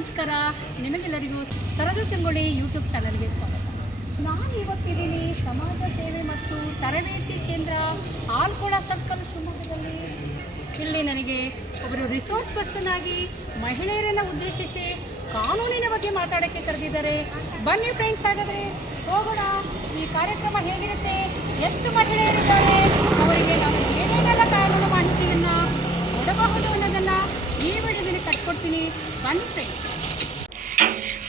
ನಮಸ್ಕಾರ. ನಿಮಗೆಲ್ಲರಿಗೂ ಸರೋಜ ಚಂಗೋಳಿ ಯೂಟ್ಯೂಬ್ ಚಾನಲ್ಗೆ ಸ್ವಾಗತ. ನಾನು ಇವತ್ತಿದ್ದೀನಿ ಸಮಾಜ ಸೇವೆ ಮತ್ತು ತರಬೇತಿ ಕೇಂದ್ರ ಆಲ್ಕೋಳ ಸರ್ಕಲ್ ಶಿವಮೊಗ್ಗದಲ್ಲಿ. ಇಲ್ಲಿ ನನಗೆ ಒಬ್ಬರು ರಿಸೋರ್ಸ್ ಪರ್ಸನ್ ಆಗಿ ಮಹಿಳೆಯರನ್ನು ಉದ್ದೇಶಿಸಿ ಕಾನೂನಿನ ಬಗ್ಗೆ ಮಾತಾಡೋಕ್ಕೆ ಕರೆದಿದ್ದಾರೆ. ಬನ್ನಿ ಫ್ರೆಂಡ್ಸ್, ಹಾಗಾದರೆ ಹೋಗೋಣ. ಈ ಕಾರ್ಯಕ್ರಮ ಹೇಗಿರುತ್ತೆ, ಎಷ್ಟು ಮಹಿಳೆಯರಿದ್ದಾರೆ, ಅವರಿಗೆ ನಾವು ಏನೇನೆಲ್ಲ ಕಾನೂನು ಮಾಹಿತಿಯನ್ನು ಕೊಡಬಹುದು ಅನ್ನೋದನ್ನು ಈ ವಿಡಿಯೋದಲ್ಲಿ ಕಟ್ಕೊಡ್ತೀನಿ. ಬನ್ನಿ ಫ್ರೆಂಡ್ಸ್.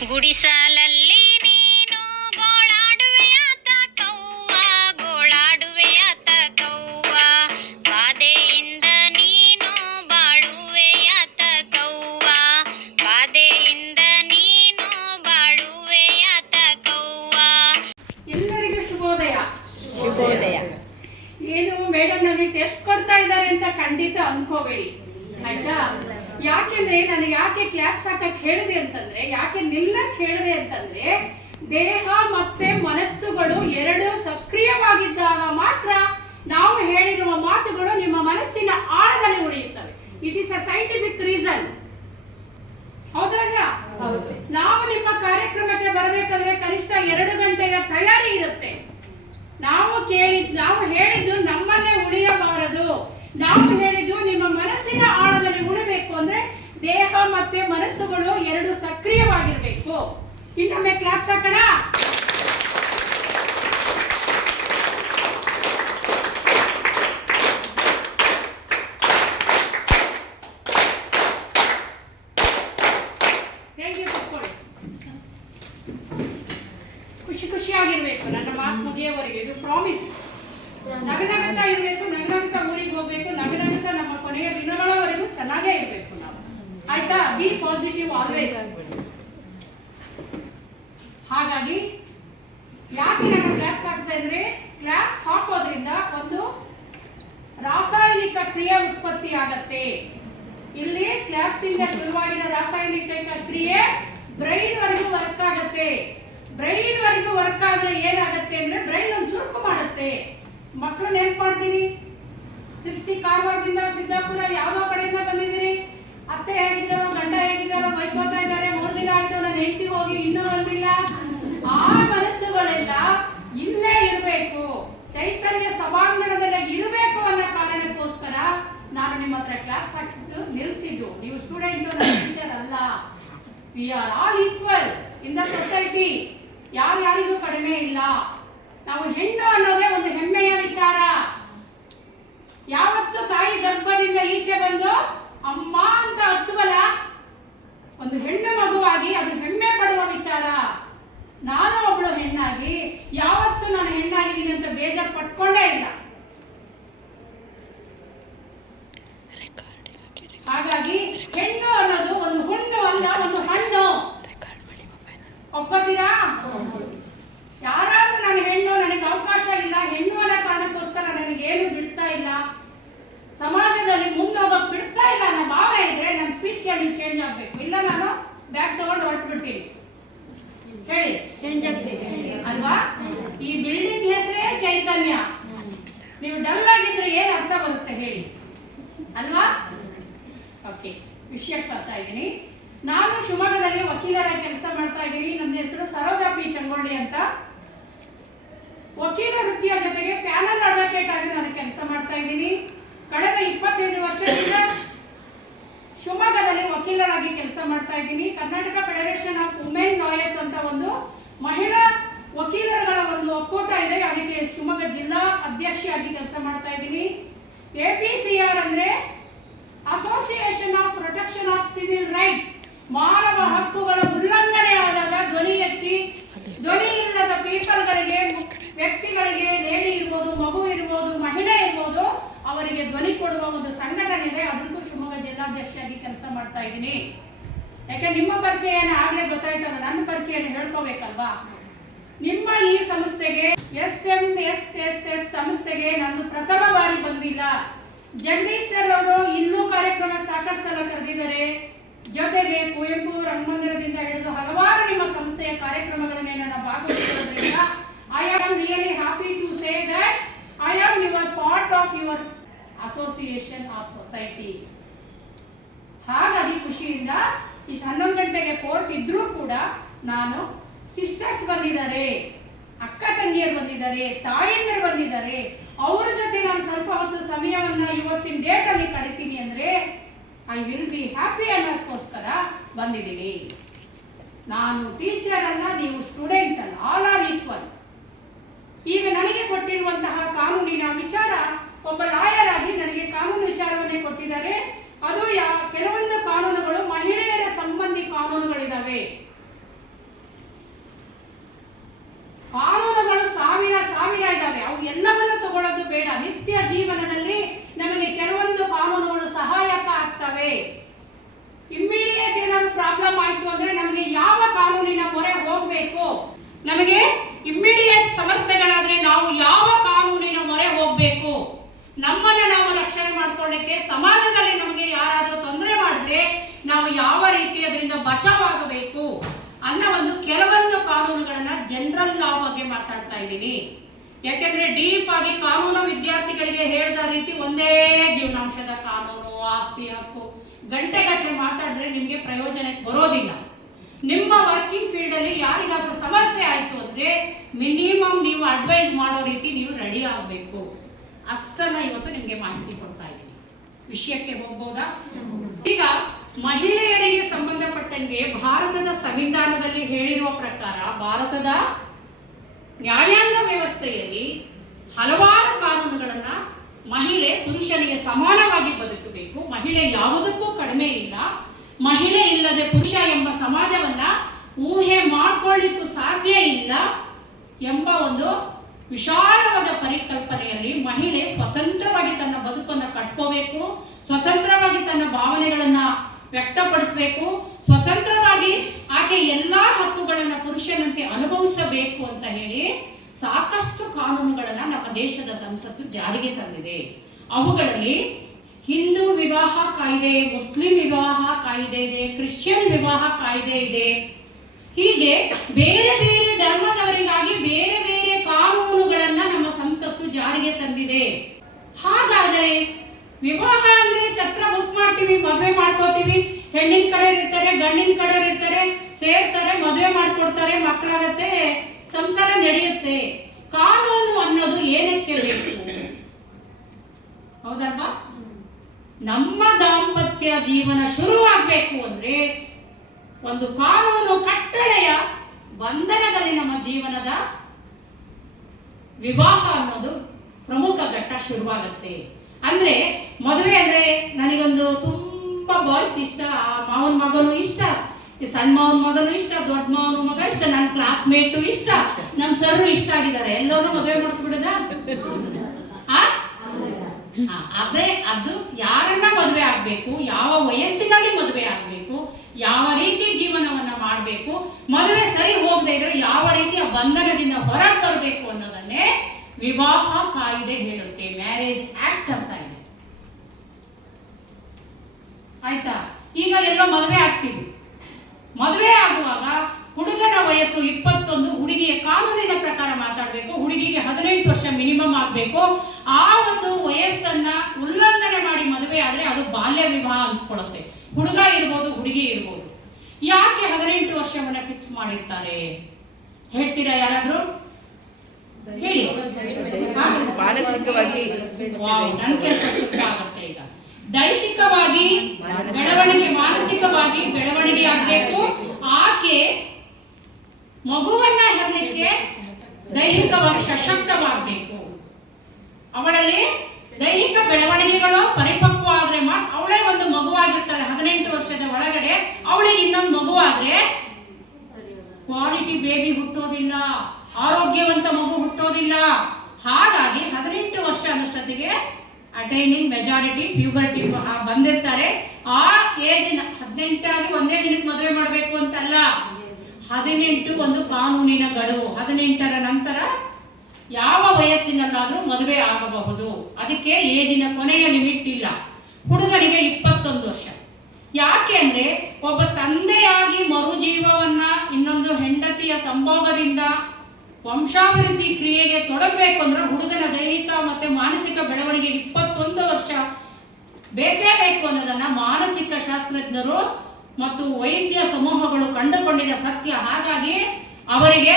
ಗುಡಿಸಲಲ್ಲಿ ನೀನು ಗೋಳಾಡುವೆಯಾತ ಕವ್ವ, ಗೋಳಾಡುವೆಯಾತ ಕವ್ವ, ಬಾಧೆಯಿಂದ ನೀನು ಬಾಳುವೆಯಾತ ಕವ್ವ, ಬಾಧೆಯಿಂದ ನೀನು ಬಾಳುವೆಯಾತ ಕವ್ವ. ಎಲ್ಲರಿಗೂ ಶುಭೋದಯ. ಶುಭೋದಯ. ಏನು ಮೇಡಮ್ ನನಗೆ ಟೆಸ್ಟ್ ಕೊಡ್ತಾ ಇದ್ದಾರೆ ಅಂತ ಖಂಡಿತ ಅನ್ಕೋಬೇಡಿ, ಆಯ್ತಾ? ಯಾಕೆಂದ್ರೆ ನಾನು ಯಾಕೆ ಕ್ಲಾಪ್ಸ್ ಹಾಕಕ್ ಹೇಳಿದೆ ಅಂತಂದ್ರೆ, ಯಾಕೆ ನಿಲ್ಲಕ್ ಹೇಳಿದೆ ಅಂತಂದ್ರೆ, ದೇಹ ಮತ್ತೆ ಮನಸ್ಸುಗಳು ಎರಡು ಸಕ್ರಿಯವಾಗಿದ್ದಾಗ ಮಾತ್ರ ನಾವು ಹೇಳಿರುವ ಮಾತುಗಳು ನಿಮ್ಮ ಮನಸ್ಸಿನ ಆಳದಲ್ಲಿ ಉಳಿಯುತ್ತವೆ. It is a scientific reason. ಹೌದಲ್ಲ? ನಾವು ನಿಮ್ಮ ಕಾರ್ಯಕ್ರಮಕ್ಕೆ ಬರಬೇಕಾದ್ರೆ ಕನಿಷ್ಠ 2 ಗಂಟೆಯ ತಯಾರಿ ಇರುತ್ತೆ. ನಾವು ಹೇಳಿದ್ದು ನಮ್ಮನ್ನೇ ಉಳಿಯಬಾರದು. ನಾವು ಹೇಳಿದ್ದು ನಿಮ್ಮ ಮನಸ್ಸಿನ ಆಳದಲ್ಲಿ ಉಳಿಬೇಕು ಅಂದ್ರೆ ದೇಹ ಮತ್ತೆ ಮನಸ್ಸುಗಳು ಎರಡು ಸಕ್ರಿಯವಾಗಿರ್ಬೇಕು. ಇನ್ನೊಮ್ಮೆ ಕ್ಲಾಪ್ಸ್ ಹಾಕೋಣ. ಖುಷಿ ಖುಷಿಯಾಗಿರ್ಬೇಕು. ನನ್ನ ಮಾತು ಮುಗಿಯವರೆಗೆ ಇದು ಪ್ರಾಮಿಸ್. ನಗನಗುತ್ತಾ ಇರಬೇಕು, ನಗನಗುತ್ತಾ ಊರಿಗೆ ಹೋಗ್ಬೇಕು, ನಗನಗುತ್ತಾ ನಮ್ಮ ಕೊನೆಯ ದಿನಗಳವರೆಗೂ ಚೆನ್ನಾಗೇ ಇರಬೇಕು ನಾವು, ಆಯ್ತಾ? B positive always. ಹಾಗಾಗಿ ಯಾಕೆ ನಾನು ಕ್ಲಾಪ್ಸ್ ಹಾಕ್ತಾ ಇದ್ರೆ, ಕ್ಲಾಪ್ಸ್ ಹಾಕೋದ್ರಿಂದ ಒಂದು ರಾಸಾಯನಿಕ ಕ್ರಿಯೆ ಉತ್ಪತ್ತಿ ಆಗತ್ತೆ. ಇಲ್ಲಿ ಕ್ಲಾಪ್ಸ್ ಇಂದ ಶುರುವಾಗಿನ ರಾಸಾಯನಿಕ ಕ್ರಿಯೆ ಬ್ರೈನ್ ವರೆಗೂ ವರ್ಕ್ ಆಗತ್ತೆ. ಬ್ರೈನ್ ವರೆಗೂ ವರ್ಕ್ ಆದ್ರೆ ಏನಾಗತ್ತೆ ಅಂದ್ರೆ, ಬ್ರೈನ್ ಒಂದು ಚುರುಕು ಮಾಡುತ್ತೆ. ಮಕ್ಕಳು ನೆನ್ಪು ಮಾಡ್ತೀನಿ, ಸಿರ್ಸಿ ಕಾರವಾರದಿಂದ ಸಿದ್ದಾಪುರ ಯಾವುದೋ ಕಡೆಯಿಂದ ಬಂದಿದ್ದೀರಿ. ಅತ್ತೆ ಹೇಗಿದ್ದಾರೋ, ಗಂಡ ಹೇಗಿದ್ದಾರೋ ಬೈಕೋತಾ ಇದ್ದಾರೆ. 3 ದಿನ ಆಯ್ತು ನನ್ನ ಹೆಂಡತಿ ಹೋಗಿ ಇನ್ನೂ ಬಂದಿಲ್ಲ. ಆ ಮನಸ್ಸುಗಳೆಲ್ಲ ಇಲ್ಲೇ ಇರಬೇಕು, ಚೈತನ್ಯ ಸಭಾಂಗಣದಲ್ಲೇ ಇರಬೇಕು ಅನ್ನೋ ಕಾರಣಕ್ಕೋಸ್ಕರ ನಾನು ನಿಮ್ಮ ಹತ್ರ ಕ್ಲಾಪ್ಸ್ ಹಾಕಿದ್ದು ನಿಲ್ಲಿಸಿದ್ದು. ನೀವು ಸ್ಟೂಡೆಂಟ್, ನನ್ನ ಟೀಚರ್ ಅಲ್ಲ. We are all equal in the society. ಯಾರಿಗೂ ಕಡಿಮೆ ಇಲ್ಲ. ನಾವು ಹೆಣ್ಣು ಅನ್ನೋದೇ ಒಂದು ಹೆಮ್ಮೆಯ ವಿಚಾರ. ಯಾವತ್ತು ತಾಯಿ ಗರ್ಭದಿಂದ ಈಚೆ ಬಂದು ಅಮ್ಮ ಅಂತ ಹತ್ತುವಲ್ಲ, ಒಂದು ಹೆಣ್ಣು ಮಗುವಾಗಿ ಅದು ಹೆಮ್ಮೆ ಪಡುವ ವಿಚಾರ. ನಾನು ಒಬ್ಳು ಹೆಣ್ಣಾಗಿ ಯಾವತ್ತು ನಾನು ಹೆಣ್ಣಾಗಿದ್ದೀನಿ ಅಂತ ಬೇಜಾರು ಪಟ್ಕೊಂಡೇ ಇಲ್ಲ. ಹಾಗಾಗಿ ಹೆಣ್ಣು ಅನ್ನೋದು ಒಂದು ಹುಣ್ಣು ಅಲ್ಲ, ಒಂದು ಹಣ್ಣು. ಒಪ್ಕೋತೀರಾ? ಯಾರಾದ್ರೂ ನಾನು ಹೆಣ್ಣು, ನನಗೆ ಅವಕಾಶ ಇಲ್ಲ, ಹೆಣ್ಣು ಅನ್ನೋ ಕಾರಣಕ್ಕೋಸ್ಕರ ನನಗೇನು ಬಿಡ್ತಾ ಇಲ್ಲ, ಸಮಾಜದಲ್ಲಿ ಮುಂದೋಗಕ್ ಬಿಡ್ತಾ ಇಲ್ಲ ಅನ್ನೋ ಭಾವನೆ ಇದ್ರೆ ನನ್ನ ಸ್ಪೀಚ್ ಕೇಳಿ ಚೇಂಜ್ ಆಗ್ಬೇಕು. ಇಲ್ಲ ನಾನು ಬ್ಯಾಗ್ ತಗೊಂಡು ಹೊರಟು ಬಿಡ್ತೀನಿ. ಹೇಳಿ, ಚೇಂಜ್ ಆಗ್ತೀನಿ ಅಲ್ವಾ? ಈ ಬಿಲ್ಡಿಂಗ್ ಹೆಸರೇ ಚೈತನ್ಯ. ನೀವು ಡಲ್ ಆಗಿದ್ರೆ ಏನ್ ಅರ್ಥ ಬರುತ್ತೆ ಹೇಳಿ, ಅಲ್ವಾ? ಓಕೆ, ವಿಷಯಕ್ಕೆ ಬರ್ತಾ ಇದ್ದೀನಿ. ನಾನು ಶಿವಮೊಗ್ಗದಲ್ಲಿ ವಕೀಲರಾಗಿ ಕೆಲಸ ಮಾಡ್ತಾ ಇದ್ದೀನಿ. ನನ್ನ ಹೆಸರು ಸರೋಜ ಪಿ ಚಂಗೋಳಿ ಅಂತ. ವಕೀಲ ವೃತ್ತಿಯ ಜೊತೆಗೆ ಪ್ಯಾನಲ್ ಅಡ್ವೊಕೇಟ್ ಆಗಿ ನಾನು ಕೆಲಸ ಮಾಡ್ತಾ ಇದ್ದೀನಿ. ಕಳೆದ 25 ವರ್ಷದಿಂದ ಶಿವಮೊಗ್ಗದಲ್ಲಿ ವಕೀಲರಾಗಿ ಕೆಲಸ ಮಾಡ್ತಾ ಇದ್ದೀನಿ. Karnataka federation of women lawyers ಅಂತ ಒಂದು ಮಹಿಳಾ ವಕೀಲರುಗಳ ಒಂದು ಒಕ್ಕೂಟ ಇದೆ. ಅದಕ್ಕೆ ಶಿವಮೊಗ್ಗ ಜಿಲ್ಲಾ ಅಧ್ಯಕ್ಷೆಯಾಗಿ ಕೆಲಸ ಮಾಡ್ತಾ ಇದ್ದೀನಿ. APCR ಅಂದ್ರೆ association of protection of civil rights. ಮಾನವ ಹಕ್ಕುಗಳ ಉಲ್ಲಂಘನೆ ಆದಾಗ ಧ್ವನಿ ಎತ್ತಿ, ಧ್ವನಿ ಇಲ್ಲದ ಪೀಪಲ್ಗಳಿಗೆ, ವ್ಯಕ್ತಿಗಳಿಗೆ, ಲೇಡಿ ಇರ್ಬೋದು, ಮಗು ಇರ್ಬೋದು, ಮಹಿಳೆ ಇರ್ಬೋದು, ಅವರಿಗೆ ಧ್ವನಿ ಕೊಡುವ ಒಂದು ಸಂಘಟನೆ ಇದೆ. ಅದಕ್ಕೂ ಶಿವಮೊಗ್ಗ ಜಿಲ್ಲಾಧ್ಯಕ್ಷರಾಗಿ ಕೆಲಸ ಮಾಡ್ತಾ ಇದ್ದೀನಿ. ಯಾಕೆ ನಿಮ್ಮ ಪರಿಚಯನ ಆಗ್ಲೇ ಗೊತ್ತಾಯ್ತಲ್ಲ, ನನ್ನ ಪರಿಚಯನ ಹೇಳ್ಕೋಬೇಕಲ್ವಾ? ನಿಮ್ಮ ಈ ಸಂಸ್ಥೆಗೆ SMSSS ಸಂಸ್ಥೆಗೆ ನಾನು ಪ್ರಥಮ ಬಾರಿ ಬಂದಿಲ್ಲ. ಜಗದೀಶ್ ಸರ್ ಅವರು ಇನ್ನೂ ಕಾರ್ಯಕ್ರಮಕ್ಕೆ ಸಾಕಷ್ಟು ಸಲ ಕರೆದಿದ್ದಾರೆ. ಜೊತೆಗೆ ಕುವೆಂಪು ರಂಗಮಂದಿರದಿಂದ ಹಿಡಿದು ಹಲವಾರು ನಿಮ್ಮ ಸಂಸ್ಥೆಯ ಕಾರ್ಯಕ್ರಮಗಳನ್ನೇ ನಾನು ಭಾಗವಹಿಸಿರೋದ್ರಿಂದ I am really happy to say that I am your part of your association or society. ಹಾಗಾಗಿ ಖುಷಿಯಿಂದ ಇಷ್ಟು 11 ಗಂಟೆಗೆ ಕೋರ್ಟ್ ಇದ್ರೂ ಕೂಡ ನಾನು ಸಿಸ್ಟರ್ಸ್ ಬಂದಿದ್ದಾರೆ, ಅಕ್ಕ ತಂಗಿಯರು ಬಂದಿದ್ದಾರೆ, ತಾಯಂದಿರು ಬಂದಿದ್ದಾರೆ, ಅವ್ರ ಜೊತೆ ನಾನು ಸ್ವಲ್ಪ ಹೊತ್ತು ಸಮಯವನ್ನು ಇವತ್ತಿನ ಡೇಟಲ್ಲಿ ಕಳಿತೀನಿ ಅಂದರೆ ಐ ವಿಲ್ ಬಿ ಹ್ಯಾಪಿ ಅನ್ನೋದಕ್ಕೋಸ್ಕರ ಬಂದಿದ್ದೀನಿ. ನಾನು ಟೀಚರ್ ಅಲ್ಲ, ನೀವು ಸ್ಟೂಡೆಂಟ್ ಅಲ್ಲ, ಆಲ್ ಆರ್ ಈಕ್ವಲ್. ಈಗ ನನಗೆ ಕೊಟ್ಟಿರುವಂತಹ ಕಾನೂನಿನ ವಿಚಾರ, ಒಬ್ಬ ಲಾಯರ್ ಆಗಿ ನನಗೆ ಕಾನೂನು ವಿಚಾರವನ್ನೇ ಕೊಟ್ಟಿದ್ದಾರೆ. ಅದು ಕೆಲವೊಂದು ಕಾನೂನುಗಳು ಮಹಿಳೆಯರ ಸಂಬಂಧಿ ಕಾನೂನುಗಳಿದ್ದಾವೆ. ಕಾನೂನುಗಳು ಸಾವಿರ ಇದ್ದಾವೆ. ಅವು ಎಲ್ಲವನ್ನು ತಗೊಳ್ಳೋದು ಬೇಡ. ನಿತ್ಯ ಜೀವನದಲ್ಲಿ ನಮಗೆ ಕೆಲವೊಂದು ಕಾನೂನುಗಳು ಸಹಾಯಕ ಆಗ್ತವೆ. ಇಮ್ಮಿಡಿಯೇಟ್ ಏನಾದ್ರು ಪ್ರಾಬ್ಲಮ್ ಆಯ್ತು ಅಂದ್ರೆ ನಮಗೆ ಯಾವ ಕಾನೂನಿನ ಮೊರೆ ಹೋಗಬೇಕು, ನಮಗೆ ಇಮ್ಮಿಡಿಯೇಟ್ ಸಮಸ್ಯೆಗಳಾದ್ರೆ ನಾವು ಯಾವ ಕಾನೂನಿನ ಮೊರೆ ಹೋಗಬೇಕು, ನಮ್ಮನ್ನ ನಾವು ರಕ್ಷಣೆ ಮಾಡ್ಕೊಳ್ಳಿಕ್ಕೆ ಸಮಾಜದಲ್ಲಿ ನಮಗೆ ಯಾರಾದರೂ ತೊಂದರೆ ಮಾಡಿದ್ರೆ ನಾವು ಯಾವ ರೀತಿ ಅದರಿಂದ ಬಚಾವಾಗಬೇಕು ಅನ್ನೋ ಒಂದು ಕೆಲವೊಂದು ಕಾನೂನುಗಳನ್ನ ಜನರಲ್ ಲಾ ಬಗ್ಗೆ ಮಾತಾಡ್ತಾ ಇದ್ದೀನಿ. ಯಾಕೆಂದ್ರೆ ಡೀಪ್ ಆಗಿ ಕಾನೂನು ವಿದ್ಯಾರ್ಥಿಗಳಿಗೆ ಹೇಳಿದ ರೀತಿ ಒಂದೇ ಜೀವನಾಂಶದ ಕಾನೂನು, ಆಸ್ತಿ ಹಕ್ಕು ಗಂಟೆಗಟ್ಟಲೆ ಮಾತಾಡಿದ್ರೆ ನಿಮಗೆ ಪ್ರಯೋಜನಕ್ಕೆ ಬರೋದಿಲ್ಲ. ನಿಮ್ಮ ವರ್ಕಿಂಗ್ ಫೀಲ್ಡ್ ಅಲ್ಲಿ ಯಾರಿಗಾದ್ರೂ ಸಮಸ್ಯೆ ಆಯ್ತು ಅಂದ್ರೆ ಮಿನಿಮಮ್ ನೀವು ಅಡ್ವೈಸ್ ಮಾಡೋ ರೀತಿ ನೀವು ರೆಡಿ ಆಗಬೇಕು. ಅಷ್ಟನ್ನ ಇವತ್ತು ನಿಮಗೆ ಮಾಹಿತಿ ಕೊಡ್ತಾ ಇದ್ದೀನಿ. ವಿಷಯಕ್ಕೆ ಹೋಗ್ಬೋದಾ? ಈಗ ಮಹಿಳೆಯರಿಗೆ ಸಂಬಂಧಪಟ್ಟಂಗೆ ಭಾರತದ ಸಂವಿಧಾನದಲ್ಲಿ ಹೇಳಿರುವ ಪ್ರಕಾರ ಭಾರತದ ನ್ಯಾಯಾಂಗ ವ್ಯವಸ್ಥೆಯಲ್ಲಿ ಹಲವಾರು ಕಾನೂನುಗಳನ್ನ ಮಹಿಳೆ ಪುರುಷನಿಗೆ ಸಮಾನವಾಗಿ ಬದುಕಬೇಕು, ಮಹಿಳೆ ಯಾವುದಕ್ಕೂ ಕಡಿಮೆ ಇಲ್ಲ, ಮಹಿಳೆ ಇಲ್ಲದೆ ಪುರುಷ ಎಂಬ ಸಮಾಜವನ್ನ ಊಹೆ ಮಾಡ್ಕೊಳ್ಳಿಕ್ಕೂ ಸಾಧ್ಯ ಇಲ್ಲ ಎಂಬ ಒಂದು ವಿಶಾಲವಾದ ಪರಿಕಲ್ಪನೆಯಲ್ಲಿ ಮಹಿಳೆ ಸ್ವತಂತ್ರವಾಗಿ ತನ್ನ ಬದುಕನ್ನು ಕಟ್ಕೋಬೇಕು, ಸ್ವತಂತ್ರವಾಗಿ ತನ್ನ ಭಾವನೆಗಳನ್ನ ವ್ಯಕ್ತಪಡಿಸಬೇಕು, ಸ್ವತಂತ್ರವಾಗಿ ಆಕೆ ಎಲ್ಲಾ ಹಕ್ಕುಗಳನ್ನು ಪುರುಷನಂತೆ ಅನುಭವಿಸಬೇಕು ಅಂತ ಹೇಳಿ ಸಾಕಷ್ಟು ಕಾನೂನುಗಳನ್ನ ನಮ್ಮ ದೇಶದ ಸಂಸತ್ತು ಜಾರಿಗೆ ತಂದಿದೆ. ಅವುಗಳಲ್ಲಿ ಹಿಂದೂ ವಿವಾಹ ಕಾಯ್ದೆ, ಮುಸ್ಲಿಂ ವಿವಾಹ ಕಾಯ್ದೆ ಇದೆ, ಕ್ರಿಶ್ಚಿಯನ್ ವಿವಾಹ ಕಾಯ್ದೆ ಇದೆ. ಹೀಗೆ ಬೇರೆ ಬೇರೆ ಧರ್ಮದವರಿಗಾಗಿ ಬೇರೆ ಬೇರೆ ಕಾನೂನುಗಳನ್ನ ನಮ್ಮ ಸಂಸತ್ತು ಜಾರಿಗೆ ತಂದಿದೆ. ಹಾಗಾದರೆ ವಿವಾಹ ಅಂದ್ರೆ ಛತ್ರ ಬುಕ್ ಮಾಡ್ತೀವಿ, ಮದುವೆ ಮಾಡ್ಕೋತೀವಿ, ಹೆಣ್ಣಿನ ಕಡೆ ಇರ್ತಾರೆ, ಗಂಡಿನ ಕಡೆ ಇರ್ತಾರೆ, ಸೇರ್ತಾರೆ, ಮದುವೆ ಮಾಡ್ಕೊಡ್ತಾರೆ, ಮಕ್ಕಳಾಗತ್ತೆ, ಸಂಸಾರ ನಡೆಯುತ್ತೆ. ಕಾನೂನು ಅನ್ನೋದು ಏನಕ್ಕೆ ಬೇಕು? ಹೌದಲ್ವಾ? ನಮ್ಮ ದಾಂಪತ್ಯ ಜೀವನ ಶುರುವಾಗಬೇಕು ಅಂದ್ರೆ ಒಂದು ಕಾನೂನು ಕಟ್ಟಳೆಯ ಬಂಧನದಲ್ಲಿ ನಮ್ಮ ಜೀವನದ ವಿವಾಹ ಅನ್ನೋದು ಪ್ರಮುಖ ಘಟ್ಟ ಶುರುವಾಗತ್ತೆ. ಅಂದ್ರೆ ಮದುವೆ ಅಂದ್ರೆ ನನಗೊಂದು ತುಂಬಾ ಬಾಯ್ಸ್ ಇಷ್ಟ, ಮಾವನ ಮಗನು ಇಷ್ಟ, ಸಣ್ಣ ಮಾವನ ಮಗನು ಇಷ್ಟ, ದೊಡ್ಡ ಮಾವನ ಮಗ ಇಷ್ಟ, ನನ್ನ ಕ್ಲಾಸ್ಮೇಟು ಇಷ್ಟ, ನಮ್ಮ ಸರ್ ಇಷ್ಟ ಆಗಿದ್ದಾರೆ, ಎಲ್ಲರೂ ಮದುವೆ ಮಾಡ್ಕೊಬಿಡದ? ಅದೇ ಅದು ಯಾರನ್ನ ಮದುವೆ ಆಗ್ಬೇಕು, ಯಾವ ವಯಸ್ಸಿನಲ್ಲಿ ಮದುವೆ ಆಗ್ಬೇಕು, ಯಾವ ರೀತಿ ಜೀವನವನ್ನ ಮಾಡಬೇಕು, ಮದುವೆ ಸರಿ ಹೋಗದೆ ಇದ್ರೆ ಯಾವ ರೀತಿಯ ಬಂಧನದಿಂದ ಹೊರಗೆ ಬರಬೇಕು ಅನ್ನೋದನ್ನೇ ವಿವಾಹ ಕಾಯ್ದೆ ಹೇಳುತ್ತೆ. ಮ್ಯಾರೇಜ್ ಆಕ್ಟ್ ಅಂತ ಇದೆ. ಆಯ್ತಾ? ಈಗ ಎಲ್ಲೋ ಮದುವೆ ಆಗ್ತೀವಿ. ಮದುವೆ ಆಗುವಾಗ ಹುಡುಗನ ವಯಸ್ಸು 21, ಹುಡುಗಿಯ ಕಾನೂನಿನ ಪ್ರಕಾರ ಮಾತಾಡಬೇಕು, ಹುಡುಗಿಗೆ 18 ವರ್ಷ ಮಿನಿಮಮ್ ಆಗಬೇಕು. ಆ ಒಂದು ವಯಸ್ಸನ್ನ ಉಲ್ಲಂಘನೆ ಮಾಡಿ ಮದುವೆ ಆದ್ರೆ ಅದು ಬಾಲ್ಯ ವಿವಾಹ ಅನ್ಸ್ಕೊಳ್ಳುತ್ತೆ. ಹುಡುಗ ಇರ್ಬೋದು, ಹುಡುಗಿ ಇರ್ಬೋದು. ಯಾಕೆ 18 ವರ್ಷವನ್ನ ಫಿಕ್ಸ್ ಮಾಡಿರ್ತಾರೆ ಹೇಳ್ತೀರಾ ಯಾರಾದ್ರೂ? ಹೇಳಿ. ಮಾನಸಿಕವಾಗಿ ನನ್ನ ಕೆಲಸ ಸುಖ ಆಗುತ್ತೆ. ಈಗ ದೈಹಿಕವಾಗಿ ಬೆಳವಣಿಗೆ, ಮಾನಸಿಕವಾಗಿ ಬೆಳವಣಿಗೆ ಆಗಬೇಕು. ಆಕೆ ಮಗುವನ್ನ ಹೆರಲಿಕ್ಕೆ ದೈಹಿಕವಾಗಿ ಸಶಕ್ತವಾಗಬೇಕು. ಅವಳಲ್ಲಿ ದೈಹಿಕ ಬೆಳವಣಿಗೆಗಳು ಪರಿಪಕ್ವ ಆದ್ರೆ ಅವಳೇ ಒಂದು ಮಗುವಾಗಿರ್ತಾಳೆ. 18 ವರ್ಷದ ಒಳಗಡೆ ಅವಳಿಗೆ ಇನ್ನೊಂದು ಮಗುವಾದ್ರೆ ಕ್ವಾಲಿಟಿ ಬೇಬಿ ಹುಟ್ಟೋದಿಲ್ಲ, ಆರೋಗ್ಯವಂತ ಮಗು ಹುಟ್ಟೋದಿಲ್ಲ. ಹಾಗಾಗಿ 18 ವರ್ಷ ಅನ್ನೋಷ್ಟೊತ್ತಿಗೆ ಅಟೈನಿಂಗ್ ಮೆಜಾರಿಟಿ ಪ್ಯೂಬರ್ಟಿ ಬಂದಿರ್ತಾರೆ. ಆ ಏಜ್ 18 ಆಗಿ ಒಂದೇ ದಿನಕ್ಕೆ ಮದುವೆ ಮಾಡಬೇಕು ಅಂತಲ್ಲ, 18 ಒಂದು ಕಾನೂನಿನ ಗಡುವು. 18ರ ನಂತರ ಯಾವ ವಯಸ್ಸಿನಲ್ಲಾದ್ರೂ ಮದುವೆ ಆಗಬಹುದು. ಅದಕ್ಕೆ ಏಜಿನ ಕೊನೆಯ ಲಿಮಿಟ್ ಇಲ್ಲ. ಹುಡುಗನಿಗೆ 21 ವರ್ಷ. ಯಾಕೆ ಅಂದ್ರೆ ಒಬ್ಬ ತಂದೆಯಾಗಿ ಮರುಜೀವವನ್ನ ಇನ್ನೊಂದು ಹೆಂಡತಿಯ ಸಂಭೋಗದಿಂದ ವಂಶಾಭಿವೃದ್ಧಿ ಕ್ರಿಯೆಗೆ ತೊಡಗಬೇಕು ಅಂದ್ರೆ ಹುಡುಗನ ದೈಹಿಕ ಮತ್ತೆ ಮಾನಸಿಕ ಬೆಳವಣಿಗೆ 21 ವರ್ಷ ಬೇಕೇ ಬೇಕು ಅನ್ನೋದನ್ನ ಮಾನಸಿಕ ಶಾಸ್ತ್ರಜ್ಞರು ಮತ್ತು ವೈದ್ಯ ಸಮೂಹಗಳು ಕಂಡುಕೊಂಡಿದ್ದ ಸತ್ಯ. ಹಾಗಾಗಿ ಅವರಿಗೆ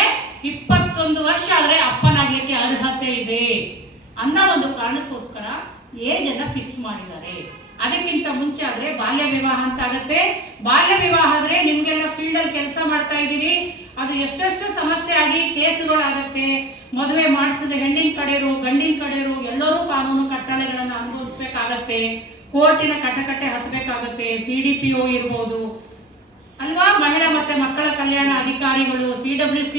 21 ವರ್ಷ ಆದರೆ ಅಪ್ಪನಾಗ್ಲಿಕ್ಕೆ ಅರ್ಹತೆ ಇದೆ ಅನ್ನೋ ಒಂದು ಕಾರಣಕ್ಕೋಸ್ಕರ ಏಜ್ ಅನ್ನ ಫಿಕ್ಸ್ ಮಾಡಿದ್ದಾರೆ. ಅದಕ್ಕಿಂತ ಮುಂಚೆ ಆದ್ರೆ ಬಾಲ್ಯ ವಿವಾಹ ಅಂತ ಆಗತ್ತೆ. ಬಾಲ್ಯ ವಿವಾಹ ಆದ್ರೆ ನಿಮ್ಗೆಲ್ಲ ಫೀಲ್ಡ್ ಅಲ್ಲಿ ಕೆಲಸ ಮಾಡ್ತಾ ಇದ್ದೀರಿ, ಅದು ಎಷ್ಟೆಷ್ಟು ಸಮಸ್ಯೆ ಆಗಿ ಕೇಸುಗಳಾಗತ್ತೆ. ಮದುವೆ ಮಾಡಿಸಿದ ಹೆಣ್ಣಿನ ಕಡೆಯರು ಗಂಡಿನ ಕಡೆಯರು ಎಲ್ಲರೂ ಕಾನೂನು ಕಟ್ಟಳೆಗಳನ್ನು ಅನುಭವಿಸ್ಬೇಕಾಗತ್ತೆ, ಕೋರ್ಟಿನ ಕಟಕಟೆ ಹತ್ತಬೇಕಾಗತ್ತೆ. CDPO ಇರ್ಬೋದು ಅಲ್ವಾ, ಮಹಿಳಾ ಮತ್ತೆ ಮಕ್ಕಳ ಕಲ್ಯಾಣ ಅಧಿಕಾರಿಗಳು, CWC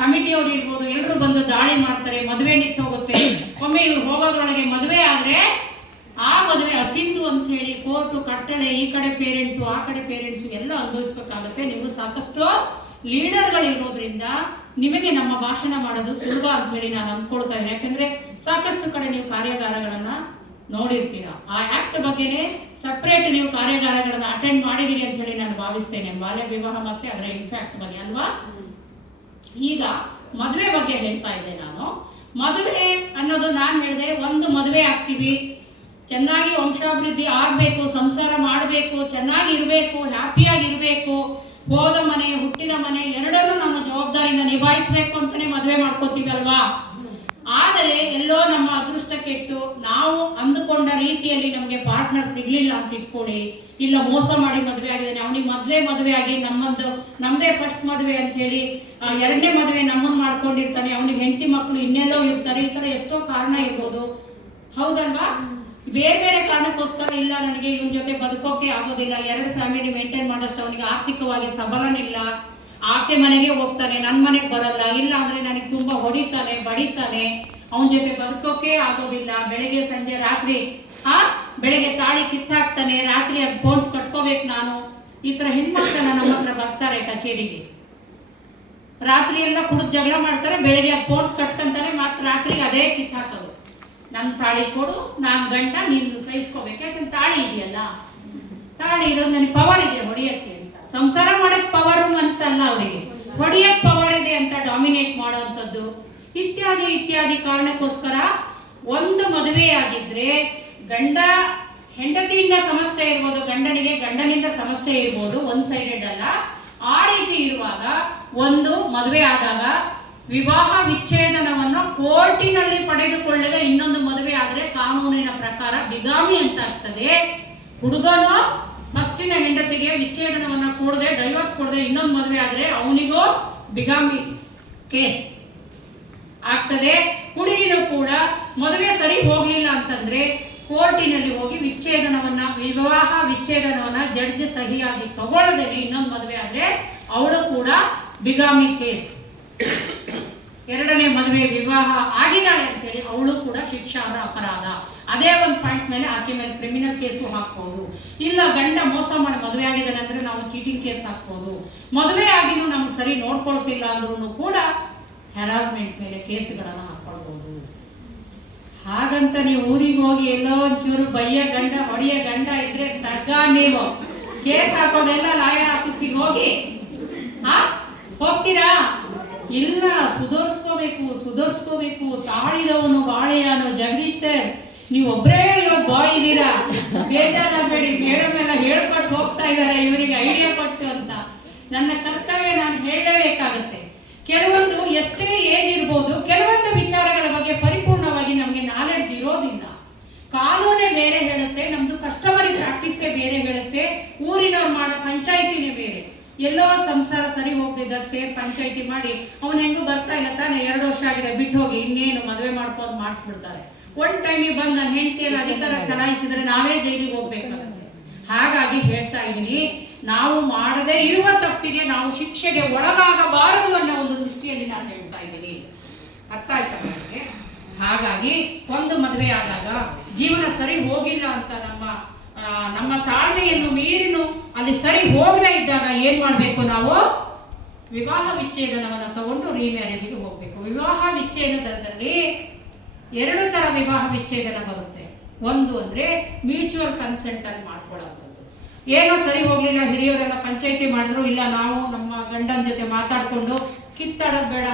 ಕಮಿಟಿಯವರು ಇರ್ಬೋದು, ಎಲ್ಲರೂ ಬಂದು ದಾಳಿ ಮಾಡ್ತಾರೆ, ಮದುವೆ ನಿಂತು ಹೋಗುತ್ತೆ. ಒಮ್ಮೆ ಇವ್ರು ಹೋಗೋದ್ರೊಳಗೆ ಮದುವೆ ಆದ್ರೆ ಆ ಮದುವೆ ಅಸಿಂಧು ಅಂತ ಹೇಳಿ ಕೋರ್ಟು ಕಟ್ಟಳೆ, ಈ ಕಡೆ ಪೇರೆಂಟ್ಸು ಆ ಕಡೆ ಪೇರೆಂಟ್ಸು ಎಲ್ಲ ಅನುಭವಿಸ್ಬೇಕಾಗತ್ತೆ. ನೀವು ಸಾಕಷ್ಟು ಲೀಡರ್ಗಳು ಇರೋದ್ರಿಂದ ನಿಮಗೆ ನಮ್ಮ ಭಾಷಣ ಮಾಡೋದು ಸುಲಭ ಅಂತ ಹೇಳಿ ನಾನು ಅಂದ್ಕೊಳ್ತಾ ಇದ್ದೀನಿ. ಯಾಕಂದ್ರೆ ಸಾಕಷ್ಟು ಕಡೆ ನೀವು ಕಾರ್ಯಾಗಾರಗಳನ್ನ ನೋಡಿರ್ತೀರ. ಆ ಆಕ್ಟ್ ಬಗ್ಗೆನೇ ಸಪ್ರೇಟ್ ನೀವು ಕಾರ್ಯಾಗಾರಗಳನ್ನ ಅಟೆಂಡ್ ಮಾಡಿದಿರಿ ಅಂತ ಹೇಳಿ ನಾನು ಭಾವಿಸ್ತೇನೆ, ಬಾಲ್ಯ ವಿವಾಹ ಮತ್ತೆ ಅದರ ಇಂಪ್ಯಾಕ್ಟ್ ಬಗ್ಗೆ ಅಲ್ವಾ. ಈಗ ಮದುವೆ ಬಗ್ಗೆ ಹೇಳ್ತಾ ಇದ್ದೆ ನಾನು. ಮದುವೆ ಅನ್ನೋದು ನಾನು ಹೇಳಿದೆ, ಒಂದು ಮದುವೆ ಆಗ್ತೀವಿ, ಚೆನ್ನಾಗಿ ವಂಶಾಭಿವೃದ್ಧಿ ಆಗ್ಬೇಕು, ಸಂಸಾರ ಮಾಡಬೇಕು, ಚೆನ್ನಾಗಿ ಇರಬೇಕು, ಹ್ಯಾಪಿಯಾಗಿ ಇರಬೇಕು, ಹೋದ ಮನೆ ಹುಟ್ಟಿದ ಮನೆ ಎರಡನ್ನೂ ನಾನು ಜವಾಬ್ದಾರಿಯಿಂದ ನಿಭಾಯಿಸಬೇಕು ಅಂತಾನೆ ಮದುವೆ ಮಾಡ್ಕೋತೀವಿ ಅಲ್ವಾ. ಆದರೆ ಎಲ್ಲೋ ನಮ್ಮ ಅದೃಷ್ಟ ಕೆಟ್ಟು ನಾವು ಅಂದುಕೊಂಡ ರೀತಿಯಲ್ಲಿ ನಮಗೆ ಪಾರ್ಟ್ನರ್ ಸಿಗ್ಲಿಲ್ಲ ಅಂತ ಇಟ್ಕೊಳ್ಳಿ, ಇಲ್ಲ ಮೋಸ ಮಾಡಿ ಮದುವೆ ಆಗಿದ್ದಾನೆ, ಅವನಿಗೆ ಮೊದಲೇ ಮದುವೆ ಆಗಿ ನಮ್ಮದೇ ಫಸ್ಟ್ ಮದುವೆ ಅಂತ ಹೇಳಿ ಎರಡನೇ ಮದುವೆ ನಮ್ಮನ್ನು ಮಾಡ್ಕೊಂಡಿರ್ತಾನೆ, ಅವನಿಗೆ ಹೆಂಡತಿ ಮಕ್ಕಳು ಇನ್ನೆಲ್ಲೋ ಇರ್ತಾರೆ. ಈ ತರ ಎಷ್ಟೋ ಕಾರಣ ಇರ್ಬೋದು, ಹೌದಲ್ವಾ. ಬೇರೆ ಬೇರೆ ಕಾರಣಕ್ಕೋಸ್ಕರ ಇಲ್ಲ ನನಗೆ ಇವನ ಜೊತೆ ಬದುಕೋಕೆ ಆಗೋದಿಲ್ಲ, ಎರಡು ಫ್ಯಾಮಿಲಿ ಮೇಂಟೈನ್ ಮಾಡೋಷ್ಟು ಅವನಿಗೆ ಆರ್ಥಿಕವಾಗಿ ಸಬಲನಿಲ್ಲ, ಆಕೆ ಮನೆಗೆ ಹೋಗ್ತಾನೆ, ನನ್ನ ಮನೆಗೆ ಬರಲ್ಲ, ಇಲ್ಲ ಅಂದ್ರೆ ನನಗೆ ತುಂಬಾ ಹೊಡಿತಾನೆ ಬಡಿತಾನೆ, ಅವನ ಜೊತೆ ಬದುಕೋಕೆ ಆಗೋದಿಲ್ಲ, ಬೆಳಗ್ಗೆ ಸಂಜೆ ರಾತ್ರಿ ಬೆಳಗ್ಗೆ ತಾಳಿ ಕಿತ್ತಾಕ್ತಾನೆ, ರಾತ್ರಿ ಅದು ಫೋನ್ಸ್ ಕಟ್ಕೋಬೇಕು ನಾನು. ಈ ತರ ಹೆಣ್ಮಕ್ಳೆಲ್ಲ ನಮ್ಮ ಹತ್ರ ಬರ್ತಾರೆ ಕಚೇರಿಗೆ, ರಾತ್ರಿ ಎಲ್ಲ ಕುಡಿದು ಜಗಳ ಮಾಡ್ತಾರೆ, ಬೆಳಗ್ಗೆ ಅದು ಫೋನ್ಸ್ ಕಟ್ಕೊಂತಾರೆ, ಮತ್ತೆ ರಾತ್ರಿಗೆ ಅದೇ ಕಿತ್ತಾಕೋದು. ನನ್ನ ತಾಳಿ ಕೊಡು, ನಾನು ಗಂಟ ನೀನು ಸಹಿಸ್ಕೋಬೇಕು, ಯಾಕಂದ್ರೆ ತಾಳಿ ಇದೆಯಲ್ಲ, ತಾಳಿ ಇರೋದು ನನಗೆ ಪವರ್ ಇದೆ ಹೊಡಿಯಕ್ಕೆ ಅಂತ. ಸಂಸಾರ ಮಾಡಕ್ ಪವರ್ ಮನಸ್ಸಲ್ಲ ಅವರಿಗೆ, ಹೊಡಿಯಕ್ ಪವರ್ ಇದೆ ಅಂತ ಡಾಮಿನೇಟ್ ಮಾಡೋವಂಥದ್ದು ಇತ್ಯಾದಿ ಇತ್ಯಾದಿ ಕಾರಣಕ್ಕೋಸ್ಕರ ಒಂದು ಮದುವೆ ಆಗಿದ್ರೆ ಗಂಡ ಹೆಂಡತಿಯಿಂದ ಸಮಸ್ಯೆ ಇರ್ಬೋದು, ಗಂಡನಿಗೆ ಗಂಡನಿಂದ ಸಮಸ್ಯೆ ಇರ್ಬೋದು, ಒನ್ ಸೈಡೆಡ್ ಅಲ್ಲ. ಆ ರೀತಿ ಇರುವಾಗ ಒಂದು ಮದುವೆ ಆದಾಗ ವಿವಾಹ ವಿಚ್ಛೇದನವನ್ನು ಕೋರ್ಟಿನಲ್ಲಿ ಪಡೆದುಕೊಳ್ಳದೆ ಇನ್ನೊಂದು ಮದುವೆ ಆದ್ರೆ ಕಾನೂನಿನ ಪ್ರಕಾರ ಬಿಗಾಮಿ ಅಂತ ಆಗ್ತದೆ. ಹುಡುಗನು ಫಸ್ಟಿನ ಹೆಂಡತಿಗೆ ವಿಚ್ಛೇದನವನ್ನ ಕೊಡದೆ, ಡೈವರ್ಸ್ ಕೊಡದೆ ಇನ್ನೊಂದು ಮದುವೆ ಆದ್ರೆ ಅವನಿಗೂ ಬಿಗಾಮಿ ಕೇಸ್ ಆಗ್ತದೆ. ಹುಡುಗಿನೂ ಕೂಡ ಮದುವೆ ಸರಿ ಹೋಗ್ಲಿಲ್ಲ ಅಂತಂದ್ರೆ ಕೋರ್ಟಿನಲ್ಲಿ ಹೋಗಿ ವಿವಾಹ ವಿಚ್ಛೇದನವನ್ನ ಜಡ್ಜ್ ಸಹಿಯಾಗಿ ತಗೊಳ್ಳದೆ ಇನ್ನೊಂದು ಮದುವೆ ಆದ್ರೆ ಅವಳು ಕೂಡ ಬಿಗಾಮಿ ಕೇಸ್. ಎರಡನೇ ಮದುವೆ ವಿವಾಹ ಆಗಿದ್ದಾಳೆ ಅಂತ ಹೇಳಿ ಅವಳು ಕೂಡ ಶಿಕ್ಷಾರ್ಹ ಅಪರಾಧ. ಅದೇ ಒಂದು ಪಾಯಿಂಟ್ ಮೇಲೆ ಆಕೆ ಮೇಲೆ ಕ್ರಿಮಿನಲ್ ಕೇಸು ಹಾಕ್ಬೋದು. ಇಲ್ಲ ಗಂಡ ಮೋಸ ಮಾಡಿ ಮದುವೆ ಆಗಿದ್ದಾನೆ ಅಂದ್ರೆ ನಾವು ಚೀಟಿಂಗ್ ಕೇಸ್ ಹಾಕ್ಬೋದು. ಮದುವೆ ಆಗಿನೂ ನಮ್ಗೆ ಸರಿ ನೋಡ್ಕೊಳ್ತಿಲ್ಲ ಅಂದ್ರೂ ಕೂಡ ಹ್ಯಾರಾಸ್ಮೆಂಟ್ ಮೇಲೆ ಕೇಸುಗಳನ್ನು ಹಾಕೊಳ್ಬೋದು. ಹಾಗಂತ ನೀವು ಊರಿಗೆ ಹೋಗಿ ಎಲ್ಲೋ ಒಂಚೂರು ಬಯ್ಯ ಗಂಡ ಹೊಡೆಯ ಗಂಡ ಇದ್ರೆ ತಗ್ಗ ನೀವು ಕೇಸ್ ಹಾಕೋದೆಲ್ಲ ಲಾಯರ್ ಆಫೀಸಿಗೆ ಹೋಗಿ ಹೋಗ್ತೀರಾ? ಇಲ್ಲ, ಸುಧಾರಿಸ್ಕೋಬೇಕು. ತಾಳಿದವನು ಬಾಳೆಯಾನು. ಜಗದೀಶ್ ಸರ್, ನೀವು ಒಬ್ಬರೇ ಇವತ್ತು ಬಾಯ್ ಇದ್ದೀರಾ, ಬೇಜಾರಾಗಬೇಡಿ, ಮೇಡಮ್ ಎಲ್ಲ ಹೇಳ್ಕೊಟ್ಟು ಹೋಗ್ತಾ ಇದ್ದಾರೆ ಇವರಿಗೆ ಐಡಿಯಾ ಕೊಟ್ಟು ಅಂತ. ನನ್ನ ಕರ್ತವ್ಯ ನಾನು ಹೇಳಲೇಬೇಕಾಗತ್ತೆ. ಕೆಲವೊಂದು ಎಷ್ಟೇ ಏಜ್ ಇರ್ಬೋದು, ಕೆಲವೊಂದು ವಿಚಾರಗಳ ಬಗ್ಗೆ ಪರಿಪೂರ್ಣವಾಗಿ ನಮಗೆ ನಾಲೆಡ್ಜ್ ಇರೋದಿಲ್ಲ. ಕಾನೂನೇ ಬೇರೆ ಹೇಳುತ್ತೆ, ನಮ್ದು ಕಸ್ಟಮರಿ ಪ್ರಾಕ್ಟೀಸೇ ಬೇರೆ ಹೇಳುತ್ತೆ, ಊರಿನವ್ರು ಮಾಡೋ ಪಂಚಾಯಿತಿನೇ ಬೇರೆ. ಎಲ್ಲೋ ಸಂಸಾರ ಸರಿ ಹೋಗ್ತಿದ್ದಾಗ ಸೇರ್ ಪಂಚಾಯಿತಿ ಮಾಡಿ ಅವನು ಹೆಂಗೂ ಬರ್ತಾ ಇಲ್ಲ ತಾನೆ, 2 ವರ್ಷ ಆಗಿದೆ ಬಿಟ್ಟು ಹೋಗಿ ಇನ್ನೇನು ಮದುವೆ ಮಾಡ್ಕೊಂಡು ಮಾಡಿಸ್ಬಿಡ್ತಾರೆ. ಒನ್ ಟೈಮಿಗೆ ಬಂದು ನನ್ನ ಹೆಂಡತಿಯನ್ನು ಅಧಿಕಾರ ಚಲಾಯಿಸಿದ್ರೆ ನಾವೇ ಜೈಲಿಗೆ ಹೋಗ್ಬೇಕಾಗುತ್ತೆ. ಹಾಗಾಗಿ ಹೇಳ್ತಾ ಇದ್ದೀನಿ, ನಾವು ಮಾಡದೇ ಇರುವ ತಪ್ಪಿಗೆ ನಾವು ಶಿಕ್ಷೆಗೆ ಒಳಗಾಗಬಾರದು ಅನ್ನೋ ಒಂದು ದೃಷ್ಟಿಯಲ್ಲಿ ನಾನು ಹೇಳ್ತಾ ಇದ್ದೀನಿ. ಅರ್ಥ ಆಯ್ತಾ ನನಗೆ? ಹಾಗಾಗಿ ಒಂದು ಮದುವೆ ಆದಾಗ ಜೀವನ ಸರಿ ಹೋಗಿಲ್ಲ ಅಂತ ನಮ್ಮ ತಾಳ್ಮೆಯನ್ನು ಮೀರಿನು ಅಲ್ಲಿ ಸರಿ ಹೋಗದೇ ಇದ್ದಾಗ ಏನ್ ಮಾಡ್ಬೇಕು, ನಾವು ವಿವಾಹ ವಿಚ್ಛೇದನವನ್ನು ತಗೊಂಡು ರೀಮ್ಯಾರೇಜ್ಗೆ ಹೋಗ್ಬೇಕು. ವಿವಾಹ ವಿಚ್ಛೇದನದಲ್ಲಿ 2 ತರ ವಿವಾಹ ವಿಚ್ಛೇದನ ಬರುತ್ತೆ. ಒಂದು ಅಂದ್ರೆ ಮ್ಯೂಚುವಲ್ ಕನ್ಸೆಂಟ್ ಅಲ್ಲಿ ಮಾಡ್ಕೊಳ್ಳೋಂಥದ್ದು. ಏನೋ ಸರಿ ಹೋಗ್ಲಿಲ್ಲ, ಹಿರಿಯರೆಲ್ಲ ಪಂಚಾಯಿತಿ ಮಾಡಿದ್ರು, ಇಲ್ಲ ನಾವು ನಮ್ಮ ಗಂಡನ ಜೊತೆ ಮಾತಾಡ್ಕೊಂಡು ಕಿತ್ತಾಡೋದು ಬೇಡ,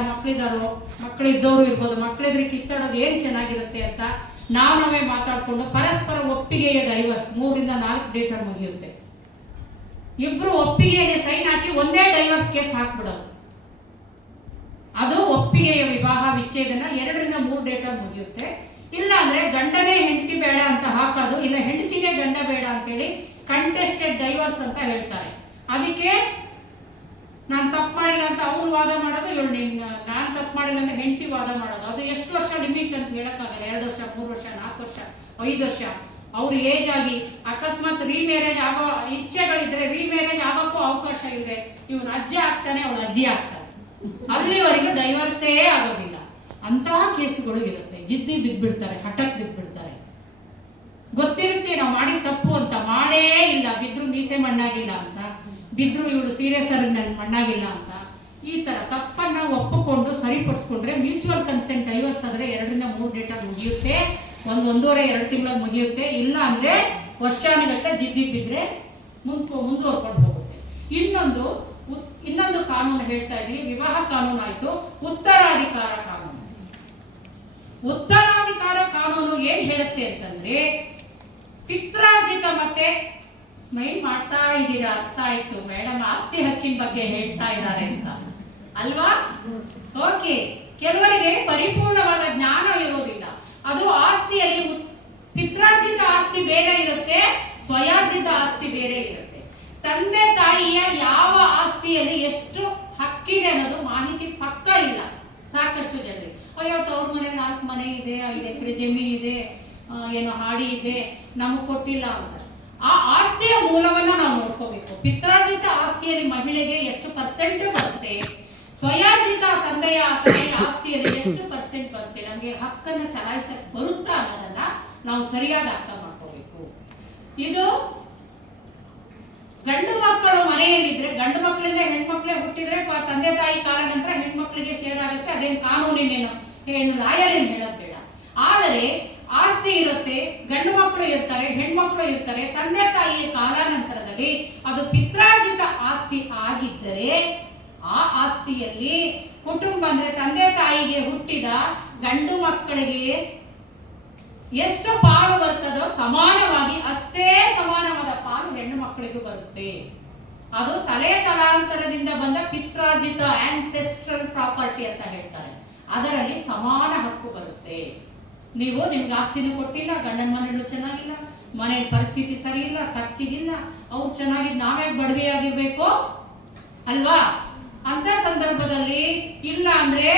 ಮಕ್ಕಳಿದ್ದವರು ಇರ್ಬೋದು, ಮಕ್ಕಳಿದ್ರೆ ಕಿತ್ತಾಡೋದು ಏನ್ ಚೆನ್ನಾಗಿರುತ್ತೆ ಅಂತ ನಾವೇ ಮಾತಾಡ್ಕೊಂಡು ಪರಸ್ಪರ ಒಪ್ಪಿಗೆಯ ಡೈವರ್ಸ್ 3 ರಿಂದ 4 ಡೇಟರ್ ಮುಗಿಯುತ್ತೆ. ಇಬ್ರು ಒಪ್ಪಿಗೆಗೆ ಸೈನ್ ಹಾಕಿ ಒಂದೇ ಡೈವರ್ಸ್ ಕೇಸ್ ಹಾಕ್ಬಿಡೋದು. ಅದು ಒಪ್ಪಿಗೆಯ ವಿವಾಹ ವಿಚ್ಛೇದನ 2-3 ಡೇಟಲ್ಲಿ ಮುಗಿಯುತ್ತೆ. ಇಲ್ಲ ಅಂದ್ರೆ ಗಂಡನೇ ಹೆಂಡತಿ ಬೇಡ ಅಂತ ಹಾಕೋದು, ಇಲ್ಲ ಹೆಂಡತಿನೇ ಗಂಡ ಬೇಡ ಅಂತೇಳಿ ಕಂಟೆಸ್ಟೆಡ್ ಡೈವರ್ಸ್ ಅಂತ ಹೇಳ್ತಾರೆ. ಅದಕ್ಕೆ ನಾನು ತಪ್ಪು ಮಾಡಿಲ್ಲ ಅಂತ ಅವನು ವಾದ ಮಾಡೋದು, ಇವಳು ನಾನು ತಪ್ಪು ಮಾಡಿಲ್ಲ ಅಂದ್ರೆ ಹೆಂಡತಿ ವಾದ ಮಾಡೋದು. ಅದು ಎಷ್ಟು ವರ್ಷ ಲಿಮಿಟ್ ಅಂತ ಹೇಳಕ್ಕಾಗಲ್ಲ. 2 ವರ್ಷ, 3 ವರ್ಷ, 4 ವರ್ಷ, 5 ವರ್ಷ ಅವ್ರ ಏಜ್ ಆಗಿ ಅಕಸ್ಮಾತ್ ರೀಮ್ಯಾರೇಜ್ ಆಗೋ ಇಚ್ಛೆಗಳಿದ್ರೆ ರೀಮ್ಯಾರೇಜ್ ಆಗೋಕ್ಕೂ ಅವಕಾಶ ಇದೆ. ಇವನು ಅಜ್ಜ ಆಗ್ತಾನೆ, ಅವಳು ಅಜ್ಜಿ ಆಗ್ತಾನೆ, ಅಲ್ಲಿವರೆಗೂ ಡೈವರ್ಸೇ ಆಗೋದಿಲ್ಲ. ಅಂತಹ ಕೇಸುಗಳು ಇರುತ್ತೆ. ಜಿದ್ದಿ ಬಿದ್ದ್ಬಿಡ್ತಾರೆ, ಹಠಕ್ಕೆ ಬಿದ್ದ್ಬಿಡ್ತಾರೆ. ಗೊತ್ತಿರುತ್ತೆ ನಾವು ಮಾಡಿದ ತಪ್ಪು ಅಂತ, ಮಾಡೇ ಇಲ್ಲ, ಬಿದ್ರು ಮೀಸೆ ಮಣ್ಣಾಗಿಲ್ಲ ಅಂತ, ಬಿದ್ರು ಇವಳು ಸೀರಿಯಸ್ ಆಗಿ ನನ್ ಮಣ್ಣಾಗಿಲ್ಲ ಅಂತ. ಈ ತರ ತಪ್ಪನ್ನ ಒಪ್ಪಿಕೊಂಡು ಸರಿಪಡಿಸ್ಕೊಂಡ್ರೆ ಮ್ಯೂಚುವಲ್ ಕನ್ಸೆಂಟ್ ಡೈವರ್ಸ್ ಆದ್ರೆ 2-3 ಡೇಟಲ್ಲಿ ಮುಗಿಯುತ್ತೆ, 1-1.5-2 ತಿಂಗಳಲ್ಲಿ ಮುಗಿಯುತ್ತೆ. ಇಲ್ಲ ಅಂದ್ರೆ ವರ್ಷಾನುಗಟ್ಟಲೆ ಜಿದ್ದಿ ಬಿದ್ರೆ ಮುಂದುವರ್ಕೊಂಡು ಹೋಗುತ್ತೆ. ಇನ್ನೊಂದು ಕಾನೂನು ಹೇಳ್ತಾ ಇದ್ದೀನಿ. ವಿವಾಹ ಕಾನೂನು ಆಯ್ತು. ಉತ್ತರಾಧಿಕಾರ ಕಾನೂನು. ಉತ್ತರಾಧಿಕಾರ ಕಾನೂನು ಏನ್ ಹೇಳುತ್ತೆ ಅಂತಂದ್ರೆ, ಪಿತ್ರಾರ್ಜಿತ ಮತ್ತೆ ಸ್ಮೈಲ್ ಮಾಡ್ತಾ ಇದ್ದೀರಾ, ಅರ್ಥ ಆಯ್ತು ಮೇಡಮ್, ಆಸ್ತಿ ಹಕ್ಕಿನ ಬಗ್ಗೆ ಹೇಳ್ತಾ ಇದ್ದಾರೆ ಅಂತ ಅಲ್ವಾ? ಓಕೆ. ಕೆಲವರಿಗೆ ಪರಿಪೂರ್ಣವಾದ ಜ್ಞಾನ ಇರೋದಿಲ್ಲ. ಅದು ಆಸ್ತಿಯಲ್ಲಿ ಪಿತ್ರಾರ್ಜಿತ ಆಸ್ತಿ ಬೇರೆ ಇರುತ್ತೆ, ಸ್ವಯಾರ್ಜಿತ ಆಸ್ತಿ ಬೇರೆ ಇರುತ್ತೆ. ತಂದೆ ತಾಯಿಯ ಯಾವ ಆಸ್ತಿಯಲ್ಲಿ ಎಷ್ಟು ಹಕ್ಕಿದೆ ಅನ್ನೋದು ಮಾಹಿತಿ ಪಕ್ಕ ಇಲ್ಲ ಸಾಕಷ್ಟು ಜನರಿಗೆ. ಅಯ್ಯೋ ಅವ್ರ ಮನೆ 4 ಮನೆ ಇದೆ, 5 ಎಕರೆ ಜಮೀನು ಇದೆ, ಏನೋ ಹಾಡಿ ಇದೆ, ನಮಗೆ ಕೊಟ್ಟಿಲ್ಲ ಅಂತ. ಆ ಆಸ್ತಿಯ ಮೂಲವನ್ನ ನಾವು ನೋಡ್ಕೋಬೇಕು. ಪಿತ್ರಾರ್ಜಿತ ಆಸ್ತಿಯಲ್ಲಿ ಮಹಿಳೆಗೆ ಎಷ್ಟು ಪರ್ಸೆಂಟ್ ಬರುತ್ತೆ, ಸ್ವಯಾರ್ಜಿತ ತಂದೆಯ ಆಸ್ತಿಯಲ್ಲಿ ಎಷ್ಟು ಪರ್ಸೆಂಟ್ ಬರುತ್ತೆ, ನಮಗೆ ಹಕ್ಕನ್ನ ಚಲಾಯಿಸಕ್ ಬರುತ್ತಾ ಅನ್ನೋದನ್ನ ನಾವು ಸರಿಯಾಗಿ ಅರ್ಥ ಮಾಡ್ಕೋಬೇಕು. ಇದು ಗಂಡು ಮಕ್ಕಳು ಮನೆಯಲ್ಲಿದ್ರೆ, ಗಂಡು ಮಕ್ಕಳಿಂದ ಹೆಣ್ಮಕ್ಳೇ ಹುಟ್ಟಿದ್ರೆ ತಂದೆ ತಾಯಿ ಕಾಲ ನಂತರ ಹೆಣ್ಮಕ್ಳಿಗೆ ಶೇರ್ ಆಗುತ್ತೆ. ಅದೇನು ಕಾನೂನಿನೇನು ಲಾಯರ್ ಏನು ಹೇಳೋದು ಬೇಡ. ಆದರೆ ಆಸ್ತಿ ಇರುತ್ತೆ, ಗಂಡು ಮಕ್ಕಳು ಇರ್ತಾರೆ, ಹೆಣ್ಮಕ್ಳು ಇರ್ತಾರೆ. ತಂದೆ ತಾಯಿಯ ಕಾಲಾನಂತರದಲ್ಲಿ ಅದು ಪಿತ್ರಾರ್ಜಿತ ಆಸ್ತಿ ಆಗಿದ್ದರೆ ಆ ಆಸ್ತಿಯಲ್ಲಿ ಕುಟುಂಬ ಅಂದ್ರೆ ತಂದೆ ತಾಯಿಗೆ ಹುಟ್ಟಿದ ಗಂಡು ಮಕ್ಕಳಿಗೆ ಎಷ್ಟು ಪಾಲು ಬರ್ತದೋ ಸಮಾನವಾಗಿ ಅಷ್ಟೇ ಸಮಾನವಾದ ಪಾಲು ಹೆಣ್ಣು ಮಕ್ಕಳಿಗೂ ಬರುತ್ತೆ. ಅದು ತಲಾಂತರದಿಂದ ಬಂದ ಪಿತ್ರಾರ್ಜಿತ ಆನ್ಸೆಸ್ಟ್ರಲ್ ಪ್ರಾಪರ್ಟಿ ಅಂತ ಹೇಳ್ತಾರೆ. ಅದರಲ್ಲಿ ಸಮಾನ ಹಕ್ಕು ಬರುತ್ತೆ. ನಿಮ್ಗೆ ಆಸ್ತಿನೂ ಕೊಟ್ಟಿಲ್ಲ, ಗಂಡನ ಮನೆಯಲ್ಲೂ ಚೆನ್ನಾಗಿಲ್ಲ, ಮನೆ ಪರಿಸ್ಥಿತಿ ಸರಿ ಇಲ್ಲ, ಖರ್ಚಿಗಿಲ್ಲ, ಅವ್ರು ಚೆನ್ನಾಗಿದ್ದು ನಾವೇ ಬಡವೆಯಾಗಿರ್ಬೇಕು ಅಲ್ವಾ? ಅಂತ ಸಂದರ್ಭದಲ್ಲಿ ಇಲ್ಲ ಅಂದ್ರೆ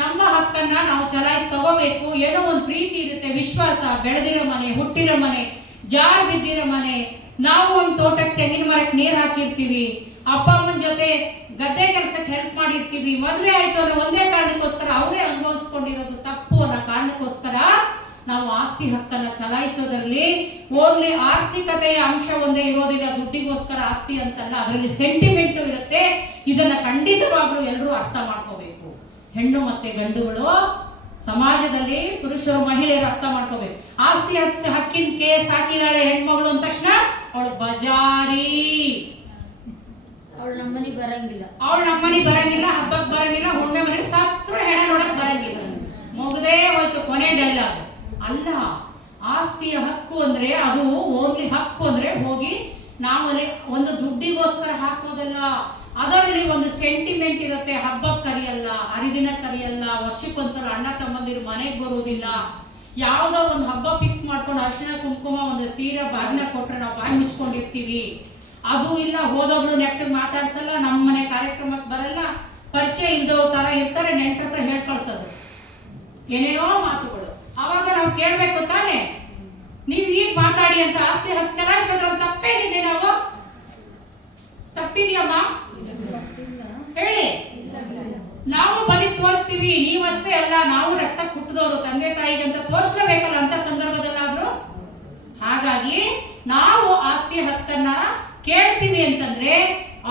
ನಮ್ಮ ಹಕ್ಕನ್ನ ನಾವು ಚಲಾಯಿಸಿ ತಗೋಬೇಕು. ಏನೋ ಒಂದು ಪ್ರೀತಿ ಇರುತ್ತೆ, ವಿಶ್ವಾಸ, ಬೆಳೆದಿರೋ ಮನೆ, ಹುಟ್ಟಿರೋ ಮನೆ, ಜಾರ್ ಬಿದ್ದಿರೋ ಮನೆ. ನಾವು ಒಂದು ತೋಟಕ್ಕೆ ತೆಂಗಿನ ಮರಕ್ಕೆ ನೀರು ಹಾಕಿರ್ತೀವಿ, ಅಪ್ಪ ಅಮ್ಮನ ಜೊತೆ ಗದ್ದೆ ಕೆಲಸಕ್ಕೆ ಹೆಲ್ಪ್ ಮಾಡಿರ್ತೀವಿ. ಮದುವೆ ಆಯ್ತು ಅನ್ನೋ ಒಂದೇ ಕಾರಣಕ್ಕೋಸ್ಕರ ಅವರೇ ಅನುಭವಿಸ್ಕೊಂಡಿರೋದು ತಪ್ಪು ಅನ್ನೋ ಕಾರಣಕ್ಕೋಸ್ಕರ ನಾವು ಆಸ್ತಿ ಹಕ್ಕನ್ನ ಚಲಾಯಿಸೋದ್ರಲ್ಲಿ ಓನ್ಲಿ ಆರ್ಥಿಕತೆಯ ಅಂಶ ಒಂದೇ ಇರೋದಿಲ್ಲ. ದುಡ್ಡಿಗೋಸ್ಕರ ಆಸ್ತಿ ಅಂತಲ್ಲ, ಅದರಲ್ಲಿ ಸೆಂಟಿಮೆಂಟು ಇರುತ್ತೆ. ಇದನ್ನ ಖಂಡಿತವಾಗ್ಲೂ ಎಲ್ಲರೂ ಅರ್ಥ ಮಾಡ್ಕೋಬೇಕು. ಹೆಣ್ಣು ಮತ್ತೆ ಗಂಡುಗಳು ಸಮಾಜದಲ್ಲಿ ಪುರುಷರು ಮಹಿಳೆಯರು ಅರ್ಥ ಮಾಡ್ಕೋಬೇಕು. ಆಸ್ತಿ ಹಕ್ಕಿನ ಕೇಸ್ ಹಾಕಿದಾಳೆ ಹೆಣ್ಮಗಳು ಅಂದ ತಕ್ಷಣ ಅವಳು ಬಜಾರಿ, ಅವಳು ನಮ್ಮನೆ ಬರಂಗಿಲ್ಲ, ಹಬ್ಬಕ್ಕೆ ಬರಂಗಿಲ್ಲ, ಹುಣ್ಣಿಮೆ ಮನೆಗೆ ಸತ್ರ ಹೆಣ ನೋಡಕ್ ಬರಂಗಿಲ್ಲ, ಮುಗದೇ ಹೋಯ್ತು, ಕೊನೆ ಡೈಲಾಗ್ ಅಲ್ಲ. ಆಸ್ತಿಯ ಹಕ್ಕು ಅಂದ್ರೆ ಅದು ಹೋಗ್ಲಿ, ಹಕ್ಕು ಅಂದ್ರೆ ಹೋಗಿ ನಾವು ಒಂದು ದುಡ್ಡಿಗೋಸ್ಕರ ಹಾಕೋದಲ್ಲ. ಅದರಲ್ಲಿ ಒಂದು ಸೆಂಟಿಮೆಂಟ್ ಇರುತ್ತೆ. ಹಬ್ಬಕ್ಕೆ ಕರಿಯಲ್ಲ, ಹರಿದಿನ ಕರಿಯಲ್ಲ, ವರ್ಷಕ್ಕೊಂದ್ಸಲ ಅಣ್ಣ ತಮ್ಮಂದಿರು ಮನೆಗೆ ಬರುವುದಿಲ್ಲ. ಯಾವುದೋ ಒಂದು ಹಬ್ಬ ಫಿಕ್ಸ್ ಮಾಡ್ಕೊಂಡು ಅರಿಶಿನ ಕುಂಕುಮ ಒಂದು ಸೀರೆ ಬಾಗಿನ ಕೊಟ್ರೆ ನಾವು ಬಾಯಿ ಮುಚ್ಕೊಂಡಿರ್ತೀವಿ. ಅದು ಇಲ್ಲ, ಹೋದೋಗ್ಲು ನೆಟ್ಟಿಗೆ ಮಾತಾಡ್ಸಲ್ಲ, ನಮ್ಮ ಮನೆ ಕಾರ್ಯಕ್ರಮಕ್ಕೆ ಬರಲ್ಲ, ಪರಿಚಯ ಇಲ್ದೋ ತರ ಇರ್ತಾರೆ, ನೆಂಟ್ರ ಹತ್ರ ಹೇಳ್ ಕಳ್ಸೋದು ಏನೇನೋ ಮಾತುಗಳು. ಅವಾಗ ನಾವು ಕೇಳ್ಬೇಕು ತಾನೆ, ನೀವ್ ಈಗ ಮಾತಾಡಿ ಅಂತ ಆಸ್ತಿ ಹಕ್ಕು ಚಲಾಯಿಸೋದ್ರಲ್ಲಿ ತಪ್ಪೇನಿದೆ? ನಾವು ತಪ್ಪಿದೆಯಮ್ಮ ಹೇಳಿ. ನಾವು ಬದುಕಿ ತೋರಿಸ್ತೀವಿ, ನೀವಷ್ಟೇ ಅಲ್ಲ, ನಾವು ರಕ್ತ ಹುಟ್ಟಿದವರು, ತಂದೆ ತಾಯಿಗೆ ಅಂತ ತೋರಿಸ್ಲೇಬೇಕಲ್ಲ ಅಂತ ಸಂದರ್ಭದಲ್ಲಾದ್ರು. ಹಾಗಾಗಿ ನಾವು ಆಸ್ತಿ ಹಕ್ಕನ್ನ ಕೇಳ್ತೀವಿ ಅಂತಂದ್ರೆ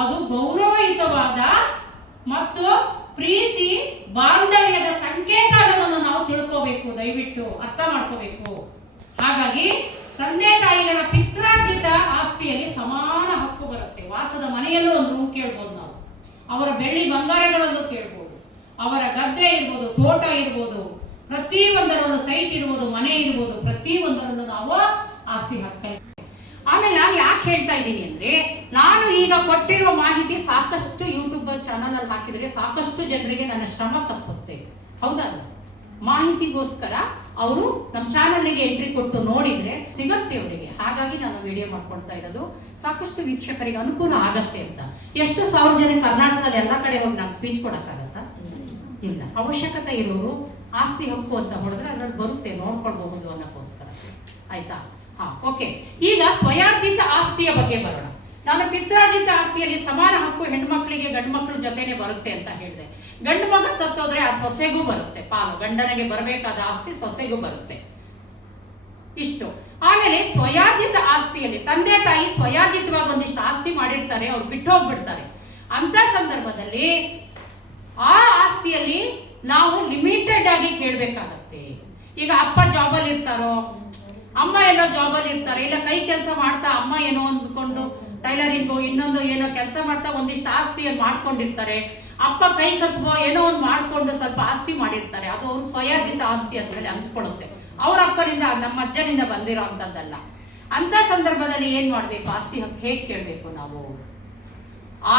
ಅದು ಗೌರವಯುತವಾದ ಮತ್ತು ಪ್ರೀತಿ ಬಾಂಧವ್ಯದ ಸಂಕೇತ ಅನ್ನೋದನ್ನು ನಾವು ತಿಳ್ಕೋಬೇಕು, ದಯವಿಟ್ಟು ಅರ್ಥ ಮಾಡ್ಕೋಬೇಕು. ಹಾಗಾಗಿ ತಂದೆ ತಾಯಿಗಳ ಪಿತ್ರಾರ್ಜಿತ ಆಸ್ತಿಯಲ್ಲಿ ಸಮಾನ ಹಕ್ಕು ಬರುತ್ತೆ. ವಾಸದ ಮನೆಯಲ್ಲೂ ಒಂದು ರೂಮ್ ಕೇಳ್ಬೋದು ನಾವು, ಅವರ ಬೆಳ್ಳಿ ಬಂಗಾರಗಳಲ್ಲೂ ಕೇಳ್ಬೋದು, ಅವರ ಗದ್ದೆ ಇರ್ಬೋದು, ತೋಟ ಇರ್ಬೋದು, ಪ್ರತಿ ಒಂದರಲ್ಲೂ ಸೈಟ್ ಇರ್ಬೋದು, ಮನೆ ಇರ್ಬೋದು, ಪ್ರತಿ ಒಂದರಲ್ಲೂ ನಾವು ಆಸ್ತಿ ಹಕ್ಕ. ಆಮೇಲೆ ನಾನು ಯಾಕೆ ಹೇಳ್ತಾ ಇದ್ದೀನಿ ಅಂದ್ರೆ, ನಾನು ಈಗ ಕೊಟ್ಟಿರುವ ಮಾಹಿತಿ ಸಾಕಷ್ಟು ಯೂಟ್ಯೂಬ್ ಚಾನಲ್ ಅಲ್ಲಿ ಹಾಕಿದ್ರೆ ಸಾಕಷ್ಟು ಜನರಿಗೆ ನನ್ನ ಶ್ರಮ ತಪ್ಪುತ್ತೆ, ಹೌದಲ್ಲ? ಮಾಹಿತಿಗೋಸ್ಕರ ಅವರು ನಮ್ಮ ಚಾನಲ್ಗೆ ಎಂಟ್ರಿ ಕೊಟ್ಟು ನೋಡಿದ್ರೆ ಸಿಗತ್ತೆ ಅವರಿಗೆ. ಹಾಗಾಗಿ ನಾನು ವಿಡಿಯೋ ಮಾಡ್ಕೊಳ್ತಾ ಇರೋದು, ಸಾಕಷ್ಟು ವೀಕ್ಷಕರಿಗೆ ಅನುಕೂಲ ಆಗತ್ತೆ ಅಂತ. ಎಷ್ಟು ಸಾವಿರ ಜನ ಕರ್ನಾಟಕದಲ್ಲಿ ಎಲ್ಲ ಕಡೆ ಹೋಗಿ ನಾನು ಸ್ಪೀಚ್ ಕೊಡಕ್ಕಾಗತ್ತಾ? ಇಲ್ಲ. ಅವಶ್ಯಕತೆ ಇರೋರು ಆಸ್ತಿ ಹಕ್ಕು ಅಂತ ಹೊಡೆದ್ರೆ ಅದ್ರಲ್ಲಿ ಬರುತ್ತೆ, ನೋಡ್ಕೊಳ್ಬಹುದು ಅನ್ನೋಕ್ಕೋಸ್ಕರ. ಆಯ್ತಾ? ಹಾ, ಓಕೆ. ಈಗ ಸ್ವಯಾರ್ಜಿತ ಆಸ್ತಿಯ ಬಗ್ಗೆ ಬರೋಣ. ನಾನು ಪಿತ್ರಾರ್ಜಿತ ಆಸ್ತಿಯಲ್ಲಿ ಸಮಾನ ಹಕ್ಕು ಹೆಣ್ಮಕ್ಳಿಗೆ ಗಂಡು ಮಕ್ಕಳ ಜೊತೆನೆ ಬರುತ್ತೆ ಅಂತ ಹೇಳಿದೆ. ಗಂಡು ಮಗ ಸತ್ತೋದ್ರೆ ಆ ಸೊಸೆಗೂ ಬರುತ್ತೆ ಪಾಲು, ಗಂಡನಿಗೆ ಬರಬೇಕಾದ ಆಸ್ತಿ ಸೊಸೆಗೂ ಬರುತ್ತೆ. ಇಷ್ಟು. ಆಮೇಲೆ ಸ್ವಯಾರ್ಜಿತ ಆಸ್ತಿಯಲ್ಲಿ ತಂದೆ ತಾಯಿ ಸ್ವಯಾರ್ಜಿತವಾಗಿ ಒಂದಿಷ್ಟು ಆಸ್ತಿ ಮಾಡಿರ್ತಾರೆ, ಅವ್ರು ಬಿಟ್ಟು ಹೋಗ್ಬಿಡ್ತಾರೆ. ಅಂತ ಸಂದರ್ಭದಲ್ಲಿ ಆ ಆಸ್ತಿಯಲ್ಲಿ ನಾವು ಲಿಮಿಟೆಡ್ ಆಗಿ ಕೇಳ್ಬೇಕಾಗತ್ತೆ. ಈಗ ಅಪ್ಪ ಜಾಬಲ್ಲಿ ಇರ್ತಾರೋ, ಅಮ್ಮ ಏನೋ ಜಾಬಲ್ಲಿ ಇರ್ತಾರೆ, ಇಲ್ಲ ಕೈ ಕೆಲಸ ಮಾಡ್ತಾ ಅಮ್ಮ ಏನೋ ಅಂದ್ಕೊಂಡು ಟೈಲರಿಂಗು ಇನ್ನೊಂದು ಏನೋ ಕೆಲಸ ಮಾಡ್ತಾ ಒಂದಿಷ್ಟು ಆಸ್ತಿಯನ್ನು ಮಾಡ್ಕೊಂಡಿರ್ತಾರೆ. ಅಪ್ಪ ಕೈ ಕಸಬೋ ಏನೋ ಒಂದು ಮಾಡ್ಕೊಂಡು ಸ್ವಲ್ಪ ಆಸ್ತಿ ಮಾಡಿರ್ತಾರೆ. ಅದು ಅವ್ರು ಸ್ವಯಾರ್ಜಿತ ಆಸ್ತಿ ಅಂತ ಹೇಳಿ ಅನ್ಸ್ಕೊಳುತ್ತೆ. ಅವ್ರ ಅಪ್ಪನಿಂದ ನಮ್ಮ ಅಜ್ಜನಿಂದ ಬಂದಿರೋ ಅಂಥದ್ದಲ್ಲ. ಅಂತ ಸಂದರ್ಭದಲ್ಲಿ ಏನ್ ಮಾಡ್ಬೇಕು? ಆಸ್ತಿ ಹಕ್ಕು ಹೇಗೆ ಕೇಳಬೇಕು ನಾವು?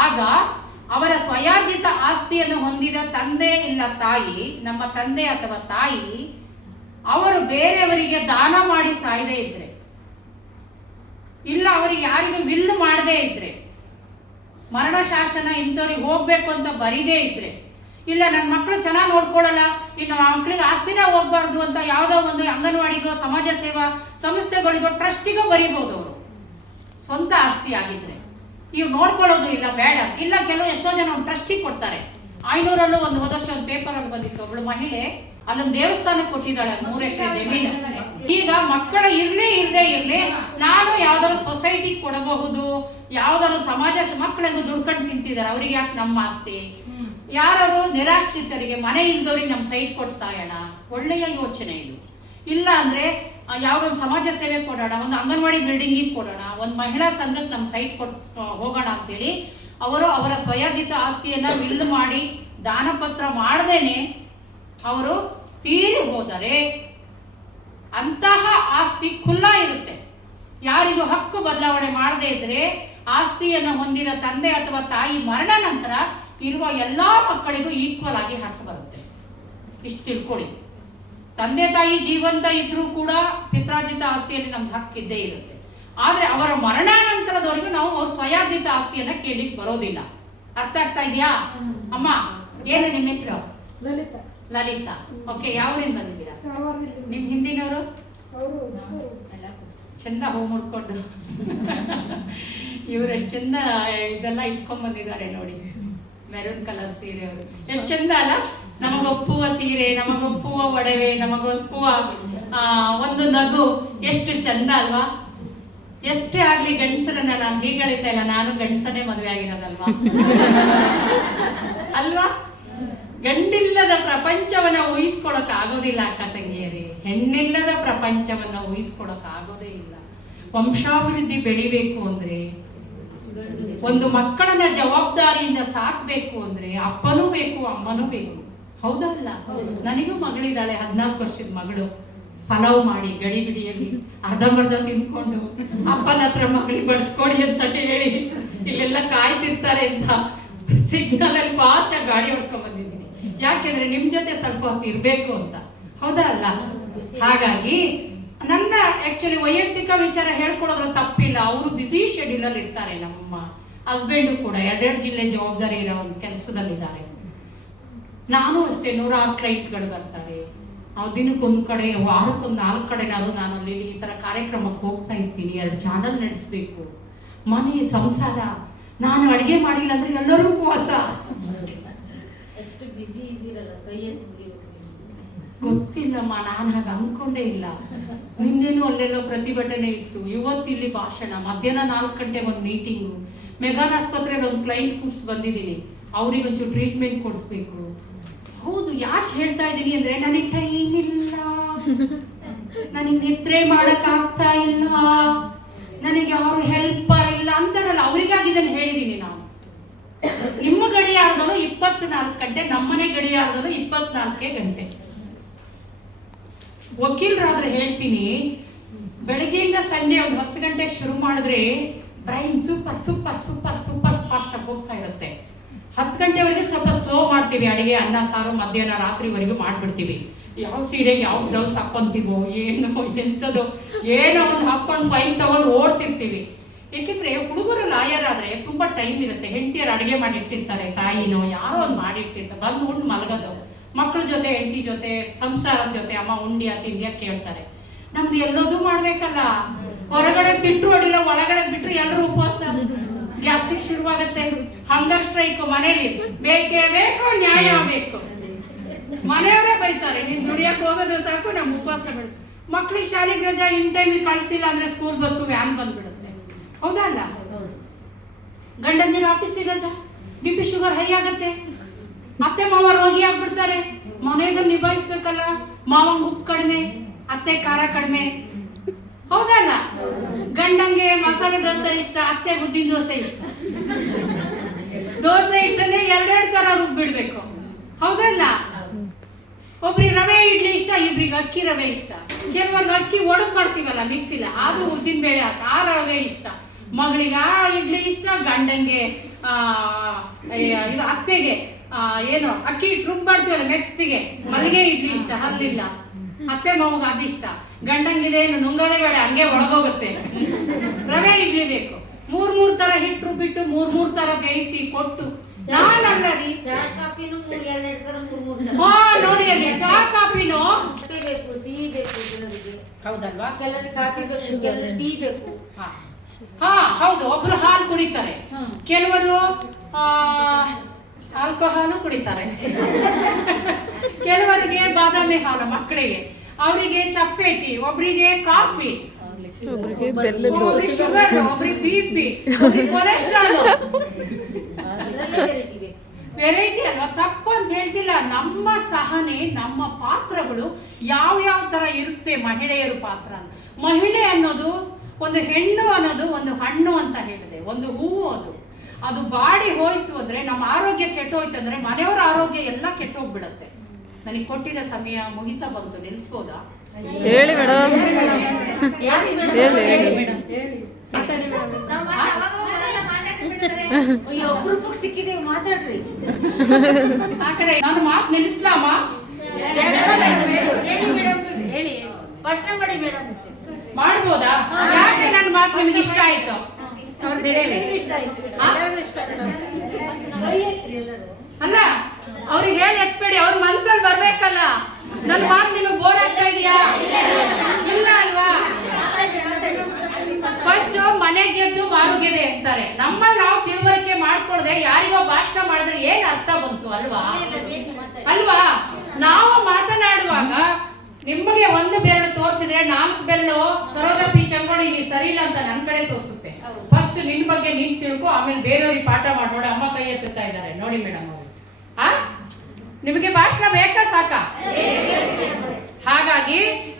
ಆಗ ಅವರ ಸ್ವಯಾರ್ಜಿತ ಆಸ್ತಿಯನ್ನು ಹೊಂದಿದ ತಂದೆ ಇಲ್ಲ ತಾಯಿ, ನಮ್ಮ ತಂದೆ ಅಥವಾ ತಾಯಿ, ಅವರು ಬೇರೆಯವರಿಗೆ ದಾನ ಮಾಡಿ ಸಾಯದೇ ಇದ್ರೆ, ಇಲ್ಲ ಅವರಿಗೆ ಯಾರಿಗೂ ವಿಲ್ ಮಾಡದೇ ಇದ್ರೆ, ಮರಣ ಶಾಸನ ಇಂಥವ್ರಿಗೆ ಹೋಗ್ಬೇಕು ಅಂತ ಬರೀದೇ ಇದ್ರೆ, ಇಲ್ಲ ನನ್ನ ಮಕ್ಕಳು ಚೆನ್ನಾಗಿ ನೋಡ್ಕೊಳ್ಳಲ್ಲ, ಇನ್ನು ಮಕ್ಕಳಿಗೆ ಆಸ್ತಿನೇ ಹೋಗ್ಬಾರ್ದು ಅಂತ ಯಾವುದೋ ಒಂದು ಅಂಗನವಾಡಿಗೋ ಸಮಾಜ ಸೇವಾ ಸಂಸ್ಥೆಗಳಿಗೋ ಟ್ರಸ್ಟಿಗೋ ಬರೀಬಹುದು ಅವರು, ಸ್ವಂತ ಆಸ್ತಿ ಆಗಿದ್ರೆ. ಇವ್ ನೋಡ್ಕೊಳ್ಳೋದು ಇಲ್ಲ, ಬೇಡ ಇಲ್ಲ. ಕೆಲವು ಎಷ್ಟೋ ಜನ ಒಂದು ಟ್ರಸ್ಟಿಗೆ ಕೊಡ್ತಾರೆ. 500ರಲ್ಲೂ ಒಂದು ಹೋದಷ್ಟು ಒಂದು ಪೇಪರ್ ಅಲ್ಲಿ ಬಂದಿತ್ತು, ಒಬ್ಳು ಮಹಿಳೆ ಅಲ್ಲೊಂದು ದೇವಸ್ಥಾನಕ್ಕೆ ಕೊಟ್ಟಿದ್ದಾಳೆ 3 ಎಕರೆ ಜಮೀನು. ಈಗ ಮಕ್ಕಳ ಇರ್ಲೇ ನಾನು ಯಾವ್ದಾದ್ರು ಸೊಸೈಟಿಗೆ ಕೊಡಬಹುದು, ಯಾವ್ದಾದ್ರು ಸಮಾಜ ಮಕ್ಕಳಿಗೂ ದುಡ್ಕೊಂಡು ತಿಂತಿದ್ದಾರೆ, ಅವ್ರಿಗೆ ಯಾಕೆ ನಮ್ಮ ಆಸ್ತಿ? ಯಾರು ನಿರಾಶ್ರಿತರಿಗೆ ಮನೆ ಇಲ್ದವ್ರಿಗೆ ನಮ್ಮ ಸೈಟ್ ಕೊಟ್ಟು ಸಾಯೋಣ, ಒಳ್ಳೆಯ ಯೋಚನೆ ಇದು. ಇಲ್ಲ ಅಂದ್ರೆ ಯಾವ್ದೊಂದು ಸಮಾಜ ಸೇವೆ ಕೊಡೋಣ, ಒಂದು ಅಂಗನವಾಡಿ ಬಿಲ್ಡಿಂಗಿಗೆ ಕೊಡೋಣ, ಒಂದು ಮಹಿಳಾ ಸಂಘಕ್ಕೆ ನಮ್ಮ ಸೈಟ್ ಕೊಟ್ಟು ಹೋಗೋಣ ಅಂತೇಳಿ ಅವರು ಅವರ ಸ್ವಯಾರ್ಜಿತ ಆಸ್ತಿಯನ್ನ ವಿಲ್ ಮಾಡಿ ದಾನಪತ್ರ ಮಾಡದೇನೆ ಅವರು ತೀರಿ ಹೋದರೆ ಅಂತಹ ಆಸ್ತಿ ಖುಲ್ಲಾ ಇರುತ್ತೆ. ಯಾರಿಗೂ ಹಕ್ಕು ಬದಲಾವಣೆ ಮಾಡದೇ ಇದ್ರೆ ಆಸ್ತಿಯನ್ನು ಹೊಂದಿದ ತಂದೆ ಅಥವಾ ತಾಯಿ ಮರಣ ನಂತರ ಇರುವ ಎಲ್ಲಾ ಮಕ್ಕಳಿಗೂ ಈಕ್ವಲ್ ಆಗಿ ಹಕ್ಕು ಬರುತ್ತೆ. ಇಷ್ಟು ತಿಳ್ಕೊಳ್ಳಿ. ತಂದೆ ತಾಯಿ ಜೀವಂತ ಇದ್ರೂ ಕೂಡ ಪಿತ್ರಾರ್ಜಿತ ಆಸ್ತಿಯಲ್ಲಿ ನಮ್ಗೆ ಹಕ್ಕಿದ್ದೇ ಇರುತ್ತೆ. ಆದ್ರೆ ಅವರ ಮರಣಾನಂತರದವರೆಗೂ ನಾವು ಅವ್ರ ಸ್ವಯಾರ್ಜಿತ ಆಸ್ತಿಯನ್ನ ಕೇಳಲಿಕ್ಕೆ ಬರೋದಿಲ್ಲ. ಅರ್ಥ ಆಗ್ತಾ ಇದೆಯಾ ಅಮ್ಮ? ಏನು ನಿಮ್ಮ ಹೆಸರು? ಲಲಿತಾ. ಓಕೆ, ಯಾವ್ರಿಂದ ಬಂದಿದ್ದೀರಾ? ನಿಮ್ ಹಿಂದಿನವರು ಚಂದ ಹೂ ಮುಡ್ಕೊಂಡು ಇವ್ರು ಎಷ್ಟು ಚಂದ ಇದೆಲ್ಲ ಇಟ್ಕೊಂಡ್ ಬಂದಿದ್ದಾರೆ ನೋಡಿ, ಮೆರೂನ್ ಕಲರ್ ಸೀರೆ. ಅವರು ಎಷ್ಟು ಚಂದ ಅಲ್ಲ? ನಮಗೊಪ್ಪುವ ಸೀರೆ, ನಮಗೊಪ್ಪುವ ಒಡವೆ, ನಮಗೊಪ್ಪುವ ಒಂದು ನಗು, ಎಷ್ಟು ಚಂದ ಅಲ್ವಾ? ಎಷ್ಟೇ ಆಗ್ಲಿ ಗಂಡಸರನ್ನ ನಾನು ಹೀಗೆ ಹೇಳ್ತಾ ಇಲ್ಲ, ನಾನು ಗಂಡಸನೇ ಮದುವೆ ಆಗಿರೋದಲ್ವಾ ಅಲ್ವಾ? ಗಂಡಿಲ್ಲದ ಪ್ರಪಂಚವನ್ನ ಊಹಿಸ್ಕೊಳಕ್ ಆಗೋದಿಲ್ಲ ಅಕ್ಕ ತಂಗಿಯರೇ, ಹೆಣ್ಣಿಲ್ಲದ ಪ್ರಪಂಚವನ್ನ ಊಹಿಸ್ಕೊಳಕ್ ಆಗೋದೇ ಇಲ್ಲ. ವಂಶಾಭಿವೃದ್ಧಿ ಬೆಳಿಬೇಕು ಅಂದ್ರೆ, ಒಂದು ಮಕ್ಕಳನ್ನ ಜವಾಬ್ದಾರಿಯಿಂದ ಸಾಕ್ಬೇಕು ಅಂದ್ರೆ ಅಪ್ಪನೂ ಬೇಕು ಅಮ್ಮನೂ ಬೇಕು, ಹೌದಲ್ಲ? ನನಗೂ ಮಗಳಿದ್ದಾಳೆ, 14 ವರ್ಷದ ಮಗಳು. ಪಲಾವ್ ಮಾಡಿ ಗಡಿಬಿಡಿಯಲ್ಲಿ ಅರ್ಧಂಬರ್ಧ ತಿನ್ಕೊಂಡು ಅಪ್ಪನ ಹತ್ರ ಮಗಳಿಗೆ ಬಡಿಸ್ಕೊಡಿ ಅಂತ ಹೇಳಿ ಇಲ್ಲೆಲ್ಲ ಕಾಯ್ತಿರ್ತಾರೆ ಅಂತ ಸಿಗ್ನಲ್ ಅಲ್ಲಿ ಫಾಸ್ಟ್ ಆಗಿ ಗಾಡಿ ಹೊಡ್ಕೊಂಡ್ ಬಂದಿದ್ದೀನಿ. ಯಾಕೆಂದ್ರೆ ನಿಮ್ ಜೊತೆ ಸ್ವಲ್ಪ ಹೊತ್ತು ಇರ್ಬೇಕು ಅಂತ, ಹೌದಾ ಅಲ್ಲ? ಹಾಗಾಗಿ ನನ್ನ ಆಕ್ಚುಲಿ ವೈಯಕ್ತಿಕ ವಿಚಾರ ಹೇಳ್ಕೊಡೋದ್ರ ತಪ್ಪಿಲ್ಲ. ಅವರು ಬಿಸಿ ಶೆಡ್ಯೂಲ್ ಅಲ್ಲಿ ಇರ್ತಾರೆ. ನಮ್ಮ ಹಸ್ಬೆಂಡು ಕೂಡ 2 ಜಿಲ್ಲೆ ಜವಾಬ್ದಾರಿ ಇರೋ ಒಂದು ಕೆಲಸದಲ್ಲಿದ್ದಾರೆ. ನಾನು ಅಷ್ಟೇ 100 ಕ್ಲೈಂಟ್ಗಳು ಬರ್ತಾರೆ. ನಾವು ದಿನಕ್ಕೊಂದು ಕಡೆ, ವಾರಕ್ಕೊಂದು 4 ಕಡೆನಾದ್ರು ನಾನು ಅಲ್ಲಿ ಈ ತರ ಕಾರ್ಯಕ್ರಮಕ್ಕೆ ಹೋಗ್ತಾ ಇರ್ತೀನಿ. 2 ಚಾನಲ್ ನಡೆಸ್ಬೇಕು, ಮನೆ ಸಂಸಾರ. ನಾನು ಅಡಿಗೆ ಮಾಡಿಲ್ಲ ಅಂದ್ರೆ ಎಲ್ಲರೂ ಉಪವಾಸ. ಗೊತ್ತಿಲ್ಲಮ್ಮ, ನಾನು ಹಾಗೆ ಅಂದ್ಕೊಂಡೇ ಇಲ್ಲ. ನಿನ್ನೇನು ಅಲ್ಲೆಲ್ಲೋ ಪ್ರತಿಭಟನೆ ಇತ್ತು, ಇವತ್ತು ಇಲ್ಲಿ ಭಾಷಣ, ಮಧ್ಯಾಹ್ನ 4 ಗಂಟೆಗೆ ಒಂದು ಮೀಟಿಂಗು, ಮೆಗಾನ್ ಆಸ್ಪತ್ರೆಯಲ್ಲಿ ಒಂದು ಕ್ಲೈಂಟ್ ಕೂರ್ಸಿ ಬಂದಿದ್ದೀನಿ, ಅವ್ರಿಗೆ ಒಂಚೂರು ಟ್ರೀಟ್ಮೆಂಟ್ ಕೊಡಿಸ್ಬೇಕು. ಹೌದು, ಯಾಕೆ ಹೇಳ್ತಾ ಇದ್ದೀನಿ ಅಂದ್ರೆ ನನಗೆ ಟೈಮ್ ಇಲ್ಲ, ನನಗೆ ನಿದ್ರೆ ಮಾಡಕ್ ಆಗ್ತಾ ಇಲ್ಲ, ನನಗೆ ಯಾರು ಹೆಲ್ಪರ್ ಇಲ್ಲ ಅಂತಾರಲ್ಲ, ಅವರಿಗಾಗಿ ಇದನ್ನು ಹೇಳಿದ್ದೀನಿ ನಾನು. ನಿಮ್ಮ ಗಡಿಯಾರದಲ್ಲೂ 24 ಗಂಟೆ, ನಮ್ಮನೆ ಗಡಿಯಾರದಲ್ಲೂ 24 ಗಂಟೆ. ವಕೀಲರಾದ್ರೆ ಹೇಳ್ತೀನಿ, ಬೆಳಗ್ಗೆಯಿಂದ ಸಂಜೆ ಒಂದು 10 ಗಂಟೆಗೆ ಶುರು ಮಾಡಿದ್ರೆ brain super super super super fast ಆಗಿ ಹೋಗ್ತಾ ಇರುತ್ತೆ. 10 ಗಂಟೆವರೆಗೆ ಸ್ವಲ್ಪ ಸ್ಲೋ ಮಾಡ್ತೀವಿ ಅಡಿಗೆ, ಅನ್ನ ಸಾರು ಮಧ್ಯಾಹ್ನ ರಾತ್ರಿವರೆಗೂ ಮಾಡ್ಬಿಡ್ತೀವಿ. ಯಾವ ಸೀರೆಗೆ ಯಾವ ಬ್ಲೌಸ್ ಹಾಕ್ಕೊಂತೀವೋ ಏನೋ ಎಂಥದೋ ಏನೋ ಒಂದು ಹಾಕ್ಕೊಂಡು ಫೈಲ್ ತಗೊಂಡು ಓಡ್ತಿರ್ತೀವಿ. ಏಕೆಂದ್ರೆ ಹುಡುಗರು ಲಾಯರ್ ಆದ್ರೆ ತುಂಬಾ ಟೈಮ್ ಇರುತ್ತೆ. ಹೆಂಡತಿಯರು ಅಡುಗೆ ಮಾಡಿ ಇಟ್ಟಿರ್ತಾರೆ, ತಾಯಿನೋ ಯಾರೋ ಒಂದು ಮಾಡಿ ಇಟ್ಟಿರ್ತಾರೆ, ಬಂದು ಉಂಡು ಮಲಗೋದು. ಮಕ್ಕಳ ಜೊತೆ ಹೆಂಡತಿ ಜೊತೆ ಸಂಸಾರದ ಜೊತೆ ಅಮ್ಮ ಉಂಡಿಯ ತಿಂಡಿಯ ಕೇಳ್ತಾರೆ. ನಮ್ದು ಎಲ್ಲದೂ ಮಾಡ್ಬೇಕಲ್ಲ. ಹೊರಗಡೆ ಬಿಟ್ರು ಅಡಿಲ್ಲ, ಒಳಗಡೆ ಬಿಟ್ರು ಎಲ್ಲರೂ ಉಪವಾಸ, ಗ್ಯಾಸ್ಟ್ರಿಕ್ ಶುರುವಾಗತ್ತೆ, ಹಂಗರ್ ಸ್ಟ್ರೈಕ್. ಮನೇಲಿ ಬೇಕೇ ಬೇಕು, ನ್ಯಾಯ ಬೇಕು. ಮನೆಯವರೇ ಬೈತಾರೆ, ನೀನ್ ದುಡಿಯಕ್ಕೆ ಹೋಗೋದು ಸಾಕು, ನಮ್ಮ ಉಪವಾಸ ಬಿಡು. ಮಕ್ಳಿಗೆ ಶಾಲೆಗೆ ರಜಾ ಇನ್ ಟೈಮಿಗೆ ಕಳಿಸಿಲ್ಲ ಅಂದ್ರೆ ಸ್ಕೂಲ್ ಬಸ್ಸು ವ್ಯಾನ್ ಬಂದ್ಬಿಡುತ್ತೆ. ಹೌದಾ ಅಲ್ಲ? ಗಂಡನ ದಿನ ಆಫೀಸಿಗೆ ರಜಾ, BP ಶುಗರ್ ಹೈ ಆಗತ್ತೆ, ಅತ್ತೆ ಮಾವ ರೋಗಿ ಆಗ್ಬಿಡ್ತಾರೆ. ಮನೆಯನ್ನು ನಿಭಾಯಿಸ್ಬೇಕಲ್ಲ. ಮಾವಂಗ್ ಉಪ್ಪು ಕಡಿಮೆ, ಅತ್ತೆ ಖಾರ ಕಡಿಮೆ. ಹೌದಲ್ಲ? ಗಂಡಂಗೆ ಮಸಾಲೆ ದೋಸೆ ಇಷ್ಟ, ಅತ್ತೆ ಉದ್ದಿನ ದೋಸೆ ಇಷ್ಟ. ದೋಸೆ ಇಟ್ಟನೆ 2 ತರ ರುಬ್ಬಿಡ್ಬೇಕು. ಹೌದಲ್ಲ? ಒಬ್ರಿಗೆ ರವೆ ಇಡ್ಲಿ ಇಷ್ಟ, ಇಬ್ರಿಗೆ ಅಕ್ಕಿ ರವೆ ಇಷ್ಟ. ಕೆಲವರ್ಗೆ ಅಕ್ಕಿ ಒಡದ್ ಮಾಡ್ತೀವಲ್ಲ ಮಿಕ್ಸಿಲ್ಲ, ಅದು ಉದ್ದಿನ ಬೇಳೆ ಹಾಕಿ ಆ ರವೆ ಇಷ್ಟ. ಮಗಳಿಗೆ ಆ ಇಡ್ಲಿ ಇಷ್ಟ, ಗಂಡಂಗೆ ಇದು ಅತ್ತೆಗೆ ಏನು ಅಕ್ಕಿ ಇಟ್ಟು ರುಬ್ ಮಾಡ್ತೀವಲ್ಲ ಮೆತ್ತಿಗೆ, ಮಲ್ಲಿಗೆ ಇಡ್ಲಿ ಇಷ್ಟ, ಹಲ್ಲಿಲ್ಲ. ಅತ್ತೆ ಮಾವಗ ಅದಿಷ್ಟ. ಗಂಡಂಗಿದೇನು ನುಂಗೋದೇ ಬೇಡ, ಹಂಗೆ ಒಳಗೋಗುತ್ತೆ. ರವೆ ಇಡ್ಲಿ ಬೇಕು. 3 ತರ ಹಿಟ್ಟು ರುಬ್ಬಿಟ್ಟು 3 ತರ ಬೇಯಿಸಿ ಕೊಟ್ಟು. ನಾನಲ್ಲ ರೀ, ನೋಡಿ ಅಲ್ಲಿ ಚಾ ಕಾಫಿನೂ ಬೇಕು, ಸಿಹಿ ಬೇಕು, ಹೌದಲ್ವಾ? ಕೆಲವರಿಗೆ ಕಾಫಿ ಬೇಕು, ಕೆಲವರಿಗೆ ಟೀ ಬೇಕು. ಹಾ ಹೌದು, ಒಬ್ರು ಹಾಲು ಕುಡಿತಾರೆ, ಕೆಲವರು ಆಲ್ಕೋಹಾಲು ಕುಡಿತಾರೆ. ಕೆಲವರಿಗೆ ಬಾದಾಮಿ ಹಾಲು ಮಕ್ಕಳಿಗೆ, ಅವರಿಗೆ ಚಪ್ಪೇಟಿ, ಒಬ್ರಿಗೆ ಕಾಫಿ, ಒಬ್ರಿಗೆ ಶುಗರ್, ಒಬ್ರಿಗೆ BP, ಕೊಲೆಸ್ಟ್ರಾಲ್. ವೆರೈಟಿ ಅಲ್ವಾ? ತಪ್ಪು ಅಂತ ಹೇಳ್ತಿಲ್ಲ. ನಮ್ಮ ಸಹನೆ, ನಮ್ಮ ಪಾತ್ರಗಳು ಯಾವ ತರ ಇರುತ್ತೆ ಮಹಿಳೆಯರ ಪಾತ್ರ. ಮಹಿಳೆ ಅನ್ನೋದು ಒಂದು ಹೆಣ್ಣು ಅನ್ನೋದು ಒಂದು ಹಣ್ಣು ಅಂತ ಹೇಳಿದೆ, ಒಂದು ಹೂವು. ಅದು ಬಾಡಿ ಹೋಯ್ತು ಅಂದ್ರೆ, ನಮ್ಮ ಆರೋಗ್ಯ ಕೆಟ್ಟೋಯ್ತು ಅಂದ್ರೆ ಮನೆಯವರ ಆರೋಗ್ಯ ಎಲ್ಲ ಕೆಟ್ಟೋಗ್ಬಿಡತ್ತೆ. ನನಗೆ ಕೊಟ್ಟಿರೋ ಸಮಯ ಮುಗಿತಾ ಬಂತು, ನಿಲ್ಸ್ಬೋದಾ? ಹೇಳಿ ಮೇಡಮ್. ಸಿಕ್ಕಿದೆ, ಮಾತಾಡ್ರಿ. ಆ ಕಡೆ ನಾನು ಮಾತು ನಿಲ್ಲಿಸ್ಲಾಮ? ಹೇಳಿ, ಪ್ರಶ್ನೆ ಮಾಡಿ ಮೇಡಮ್. ಮಾಡ್ಬೋದಾ? ಯಾಕೆ ನನ್ನ ಮಾತು ನಿಮ್ಗೆ ಇಷ್ಟ ಆಯ್ತು? ಅಲ್ಲ, ಅವ್ರಿಗೆ ಹೇಳಿ ಹಚ್ಬೇಡಿ, ಅವ್ರ ಮನ್ಸಲ್ಲಿ ಬರ್ಬೇಕಲ್ಲ. ನನ್ನ ಮಾತು ನಿಮಗೆ ಬೋರ್ ಆಗ್ತಾ ಇದೆಯಾ? ಇಲ್ಲ ಅಲ್ವಾ? ಫಸ್ಟ್ ಮನೆ ಗೆದ್ದು ಮಾರು ಗೆದೆ ಅಂತಾರೆ. ನಮ್ಮಲ್ಲಿ ನಾವು ತಿಳುವಳಿಕೆ ಮಾಡ್ಕೊಳ್ದೆ ಯಾರಿಗೋ ಭಾಷಣ ಮಾಡಿದ್ರೆ ಏನ್ ಅರ್ಥ ಬಂತು ಅಲ್ವಾ? ಅಲ್ವಾ? ನಾವು ಮಾತನಾಡುವಾಗ ನಿಮಗೆ 1 ಬೆರಳು ತೋರಿಸಿದ್ರೆ 4 ಬೆರಳು ಸರೋಜಪ್ಪಿ ಚಂಗೋಳಿ ನೀ ಸರಿ ಇಲ್ಲ ಅಂತ ನನ್ನ ಕಡೆ ತೋರಿಸುತ್ತೆ. ಫಸ್ಟ್ ನಿನ್ ಬಗ್ಗೆ ನೀನ್ ತಿಳ್ಕೊ, ಆಮೇಲೆ ಬೇರೆಯವ್ರಿಗೆ ಪಾಠ ಮಾಡಿ. ನೋಡಿ, ಅಮ್ಮ ಕೈ ಎತ್ತುತ್ತಾ ಇದ್ದಾರೆ ನೋಡಿ ಮೇಡಮ್ ಅವರು. ನಿಮಗೆ ಭಾಷಣ ಬೇಕಾ ಸಾಕ? ಹಾಗಾಗಿ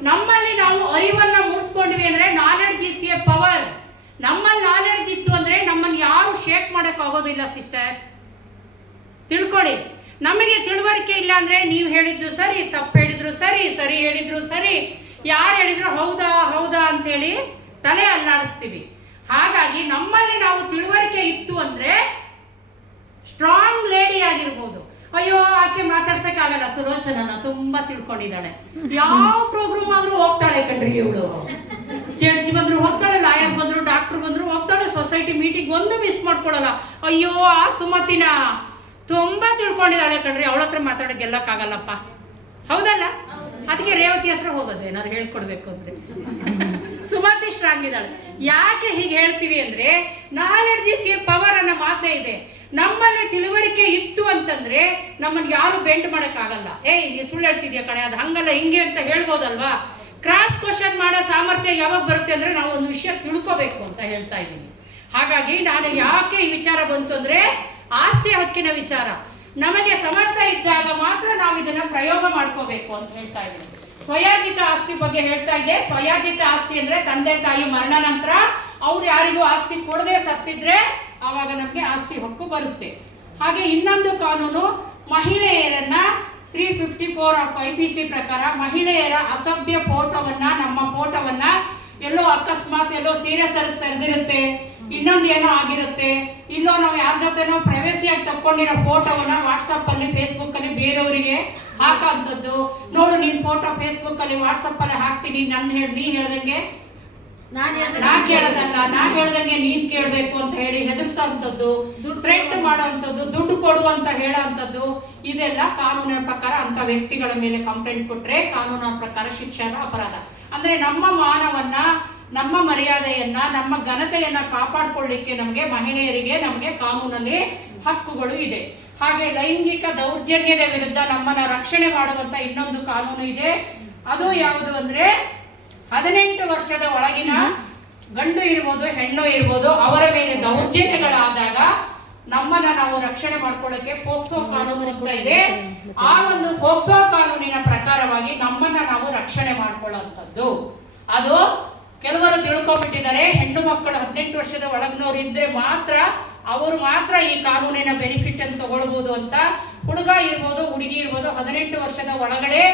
ನಮ್ಮಲ್ಲಿ ನಾವು ಅರಿವನ್ನ ಮೂಡಿಸ್ಕೊಂಡಿವಿ ಅಂದ್ರೆ, ನಾಲೆಡ್ಜ್ ಇಸ್ ಎ ಪವರ್. ನಮ್ಮಲ್ಲಿ ನಾಲೆಡ್ಜ್ ಇತ್ತು ಅಂದ್ರೆ ನಮ್ಮನ್ನು ಯಾರು ಶೇಕ್ ಮಾಡಕ್ ಆಗೋದಿಲ್ಲ ಸಿಸ್ಟರ್ಸ್, ತಿಳ್ಕೊಳ್ಳಿ. ನಮಗೆ ತಿಳುವಳಿಕೆ ಇಲ್ಲ ಅಂದ್ರೆ ನೀವು ಹೇಳಿದ್ದು ಸರಿ, ತಪ್ಪು ಹೇಳಿದ್ರು ಸರಿ, ಸರಿ ಹೇಳಿದ್ರು ಸರಿ, ಯಾರು ಹೇಳಿದ್ರು ಹೌದಾ ಹೌದಾ ಅಂತೇಳಿ ತಲೆ ಅಲ್ಲಾಡಿಸ್ತೀವಿ. ಹಾಗಾಗಿ ನಮ್ಮಲ್ಲಿ ನಾವು ತಿಳುವಳಿಕೆ ಇತ್ತು ಅಂದ್ರೆ ಸ್ಟ್ರಾಂಗ್ ಲೇಡಿ ಆಗಿರ್ಬೋದು. ಅಯ್ಯೋ ಆಕೆ ಮಾತಾಡ್ಸಕ್ಕಾಗಲ್ಲ, ಸುಲೋಚನನ ತುಂಬಾ ತಿಳ್ಕೊಂಡಿದ್ದಾಳೆ, ಯಾವ ಪ್ರೋಗ್ರಾಮ್ ಆದ್ರೂ ಹೋಗ್ತಾಳೆ ಕಣ್ರಿ ಇವಳು. ಜಡ್ಜ್ ಬಂದ್ರು ಹೋಗ್ತಾಳೆ, ಲಾಯರ್ ಬಂದ್ರು, ಡಾಕ್ಟರ್ ಬಂದ್ರು ಹೋಗ್ತಾಳೆ, ಸೊಸೈಟಿ ಮೀಟಿಂಗ್ ಒಂದು ಮಿಸ್ ಮಾಡ್ಕೊಳಲ್ಲ. ಅಯ್ಯೋ ಆ ಸುಮತಿನ ತುಂಬಾ ತಿಳ್ಕೊಂಡಿದ್ದಾಳೆ ಕಣ್ರಿ, ಅವಳ ಹತ್ರ ಮಾತಾಡೋಕೆ ಗೆಲ್ಲಕ್ಕಾಗಲ್ಲಪ್ಪ. ಹೌದಲ್ಲ? ಅದಕ್ಕೆ ರೇವತಿ ಹತ್ರ ಹೋಗೋದು ಏನಾದ್ರು ಹೇಳ್ಕೊಡ್ಬೇಕು ಅಂದ್ರೆ. ಸುಮತಿ ಸ್ಟ್ರಾಂಗ್ ಇದ್ದಾಳೆ. ಯಾಕೆ ಹೀಗೆ ಹೇಳ್ತೀವಿ ಅಂದ್ರೆ, ನಾಲೆಡ್ಜ್ ಇಸ್ ಎ ಪವರ್ ಅನ್ನೋ ಮಾತೇ ಇದೆ. ನಮ್ಮಲ್ಲಿ ತಿಳುವಳಿಕೆ ಇತ್ತು ಅಂತಂದ್ರೆ ನಮ್ಮನ್ನು ಯಾರು ಬೆಂಡ್ ಮಾಡಕ್ಕಾಗಲ್ಲ. ನೀ ಸುಳ್ಳು ಹೇಳ್ತಿದ್ಯಾ ಕಣೆ, ಅದು ಹಂಗಲ್ಲ ಹಿಂಗೆ ಅಂತ ಹೇಳ್ಬೋದಲ್ವಾ? ಕ್ರಾಸ್ ಕ್ವಶನ್ ಮಾಡೋ ಸಾಮರ್ಥ್ಯ ಯಾವಾಗ ಬರುತ್ತೆ ಅಂದ್ರೆ ನಾವು ಒಂದು ವಿಷಯ ತಿಳ್ಕೋಬೇಕು ಅಂತ ಹೇಳ್ತಾ ಇದ್ದೀನಿ. ಹಾಗಾಗಿ ನಾನು ಯಾಕೆ ಈ ವಿಚಾರ ಬಂತು ಅಂದ್ರೆ, ಆಸ್ತಿ ಹಕ್ಕಿನ ವಿಚಾರ. ನಮಗೆ ಸಮಸ್ಯೆ ಇದ್ದಾಗ ಮಾತ್ರ ನಾವು ಇದನ್ನ ಪ್ರಯೋಗ ಮಾಡ್ಕೋಬೇಕು ಅಂತ ಹೇಳ್ತಾ ಇದ್ದೀನಿ. ಸ್ವಯಾರ್ಜಿತ ಆಸ್ತಿ ಬಗ್ಗೆ ಹೇಳ್ತಾ ಇದ್ದೆ. ಸ್ವಯಾರ್ಜಿತ ಆಸ್ತಿ ಅಂದ್ರೆ ತಂದೆ ತಾಯಿ ಮರಣ ನಂತರ ಅವ್ರು ಯಾರಿಗೂ ಆಸ್ತಿ ಕೊಡದೆ ಸತ್ತಿದ್ರೆ ಆವಾಗ ನಮಗೆ ಆಸ್ತಿ ಹಕ್ಕು ಬರುತ್ತೆ. ಹಾಗೆ ಇನ್ನೊಂದು ಕಾನೂನು, ಮಹಿಳೆಯರನ್ನ 354 ಆಫ್ IPC ಪ್ರಕಾರ ಮಹಿಳೆಯರ ಅಸಭ್ಯ ಫೋಟೋವನ್ನ, ನಮ್ಮ ಫೋಟೋವನ್ನ ಎಲ್ಲೋ ಅಕಸ್ಮಾತ್ ಎಲ್ಲೋ ಸೀರಿಯಸ್ ಆಗಿ ಸರಿದಿರುತ್ತೆ, ಇನ್ನೊಂದು ಏನೋ ಆಗಿರುತ್ತೆ, ಇಲ್ಲೋ ನಾವು ಯಾರ ಜೊತೆನೋ ಪ್ರೈವೇಸಿಯಾಗಿ ತಕ್ಕೊಂಡಿರೋ ಫೋಟೋವನ್ನ ವಾಟ್ಸಪ್ ಅಲ್ಲಿ ಫೇಸ್ಬುಕ್ ಅಲ್ಲಿ ಬೇರೆಯವರಿಗೆ ಹಾಕೋಂಥದ್ದು. ನೋಡು ನಿನ್ ಫೋಟೋ ಫೇಸ್ಬುಕ್ ಅಲ್ಲಿ ವಾಟ್ಸಪ್ ಅಲ್ಲಿ ಹಾಕ್ತೀನಿ, ನೀ ಹೇಳ್ದಂಗೆ ನಾ ಕೇಳೋದಲ್ಲ, ನಾ ಹೇಳ್ದಂಗೆ ನೀನ್ ಕೇಳ್ಬೇಕು ಅಂತ ಹೇಳಿ ಹೆದರ್ಸೋಂಥದ್ದು, ಥ್ರೆಟ್ ಮಾಡೋಂಥದ್ದು, ದುಡ್ಡು ಕೊಡು ಅಂತ ಹೇಳೋಂಥದ್ದು, ಇದೆಲ್ಲ ಕಾನೂನಿನ ಪ್ರಕಾರ ಅಂತ ವ್ಯಕ್ತಿಗಳ ಮೇಲೆ ಕಂಪ್ಲೇಂಟ್ ಕೊಟ್ರೆ ಕಾನೂನಿನ ಪ್ರಕಾರ ಶಿಕ್ಷಣ ಅಪರಾಧ. ಅಂದ್ರೆ ನಮ್ಮ ಮಾನವನ್ನ, ನಮ್ಮ ಮರ್ಯಾದೆಯನ್ನ, ನಮ್ಮ ಘನತೆಯನ್ನ ಕಾಪಾಡ್ಕೊಳ್ಳಿಕ್ಕೆ ನಮಗೆ ಮಹಿಳೆಯರಿಗೆ ನಮಗೆ ಕಾನೂನಲ್ಲಿ ಹಕ್ಕುಗಳು ಇದೆ. ಹಾಗೆ ಲೈಂಗಿಕ ದೌರ್ಜನ್ಯದ ವಿರುದ್ಧ ನಮ್ಮನ್ನ ರಕ್ಷಣೆ ಮಾಡುವಂತ ಇನ್ನೊಂದು ಕಾನೂನು ಇದೆ. ಅದು ಯಾವುದು ಅಂದ್ರೆ 18 ವರ್ಷದ ಒಳಗಿನ ಗಂಡು ಇರ್ಬೋದು ಹೆಣ್ಣು ಇರ್ಬೋದು ಅವರ ಮೇಲೆ ದೌರ್ಜನ್ಯಗಳಾದಾಗ ನಮ್ಮನ್ನ ನಾವು ರಕ್ಷಣೆ ಮಾಡ್ಕೊಳ್ಳೋಕೆ ಪೋಕ್ಸೋ ಕಾನೂನು ಅಂತ ಇದೆ. ಆ ಒಂದು ಪೋಕ್ಸೋ ಕಾನೂನಿನ ಪ್ರಕಾರವಾಗಿ ನಮ್ಮನ್ನ ನಾವು ರಕ್ಷಣೆ ಮಾಡ್ಕೊಳ್ಳುವಂಥದ್ದು. ಅದು ಕೆಲವರು ತಿಳ್ಕೊಂಡ್ಬಿಟ್ಟಿದ್ದಾರೆ, ಹೆಣ್ಣು ಮಕ್ಕಳು 18 ವರ್ಷದ ಒಳಗಿನವರು ಇದ್ರೆ ಮಾತ್ರ ಅವರು ಮಾತ್ರ ಈ ಕಾನೂನಿನ ಬೆನಿಫಿಟ್ ಅನ್ನು ತಗೊಳ್ಬಹುದು ಅಂತ. ಹುಡುಗ ಇರ್ಬೋದು ಹುಡುಗಿ ಇರ್ಬೋದು 18 ವರ್ಷದ ಒಳಗಡೆ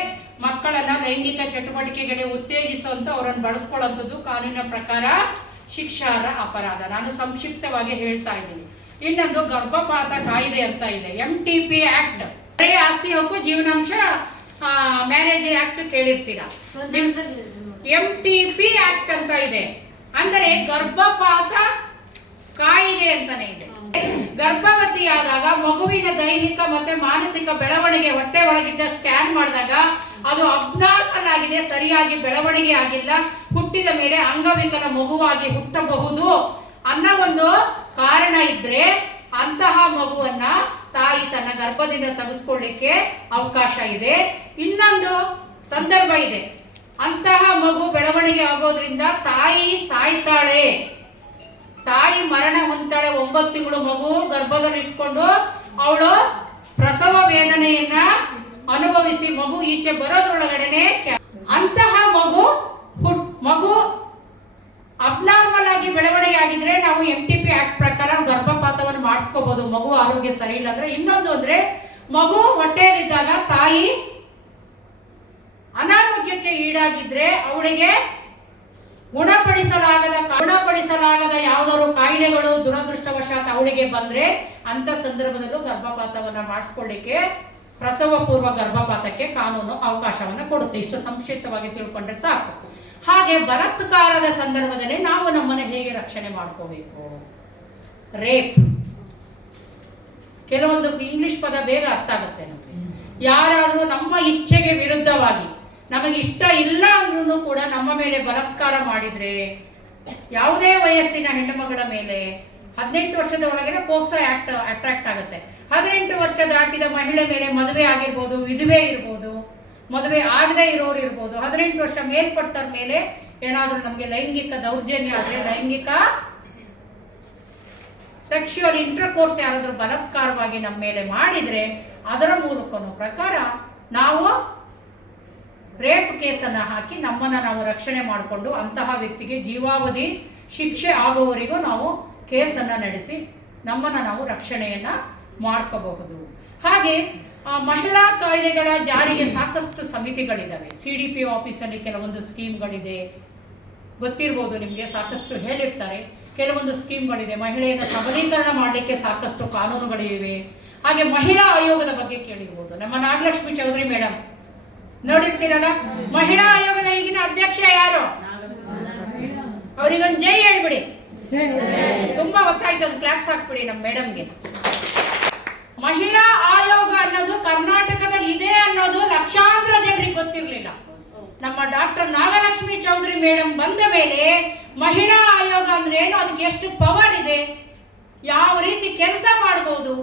ಮಕ್ಕಳನ್ನ ಲೈಂಗಿಕ ಚಟುವಟಿಕೆಗಳಿಗೆ ಉತ್ತೇಜಿಸುವಂತ ಅವರನ್ನು ಬಳಸ್ಕೊಳ್ಳುವಂಥದ್ದು ಕಾನೂನಿನ ಪ್ರಕಾರ ಶಿಕ್ಷಾರ್ಹ ಅಪರಾಧ. ನಾನು ಸಂಕ್ಷಿಪ್ತವಾಗಿ ಹೇಳ್ತಾ ಇದ್ದೀನಿ. ಇನ್ನೊಂದು ಗರ್ಭಪಾತ ಕಾಯ್ದೆ ಅಂತ ಇದೆ, MTP ಆಕ್ಟ್, ಆಸ್ತಿ ಹಕ್ಕು ಜೀವನಾಂಶ ಮ್ಯಾರೇಜ್ ಆಕ್ಟ್ ಕೇಳಿರ್ತೀರಾ. MTP ಆಕ್ಟ್ ಅಂತ ಇದೆ, ಅಂದರೆ ಗರ್ಭಪಾತ ಕಾಯಿದೆ ಅಂತಾನೆ ಇದೆ. ಗರ್ಭವತಿಯಾದಾಗ ಮಗುವಿನ ದೈಹಿಕ ಮತ್ತೆ ಮಾನಸಿಕ ಬೆಳವಣಿಗೆ ಹೊಟ್ಟೆ ಒಳಗಿದ್ದ ಸ್ಕ್ಯಾನ್ ಮಾಡಿದಾಗ ಅದು ಅಬ್ನಾರ್ಮಲ್ ಆಗಿದೆ, ಸರಿಯಾಗಿ ಬೆಳವಣಿಗೆ ಆಗಿಲ್ಲ, ಹುಟ್ಟಿದ ಮೇಲೆ ಅಂಗವಿಕಲ ಮಗುವಾಗಿ ಹುಟ್ಟಬಹುದು ಅನ್ನೋ ಒಂದು ಕಾರಣ ಇದ್ರೆ ಅಂತಹ ಮಗುವನ್ನ ತಾಯಿ ತನ್ನ ಗರ್ಭದಿಂದ ತೆಗೆಸ್ಕೊಳ್ಳಿಕ್ಕೆ ಅವಕಾಶ ಇದೆ. ಇನ್ನೊಂದು ಸಂದರ್ಭ ಇದೆ, ಅಂತಹ ಮಗು ಬೆಳವಣಿಗೆ ಆಗೋದ್ರಿಂದ ತಾಯಿ ಸಾಯ್ತಾಳೆ, ತಾಯಿ ಮರಣ ಹೊಂದ್ತಾಳೆ, 9 ತಿಂಗಳು ಮಗು ಗರ್ಭದಲ್ಲಿ ಇಟ್ಕೊಂಡು ಅವಳು ಪ್ರಸವ ವೇದನೆಯನ್ನ ಅನುಭವಿಸಿ ಮಗು ಈಚೆ ಬರೋದ್ರೊಳಗಡೆನೆ ಅಂತಹ ಮಗು ಅಬ್ನಾರ್ಮಲ್ ಆಗಿ ಬೆಳವಣಿಗೆ ಆಗಿದ್ರೆ ನಾವು MTP ಆಕ್ಟ್ ಪ್ರಕಾರ ಗರ್ಭಪಾತವನ್ನು ಮಾಡಿಸ್ಕೋಬಹುದು, ಮಗು ಆರೋಗ್ಯ ಸರಿ ಇಲ್ಲ ಅಂದ್ರೆ. ಇನ್ನೊಂದು ಅಂದ್ರೆ ಮಗು ಹೊಟ್ಟೆಯಲ್ಲಿದ್ದಾಗ ತಾಯಿ ಅನಾರೋಗ್ಯಕ್ಕೆ ಈಡಾಗಿದ್ರೆ ಅವಳಿಗೆ ಗುಣಪಡಿಸಲಾಗದ ಯಾವ್ದಾದ್ರು ಕಾಯಿಲೆಗಳು ದುರದೃಷ್ಟವಶಾತ್ ಅವಳಿಗೆ ಬಂದ್ರೆ ಅಂತ ಸಂದರ್ಭದಲ್ಲೂ ಗರ್ಭಪಾತವನ್ನ ಮಾಡಿಸ್ಕೊಳ್ಳಿಕ್ಕೆ ಪ್ರಸವ ಪೂರ್ವ ಗರ್ಭಪಾತಕ್ಕೆ ಕಾನೂನು ಅವಕಾಶವನ್ನ ಕೊಡುತ್ತೆ. ಇಷ್ಟು ಸಂಕ್ಷಿಪ್ತವಾಗಿ ತಿಳ್ಕೊಂಡ್ರೆ ಸಾಕು. ಹಾಗೆ ಬಲಾತ್ಕಾರದ ಸಂದರ್ಭದಲ್ಲಿ ನಾವು ನಮ್ಮನ್ನ ಹೇಗೆ ರಕ್ಷಣೆ ಮಾಡ್ಕೋಬೇಕು? ರೇಪ್, ಕೆಲವೊಂದು ಇಂಗ್ಲಿಷ್ ಪದ ಬೇಗ ಅರ್ಥ ಆಗುತ್ತೆ ನಮಗೆ. ಯಾರಾದ್ರೂ ನಮ್ಮ ಇಚ್ಛೆಗೆ ವಿರುದ್ಧವಾಗಿ ನಮಗೆ ಇಷ್ಟ ಇಲ್ಲ ಅಂದ್ರೂ ಕೂಡ ನಮ್ಮ ಮೇಲೆ ಬಲಾತ್ಕಾರ ಮಾಡಿದ್ರೆ, ಯಾವುದೇ ವಯಸ್ಸಿನ ಹೆಣ್ಣು ಮಗಳ ಮೇಲೆ 18 ವರ್ಷದ ಒಳಗಿನ ಪೋಕ್ಸೋ ಆಕ್ಟ್ ಅಟ್ರಾಕ್ಟ್ ಆಗುತ್ತೆ. 18 ವರ್ಷ ದಾಟಿದ ಮಹಿಳೆ ಮೇಲೆ ಮದುವೆ ಆಗಿರ್ಬೋದು, ವಿಧವೆ ಇರ್ಬೋದು, ಮದುವೆ ಆಗದೆ ಇರೋರು ಇರ್ಬೋದು, 18 ವರ್ಷ ಮೇಲ್ಪಟ್ಟರ ಮೇಲೆ ಏನಾದ್ರೂ ನಮಗೆ ಲೈಂಗಿಕ ದೌರ್ಜನ್ಯ ಆದ್ರೆ, ಲೈಂಗಿಕ ಸೆಕ್ಷುವಲ್ ಇಂಟರ್ಕೋರ್ಸ್ ಯಾರಾದ್ರೂ ಬಲಾತ್ಕಾರವಾಗಿ ನಮ್ಮ ಮೇಲೆ ಮಾಡಿದ್ರೆ ಅದರ ಮೂಲಕನೂ ಪ್ರಕಾರ ನಾವು ರೇಪ್ ಕೇಸನ್ನು ಹಾಕಿ ನಮ್ಮನ್ನ ನಾವು ರಕ್ಷಣೆ ಮಾಡಿಕೊಂಡು ಅಂತಹ ವ್ಯಕ್ತಿಗೆ ಜೀವಾವಧಿ ಶಿಕ್ಷೆ ಆಗುವವರೆಗೂ ನಾವು ಕೇಸನ್ನು ನಡೆಸಿ ನಮ್ಮನ್ನ ನಾವು ರಕ್ಷಣೆಯನ್ನ ಮಾಡ್ಕೋಬಹುದು. ಹಾಗೆ ಮಹಿಳಾ ಕಾಯ್ದೆಗಳ ಜಾರಿಗೆ ಸಾಕಷ್ಟು ಸಮಿತಿಗಳಿದ್ದಾವೆ. CDP ಆಫೀಸಲ್ಲಿ ಕೆಲವೊಂದು ಸ್ಕೀಮ್ಗಳಿದೆ, ಗೊತ್ತಿರ್ಬೋದು ನಿಮಗೆ, ಸಾಕಷ್ಟು ಹೇಳಿರ್ತಾರೆ. ಕೆಲವೊಂದು ಸ್ಕೀಮ್ಗಳಿದೆ, ಮಹಿಳೆಯನ್ನ ಸಬಲೀಕರಣ ಮಾಡಲಿಕ್ಕೆ ಸಾಕಷ್ಟು ಕಾನೂನುಗಳಿವೆ. ಹಾಗೆ ಮಹಿಳಾ ಆಯೋಗದ ಬಗ್ಗೆ ಕೇಳಿರ್ಬೋದು. ನಮ್ಮ ನಾಗಲಕ್ಷ್ಮಿ ಚೌಧರಿ ಮೇಡಮ್ ನೋಡಿರ್ತೀರಲ್ಲ, ಮಹಿಳಾ ಆಯೋಗದ ಈಗಿನ ಅಧ್ಯಕ್ಷ ಯಾರು? ಅವರಿಗೊಂದು ಜೈ ಹೇಳ್ಬಿಡಿ. ತುಂಬಾ ಹೊತ್ತಾಯ್ತು, ಒಂದು ಕ್ಲಾಪ್ಸ್ ಹಾಕ್ಬಿಡಿ ನಮ್ಮ ಮೇಡಮ್ಗೆ. ಮಹಿಳಾ ಆಯೋಗ ಅನ್ನೋದು ಕರ್ನಾಟಕದಲ್ಲಿ ಇದೆ ಅನ್ನೋದು ಲಕ್ಷಾಂತರ ಜನರಿಗೆ ಗೊತ್ತಿರಲಿಲ್ಲ. ನಮ್ಮ ಡಾಕ್ಟರ್ ನಾಗಲಕ್ಷ್ಮಿ ಚೌಧರಿ ಮೇಡಮ್ ಬಂದ ಮೇಲೆ ಮಹಿಳಾ ಆಯೋಗ ಅಂದ್ರೆ ಏನು, ಅದಕ್ಕೆ ಎಷ್ಟು ಪವರ್ ಇದೆ, ಯಾವ ರೀತಿ ಕೆಲಸ ಮಾಡಬಹುದು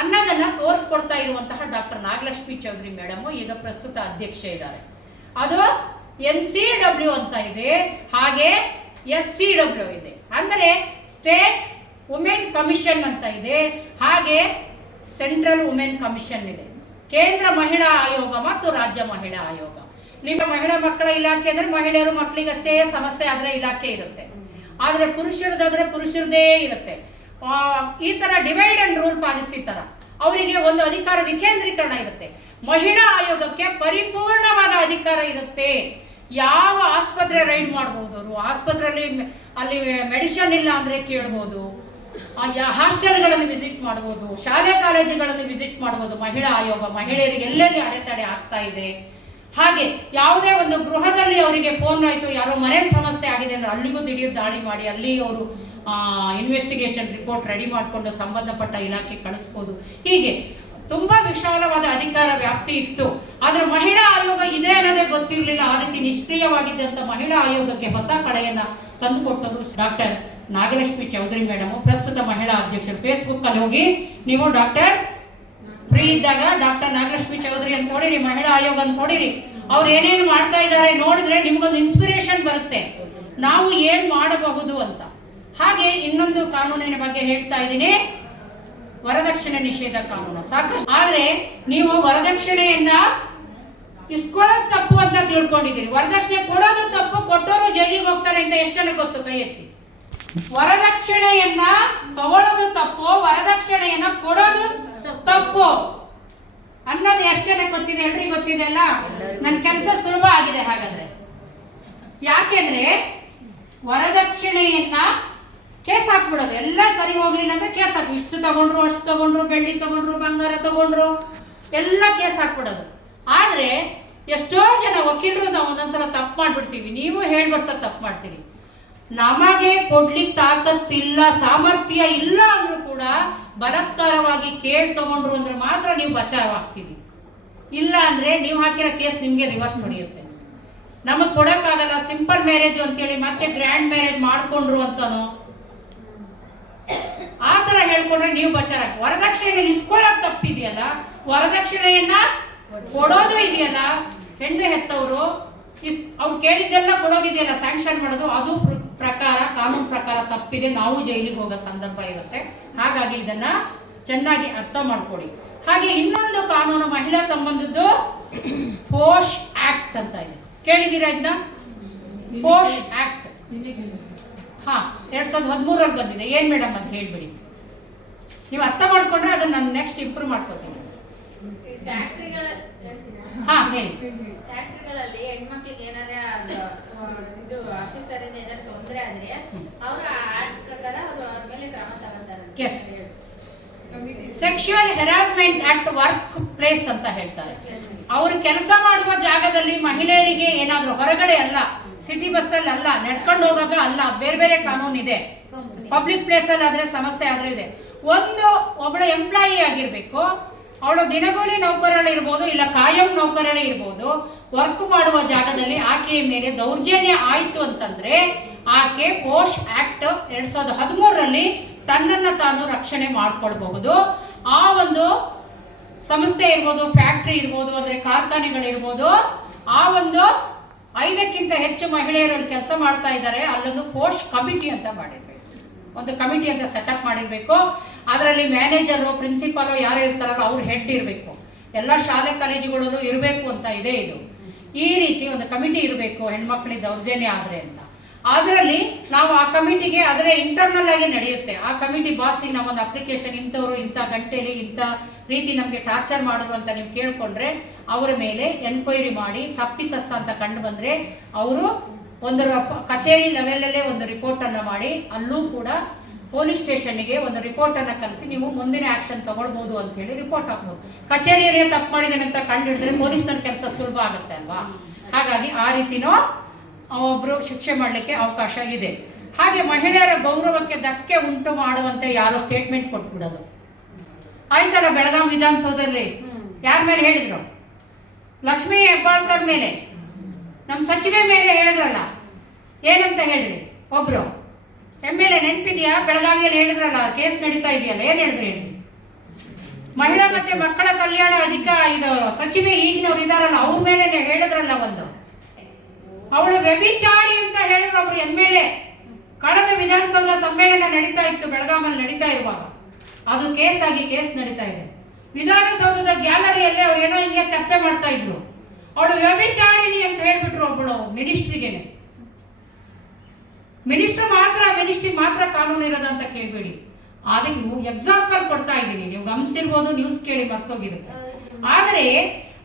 ಅನ್ನೋದನ್ನ ತೋರಿಸ್ಕೊಡ್ತಾ ಇರುವಂತಹ ಡಾಕ್ಟರ್ ನಾಗಲಕ್ಷ್ಮಿ ಚೌಧರಿ ಮೇಡಮ್ ಈಗ ಪ್ರಸ್ತುತ ಅಧ್ಯಕ್ಷ ಇದ್ದಾರೆ. ಅದು NCW ಅಂತ ಇದೆ, ಹಾಗೆ SCW ಇದೆ, ಅಂದರೆ ಸ್ಟೇಟ್ ವುಮೆನ್ ಕಮಿಷನ್ ಅಂತ ಇದೆ, ಹಾಗೆ ಸೆಂಟ್ರಲ್ ವುಮೆನ್ ಕಮಿಷನ್ ಇದೆ, ಕೇಂದ್ರ ಮಹಿಳಾ ಆಯೋಗ ಮತ್ತು ರಾಜ್ಯ ಮಹಿಳಾ ಆಯೋಗ. ನಿಮ್ಮ ಮಹಿಳಾ ಮಕ್ಕಳ ಇಲಾಖೆ ಅಂದ್ರೆ ಮಹಿಳೆಯರು ಮಕ್ಕಳಿಗಷ್ಟೇ ಸಮಸ್ಯೆ ಆದ್ರೆ ಇಲಾಖೆ ಇರುತ್ತೆ, ಆದ್ರೆ ಪುರುಷರದಾದ್ರೆ ಪುರುಷರದೇ ಇರುತ್ತೆ. ಈ ತರ ಡಿವೈಡ್ ಅಂಡ್ ರೂಲ್ ಪಾಲಿಸಿ ತರ ಅವರಿಗೆ ಒಂದು ಅಧಿಕಾರ ವಿಕೇಂದ್ರೀಕರಣ ಇರುತ್ತೆ. ಮಹಿಳಾ ಆಯೋಗಕ್ಕೆ ಪರಿಪೂರ್ಣವಾದ ಅಧಿಕಾರ ಇರುತ್ತೆ. ಯಾವ ಆಸ್ಪತ್ರೆ ರೈಡ್ ಮಾಡ್ಬೋದು ಅವರು, ಆಸ್ಪತ್ರೆಯಲ್ಲಿ ಅಲ್ಲಿ ಮೆಡಿಸಿನ್ ಇಲ್ಲ ಅಂದರೆ ಕೇಳ್ಬೋದು, ಹಾಸ್ಟೆಲ್ಗಳನ್ನು ವಿಸಿಟ್ ಮಾಡ್ಬೋದು, ಶಾಲೆ ಕಾಲೇಜುಗಳನ್ನು ವಿಸಿಟ್ ಮಾಡ್ಬೋದು. ಮಹಿಳಾ ಆಯೋಗ ಮಹಿಳೆಯರಿಗೆ ಎಲ್ಲೆಲ್ಲಿ ಅಡೆತಡೆ ಆಗ್ತಾ ಇದೆ, ಹಾಗೆ ಯಾವುದೇ ಒಂದು ಗೃಹದಲ್ಲಿ ಅವರಿಗೆ ಫೋನ್ ಆಯಿತು, ಯಾರೋ ಮನೇಲಿ ಸಮಸ್ಯೆ ಆಗಿದೆ ಅಂದರೆ ಅಲ್ಲಿಗೂ ದಿಢೀರ್ ದಾಳಿ ಮಾಡಿ ಅಲ್ಲಿ ಅವರು ಇನ್ವೆಸ್ಟಿಗೇಷನ್ ರಿಪೋರ್ಟ್ ರೆಡಿ ಮಾಡಿಕೊಂಡು ಸಂಬಂಧಪಟ್ಟ ಇಲಾಖೆ ಕಳಿಸ್ಬೋದು. ಹೀಗೆ ತುಂಬ ವಿಶಾಲವಾದ ಅಧಿಕಾರ ವ್ಯಾಪ್ತಿ ಇತ್ತು. ಆದರೆ ಮಹಿಳಾ ಆಯೋಗ ಇದೆ ಅನ್ನೋದೇ ಗೊತ್ತಿರಲಿಲ್ಲ. ಆ ರೀತಿ ನಿಷ್ಕ್ರಿಯವಾಗಿದ್ದಂಥ ಮಹಿಳಾ ಆಯೋಗಕ್ಕೆ ಹೊಸ ಕಳೆಯನ್ನು ತಂದುಕೊಟ್ಟರು ಡಾಕ್ಟರ್ ನಾಗಲಕ್ಷ್ಮಿ ಚೌಧರಿ ಮೇಡಮ್, ಪ್ರಸ್ತುತ ಮಹಿಳಾ ಅಧ್ಯಕ್ಷರು. ಫೇಸ್ಬುಕ್ಕಲ್ಲಿ ಹೋಗಿ ನೀವು ಡಾಕ್ಟರ್ ಫ್ರೀ ಇದ್ದಾಗ ಡಾಕ್ಟರ್ ನಾಗಲಕ್ಷ್ಮಿ ಚೌಧರಿ ಅಂತ ಹೊಡಿರಿ, ಮಹಿಳಾ ಆಯೋಗ ಅಂತ ಹೊಡಿರಿ. ಅವ್ರು ಏನೇನು ಮಾಡ್ತಾ ಇದ್ದಾರೆ ನೋಡಿದ್ರೆ ನಿಮ್ಗೊಂದು ಇನ್ಸ್ಪಿರೇಷನ್ ಬರುತ್ತೆ, ನಾವು ಏನು ಮಾಡಬಹುದು ಅಂತ. ಹಾಗೆ ಇನ್ನೊಂದು ಕಾನೂನಿನ ಬಗ್ಗೆ ಹೇಳ್ತಾ ಇದ್ದೀನಿ, ವರದಕ್ಷಿಣೆ ನಿಷೇಧ ಕಾನೂನು. ಸಾಕಷ್ಟು ಆದ್ರೆ ನೀವು ವರದಕ್ಷಿಣೆಯನ್ನ ಇಸ್ಕೊಳ್ಳೋದು ತಪ್ಪು ಅಂತ ತಿಳ್ಕೊಂಡಿದ್ದೀರಿ. ವರದಕ್ಷಿಣೆ ಕೊಡೋದು ತಪ್ಪು, ಕೊಟ್ಟೋರು ಜೈಲಿಗೆ ಹೋಗ್ತಾರೆ ಅಂತ ಎಷ್ಟು ಜನ ಗೊತ್ತು? ಕೈ ಎತ್ತಿ. ವರದಕ್ಷಿಣೆಯನ್ನ ತಗೊಳ್ಳೋದು ತಪ್ಪು, ವರದಕ್ಷಿಣೆಯನ್ನ ಕೊಡೋದು ತಪ್ಪು ಅನ್ನೋದು ಎಷ್ಟು ಜನ ಗೊತ್ತಿದೆ? ಎಲ್ರಿಗೂ ಗೊತ್ತಿದೆ ಅಲ್ಲ? ನನ್ನ ಕೆಲಸ ಸುಲಭ ಆಗಿದೆ ಹಾಗಾದ್ರೆ. ಯಾಕೆಂದ್ರೆ ವರದಕ್ಷಿಣೆಯನ್ನ ಕೇಸ್ ಹಾಕ್ಬಿಡೋದು, ಎಲ್ಲ ಸರಿ ಹೋಗ್ಲಿಲ್ಲ ಅಂದ್ರೆ ಕೇಸ್ ಹಾಕಿ, ಇಷ್ಟು ತಗೊಂಡ್ರು, ಅಷ್ಟು ತಗೊಂಡ್ರು, ಬೆಳ್ಳಿ ತಗೊಂಡ್ರು, ಬಂಗಾರ ತಗೊಂಡ್ರು, ಎಲ್ಲ ಕೇಸ್ ಹಾಕ್ಬಿಡೋದು. ಆದ್ರೆ ಎಷ್ಟೋ ಜನ ವಕೀಲರು ನಾವು ಒಂದೊಂದ್ಸಲ ತಪ್ಪು ಮಾಡ್ಬಿಡ್ತೀವಿ. ನೀವು ಹೇಳ್ಬರ್ಸ ತಪ್ಪು ಮಾಡ್ತೀರಿ. ನಮಗೆ ಕೊಡ್ಲಿಕ್ಕೆ ತಾಕತ್ತಿಲ್ಲ, ಸಾಮರ್ಥ್ಯ ಇಲ್ಲ ಅಂದ್ರೂ ಕೂಡ ಬಲಾತ್ಕಾರವಾಗಿ ಕೇಳಿ ತಗೊಂಡ್ರು ಅಂದ್ರೆ ಮಾತ್ರ ನೀವು ಬಚಾವ್ ಆಗ್ತೀವಿ. ಇಲ್ಲ ಅಂದ್ರೆ ನೀವು ಹಾಕಿರೋ ಕೇಸ್ ನಿಮ್ಗೆ ರಿವರ್ಸ್ ನಡೆಯುತ್ತೆ. ನಮಗ್ ಕೊಡಕ್ಕಾಗಲ್ಲ, ಸಿಂಪಲ್ ಮ್ಯಾರೇಜ್ ಅಂತೇಳಿ ಮತ್ತೆ ಗ್ರ್ಯಾಂಡ್ ಮ್ಯಾರೇಜ್ ಮಾಡ್ಕೊಂಡ್ರು ಅಂತಾನೋ ಆ ತರ ಹೇಳ್ಕೊಂಡ್ರೆ ನೀವು ಬಚಾರ. ವರದಕ್ಷಿಣೆ ಇಸ್ಕೊಳ್ಳೋದು ತಪ್ಪಿದೆಯಲ್ಲ, ವರದಕ್ಷಿಣೆಯನ್ನ ಕೊಡೋದು ಇದೆಯಲ್ಲ, ಹೆಣ್ಣು ಹೆತ್ತವರು ಅವ್ರು ಕೇಳಿದ್ದೆಲ್ಲ ಕೊಡೋದಿದೆಯಲ್ಲ, ಸ್ಯಾಂಕ್ಷನ್ ಮಾಡೋದು, ಅದು ಪ್ರಕಾರ ಕಾನೂನು ಪ್ರಕಾರ ತಪ್ಪಿದೆ. ನಾವು ಜೈಲಿಗೆ ಹೋಗೋ ಸಂದರ್ಭ ಇರುತ್ತೆ. ಹಾಗಾಗಿ ಇದನ್ನ ಚೆನ್ನಾಗಿ ಅರ್ಥ ಮಾಡ್ಕೊಡಿ. ಹಾಗೆ ಇನ್ನೊಂದು ಕಾನೂನು ಮಹಿಳಾ ಸಂಬಂಧದ್ದು ಪೋಷ್ ಆಕ್ಟ್ ಅಂತ ಇದೆ. ಕೇಳಿದ್ದೀರಾ ಇದನ್ನ? ಪೋಷ್ ಆಕ್ಟ್ 2013 ಬಂದಿದೆ. ಏನ್ ಮೇಡಮ್ ಅಂತ ಹೇಳ್ಬಿಡಿ. ನೀವು ಅರ್ಥ ಮಾಡ್ಕೊಂಡ್ರೆ ಅದನ್ನ ನಾನು ನೆಕ್ಸ್ಟ್ ಇಂಪ್ರೂವ್ ಮಾಡ್ಕೋತೀನಿ. ಹೇಳಿ. ಫ್ಯಾಕ್ಟ್ರಿಗಳಲ್ಲಿ ಹೆಣ್ಮಕ್ಳಿಗೆ ಏನಾರ ಇದು ಆಫೀಸರ್ ಏನಾದ್ರು ತೊಂದರೆ ಆದ್ರೆ ಅವರು ಆಕ್ಟ್ ಪ್ರಕಾರ ಅವ್ರ ಮೇಲೆ ಕ್ರಮ ತಗೊಂತಾರೆ. Sexual harassment act workplace ಅಂತ ಹೇಳ್ತಾರೆ. ಅವರು ಕೆಲಸ ಮಾಡುವ ಜಾಗದಲ್ಲಿ ಮಹಿಳೆಯರಿಗೆ ಏನಾದ್ರು ಹೊರಗಡೆ ಅಲ್ಲ, ಸಿಟಿ ಬಸ್ ಅಲ್ಲಿ ಅಲ್ಲ, ನಡ್ಕೊಂಡು ಹೋಗಾಗ ಅಲ್ಲ, ಬೇರೆ ಬೇರೆ ಕಾನೂನು ಇದೆ. ಪಬ್ಲಿಕ್ ಪ್ಲೇಸ್ ಅಲ್ಲಿ ಆದ್ರೆ ಸಮಸ್ಯೆ ಆದ್ರೆ ಇದೆ. ಒಬ್ಬಳ ಎಂಪ್ಲಾಯಿ ಆಗಿರ್ಬೇಕು, ಅವಳು ದಿನಗೂಲಿ ನೌಕರಳು ಇರ್ಬೋದು, ಇಲ್ಲ ಕಾಯಂ ನೌಕರಳೆ ಇರ್ಬೋದು. ವರ್ಕ್ ಮಾಡುವ ಜಾಗದಲ್ಲಿ ಆಕೆಯ ಮೇಲೆ ದೌರ್ಜನ್ಯ ಆಯಿತು ಅಂತಂದ್ರೆ ಆಕೆ ಪೋಷ್ ಆಕ್ಟ್ 2013ರಲ್ಲಿ ತನ್ನನ್ನು ತಾನು ರಕ್ಷಣೆ ಮಾಡ್ಕೊಳ್ಬಹುದು. ಆ ಒಂದು ಸಂಸ್ಥೆ ಇರ್ಬೋದು, ಫ್ಯಾಕ್ಟ್ರಿ ಇರ್ಬೋದು, ಅಂದ್ರೆ ಕಾರ್ಖಾನೆಗಳಿರ್ಬೋದು, ಆ ಒಂದು 5ಕ್ಕಿಂತ ಹೆಚ್ಚು ಮಹಿಳೆಯರಲ್ಲಿ ಕೆಲಸ ಮಾಡ್ತಾ ಇದ್ದಾರೆ, ಅಲ್ಲೊಂದು ಪೋಷ್ ಕಮಿಟಿ ಅಂತ ಮಾಡಿರ್ಬೇಕು, ಒಂದು ಕಮಿಟಿ ಅಂತ ಸೆಟಪ್ ಮಾಡಿರ್ಬೇಕು. ಅದರಲ್ಲಿ ಮ್ಯಾನೇಜರು, ಪ್ರಿನ್ಸಿಪಾಲು ಯಾರು ಇರ್ತಾರಲ್ಲ ಅವ್ರು ಹೆಡ್ ಇರಬೇಕು. ಎಲ್ಲ ಶಾಲೆ ಕಾಲೇಜುಗಳಲ್ಲೂ ಇರಬೇಕು ಅಂತ ಇದೆ ಇದು. ಈ ರೀತಿ ಒಂದು ಕಮಿಟಿ ಇರಬೇಕು ಹೆಣ್ಮಕ್ಳಿಗೆ ದೌರ್ಜನ್ಯ ಆದರೆ ಅಂತ. ಅದರಲ್ಲಿ ನಾವು ಆ ಕಮಿಟಿಗೆ ಅದರ ಇಂಟರ್ನಲ್ ಆಗಿ ನಡೆಯುತ್ತೆ. ಆ ಕಮಿಟಿ ಬಾಸಿಗೆ ನಾವು ಒಂದು ಅಪ್ಲಿಕೇಶನ್, ಇಂಥವ್ರು ಇಂಥ ಗಂಟೆಲಿ ಇಂಥ ರೀತಿ ನಮಗೆ ಟಾರ್ಚರ್ ಮಾಡೋದು ಅಂತ ನೀವು ಕೇಳ್ಕೊಂಡ್ರೆ ಅವರ ಮೇಲೆ ಎನ್ಕ್ವೈರಿ ಮಾಡಿ ತಪ್ಪಿತಸ್ಥ ಅಂತ ಕಂಡು ಬಂದರೆ ಅವರು ಒಂದು ಕಚೇರಿ ಲೆವೆಲಲ್ಲೇ ಒಂದು ರಿಪೋರ್ಟನ್ನು ಮಾಡಿ ಅಲ್ಲೂ ಕೂಡ ಪೊಲೀಸ್ ಸ್ಟೇಷನ್ಗೆ ಒಂದು ರಿಪೋರ್ಟನ್ನು ಕಲಿಸಿ ನೀವು ಮುಂದಿನ ಆ್ಯಕ್ಷನ್ ತಗೊಳ್ಬೋದು ಅಂತ ಹೇಳಿ ರಿಪೋರ್ಟ್ ಹಾಕ್ಬೋದು. ಕಚೇರಿಯರೇ ತಪ್ಪು ಮಾಡಿದ್ದಾನೆ ಅಂತ ಕಂಡು ಹಿಡಿದ್ರೆ ಪೊಲೀಸ್ನ ಕೆಲಸ ಸುಲಭ ಆಗುತ್ತೆ ಅಲ್ವಾ? ಹಾಗಾಗಿ ಆ ರೀತಿನೂ ಒಬ್ಬರು ಶಿಕ್ಷೆ ಮಾಡಲಿಕ್ಕೆ ಅವಕಾಶ ಇದೆ. ಹಾಗೆ ಮಹಿಳೆಯರ ಗೌರವಕ್ಕೆ ಧಕ್ಕೆ ಉಂಟು ಮಾಡುವಂತೆ ಯಾರೋ ಸ್ಟೇಟ್ಮೆಂಟ್ ಕೊಟ್ಬಿಡೋದು ಆಯ್ತಲ್ಲ. ಬೆಳಗಾವಿ ವಿಧಾನಸೌಧದಲ್ಲಿ ಯಾರ ಮೇಲೆ ಹೇಳಿದ್ರು? ಲಕ್ಷ್ಮೀ ಹೆಬ್ಬಾಳ್ಕರ್ ಮೇಲೆ, ನಮ್ಮ ಸಚಿವೆ ಮೇಲೆ ಹೇಳಿದ್ರಲ್ಲ. ಏನಂತ ಹೇಳ್ರಿ? ಒಬ್ರು MLA ನೆನಪಿದೆಯಾ? ಬೆಳಗಾವಿಯಲ್ಲಿ ಹೇಳಿದ್ರಲ್ಲ, ಕೇಸ್ ನಡೀತಾ ಇದೆಯಲ್ಲ, ಏನ್ ಹೇಳಿದ್ರಿ ಹೇಳಿ? ಮಹಿಳಾ ಮತ್ತೆ ಮಕ್ಕಳ ಕಲ್ಯಾಣ ಇದು ಸಚಿವೆ ಈಗಿನವ್ರು ಇದಾರಲ್ಲ ಅವ್ರ ಮೇಲೆ ಹೇಳಿದ್ರಲ್ಲ. ಒಂದು ಅವಳು ವ್ಯಭಿಚಾರಿ ಅಂತ ಹೇಳಿದ್ರು ಒಬ್ರು MLA. ಕಳೆದ ವಿಧಾನಸೌಧ ಸಮ್ಮೇಳನ ನಡೀತಾ ಇತ್ತು, ಬೆಳಗಾಮಲ್ಲಿ ನಡೀತಾ ಇರುವಾಗ ಅದು ಕೇಸ್ ಆಗಿ ಕೇಸ್ ನಡೀತಾ ಇದೆ. ವಿಧಾನಸೌಧದ ಗ್ಯಾಲರಿಯಲ್ಲಿ ಅವ್ರು ಏನೋ ಹಿಂಗೆ ಚರ್ಚೆ ಮಾಡ್ತಾ ಇದ್ರು. ಅವಳು ವ್ಯಭಿಚಾರಿಣಿ ಅಂತ ಹೇಳ್ಬಿಟ್ರು ಒಬ್ಬಳು ಮಿನಿಸ್ಟ್ರಿಗೆನೆ. ಮಿನಿಸ್ಟ್ರಿ ಮಾತ್ರ ಕಾನೂನು ಇರೋದಂತ ಕೇಳ್ಬೇಡಿ. ಅದಕ್ಕೆ ಎಕ್ಸಾಂಪಲ್ ಕೊಡ್ತಾ ಇದ್ದೀನಿ, ನೀವು ಗಮನಿಸಿರ್ಬೋದು, ನ್ಯೂಸ್ ಕೇಳಿ ಮರ್ತೋಗಿರುತ್ತೆ. ಆದರೆ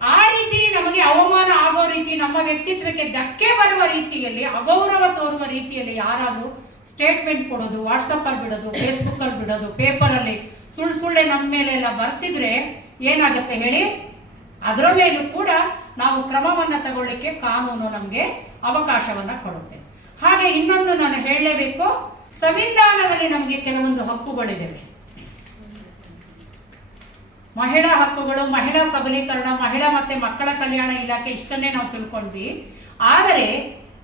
ಆ ರೀತಿ ನಮಗೆ ಅವಮಾನ ಆಗೋ ರೀತಿ, ನಮ್ಮ ವ್ಯಕ್ತಿತ್ವಕ್ಕೆ ಧಕ್ಕೆ ಬರುವ ರೀತಿಯಲ್ಲಿ, ಅಗೌರವ ತೋರುವ ರೀತಿಯಲ್ಲಿ ಯಾರಾದರೂ ಸ್ಟೇಟ್ಮೆಂಟ್ ಕೊಡೋದು, ವಾಟ್ಸಪ್ಪಲ್ಲಿ ಬಿಡೋದು, ಫೇಸ್ಬುಕ್ಕಲ್ಲಿ ಬಿಡೋದು, ಪೇಪರಲ್ಲಿ ಸುಳ್ಳೆ ನಮ್ಮ ಮೇಲೆ ಎಲ್ಲ ಬರ್ಸಿದ್ರೆ ಏನಾಗುತ್ತೆ ಹೇಳಿ? ಅದರ ಮೇಲೂ ಕೂಡ ನಾವು ಕ್ರಮವನ್ನು ತಗೊಳ್ಳಿಕ್ಕೆ ಕಾನೂನು ನಮಗೆ ಅವಕಾಶವನ್ನು ಕೊಡುತ್ತೆ. ಹಾಗೆ ಇನ್ನೊಂದು ನಾನು ಹೇಳಲೇಬೇಕು, ಸಂವಿಧಾನದಲ್ಲಿ ನಮಗೆ ಕೆಲವೊಂದು ಹಕ್ಕುಗಳಿವೆ. ಮಹಿಳಾ ಹಕ್ಕುಗಳು, ಮಹಿಳಾ ಸಬಲೀಕರಣ, ಮಹಿಳಾ ಮತ್ತು ಮಕ್ಕಳ ಕಲ್ಯಾಣ ಇಲಾಖೆ ಇಷ್ಟನ್ನೇ ನಾವು ತಿಳ್ಕೊಂಡ್ವಿ. ಆದರೆ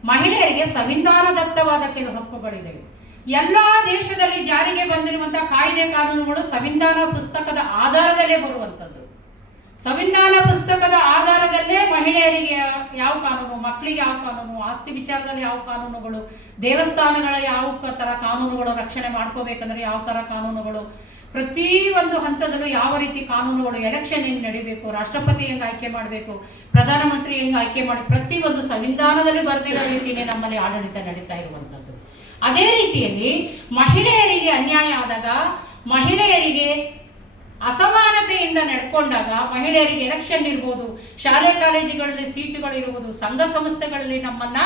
ಮಹಿಳೆಯರಿಗೆ ಸಂವಿಧಾನದತ್ತವಾದ ಕೆಲವು ಹಕ್ಕುಗಳಿವೆ. ಎಲ್ಲ ದೇಶದಲ್ಲಿ ಜಾರಿಗೆ ಬಂದಿರುವಂತಹ ಕಾಯ್ದೆ ಕಾನೂನುಗಳು ಸಂವಿಧಾನ ಪುಸ್ತಕದ ಆಧಾರದಲ್ಲೇ ಬರುವಂಥದ್ದು. ಸಂವಿಧಾನ ಪುಸ್ತಕದ ಆಧಾರದಲ್ಲೇ ಮಹಿಳೆಯರಿಗೆ ಯಾವ ಕಾನೂನು, ಮಕ್ಕಳಿಗೆ ಯಾವ ಕಾನೂನು, ಆಸ್ತಿ ವಿಚಾರದಲ್ಲಿ ಯಾವ ಕಾನೂನುಗಳು, ದೇವಸ್ಥಾನಗಳ ಯಾವ ಥರ ಕಾನೂನುಗಳು, ರಕ್ಷಣೆ ಮಾಡ್ಕೋಬೇಕಂದ್ರೆ ಯಾವ ಥರ ಕಾನೂನುಗಳು, ಪ್ರತಿ ಒಂದು ಹಂತದಲ್ಲೂ ಯಾವ ರೀತಿ ಕಾನೂನುಗಳು, ಎಲೆಕ್ಷನ್ ಹೆಂಗೆ ನಡಿಬೇಕು, ರಾಷ್ಟ್ರಪತಿ ಹೆಂಗೆ ಆಯ್ಕೆ ಮಾಡಬೇಕು, ಪ್ರಧಾನಮಂತ್ರಿ ಹೆಂಗೆ ಆಯ್ಕೆ ಮಾಡಿ, ಪ್ರತಿಯೊಂದು ಸಂವಿಧಾನದಲ್ಲಿ ಬರೆದಿರೋ ರೀತಿಯೇ ನಮ್ಮಲ್ಲಿ ಆಡಳಿತ ನಡೀತಾ ಇರುವಂಥದ್ದು. ಅದೇ ರೀತಿಯಲ್ಲಿ ಮಹಿಳೆಯರಿಗೆ ಅನ್ಯಾಯ ಆದಾಗ, ಮಹಿಳೆಯರಿಗೆ ಅಸಮಾನತೆಯಿಂದ ನಡ್ಕೊಂಡಾಗ, ಮಹಿಳೆಯರಿಗೆ ಎಲೆಕ್ಷನ್ ಇರ್ಬೋದು, ಶಾಲೆ ಕಾಲೇಜುಗಳಲ್ಲಿ ಸೀಟುಗಳಿರ್ಬೋದು, ಸಂಘ ಸಂಸ್ಥೆಗಳಲ್ಲಿ ನಮ್ಮನ್ನ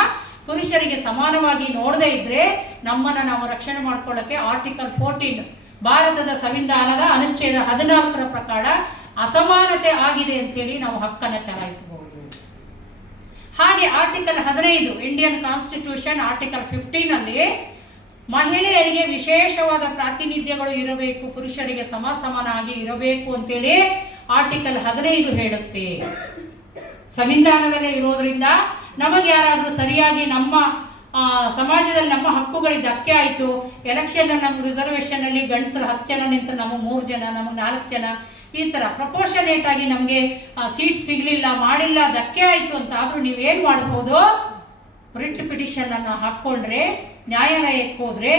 ಪುರುಷರಿಗೆ ಸಮಾನವಾಗಿ ನೋಡದೇ ಇದ್ರೆ ನಮ್ಮನ್ನು ನಾವು ರಕ್ಷಣೆ ಮಾಡ್ಕೊಳ್ಳೋಕ್ಕೆ ಆರ್ಟಿಕಲ್ 14 ಭಾರತದ ಸಂವಿಧಾನದ ಅನುಚ್ಛೇದ 14 ಪ್ರಕಾರ ಅಸಮಾನತೆ ಆಗಿದೆ ಅಂತೇಳಿ ನಾವು ಹಕ್ಕನ್ನು ಚಲಾಯಿಸಬಹುದು. ಹಾಗೆ ಆರ್ಟಿಕಲ್ 15 ಇಂಡಿಯನ್ ಕಾನ್ಸ್ಟಿಟ್ಯೂಷನ್ ಆರ್ಟಿಕಲ್ 15 ಅಲ್ಲಿ ಮಹಿಳೆಯರಿಗೆ ವಿಶೇಷವಾದ ಪ್ರಾತಿನಿಧ್ಯಗಳು ಇರಬೇಕು, ಪುರುಷರಿಗೆ ಸಮಾನಾಗಿ ಇರಬೇಕು ಅಂತೇಳಿ ಆರ್ಟಿಕಲ್ 15 ಹೇಳುತ್ತೆ. ಸಂವಿಧಾನದಲ್ಲೇ ಇರೋದ್ರಿಂದ ನಮಗೆ ಯಾರಾದರೂ ಸರಿಯಾಗಿ ನಮ್ಮ ಸಮಾಜದಲ್ಲಿ ನಮ್ಮ ಹಕ್ಕುಗಳಿಗೆ ಧಕ್ಕೆ ಆಯಿತು, ಎಲೆಕ್ಷನಲ್ಲಿ ನಮ್ಮ ರಿಸರ್ವೇಷನಲ್ಲಿ ಗಂಡಸರು 10 ಜನ ನಿಂತು ನಮಗೆ 3 ಜನ, ನಮಗೆ 4 ಜನ, ಈ ಥರ ಪ್ರಪೋರ್ಷನೇಟ್ ಆಗಿ ನಮಗೆ ಸೀಟ್ ಸಿಗಲಿಲ್ಲ, ಮಾಡಿಲ್ಲ, ಧಕ್ಕೆ ಆಯಿತು ಅಂತ ಆದರೂ ನೀವೇನು ಮಾಡ್ಬೋದು? ರಿಟ್ ಪಿಟಿಷನ್ ಅನ್ನು ಹಾಕ್ಕೊಂಡ್ರೆ, ನ್ಯಾಯಾಲಯಕ್ಕೆ ಹೋದರೆ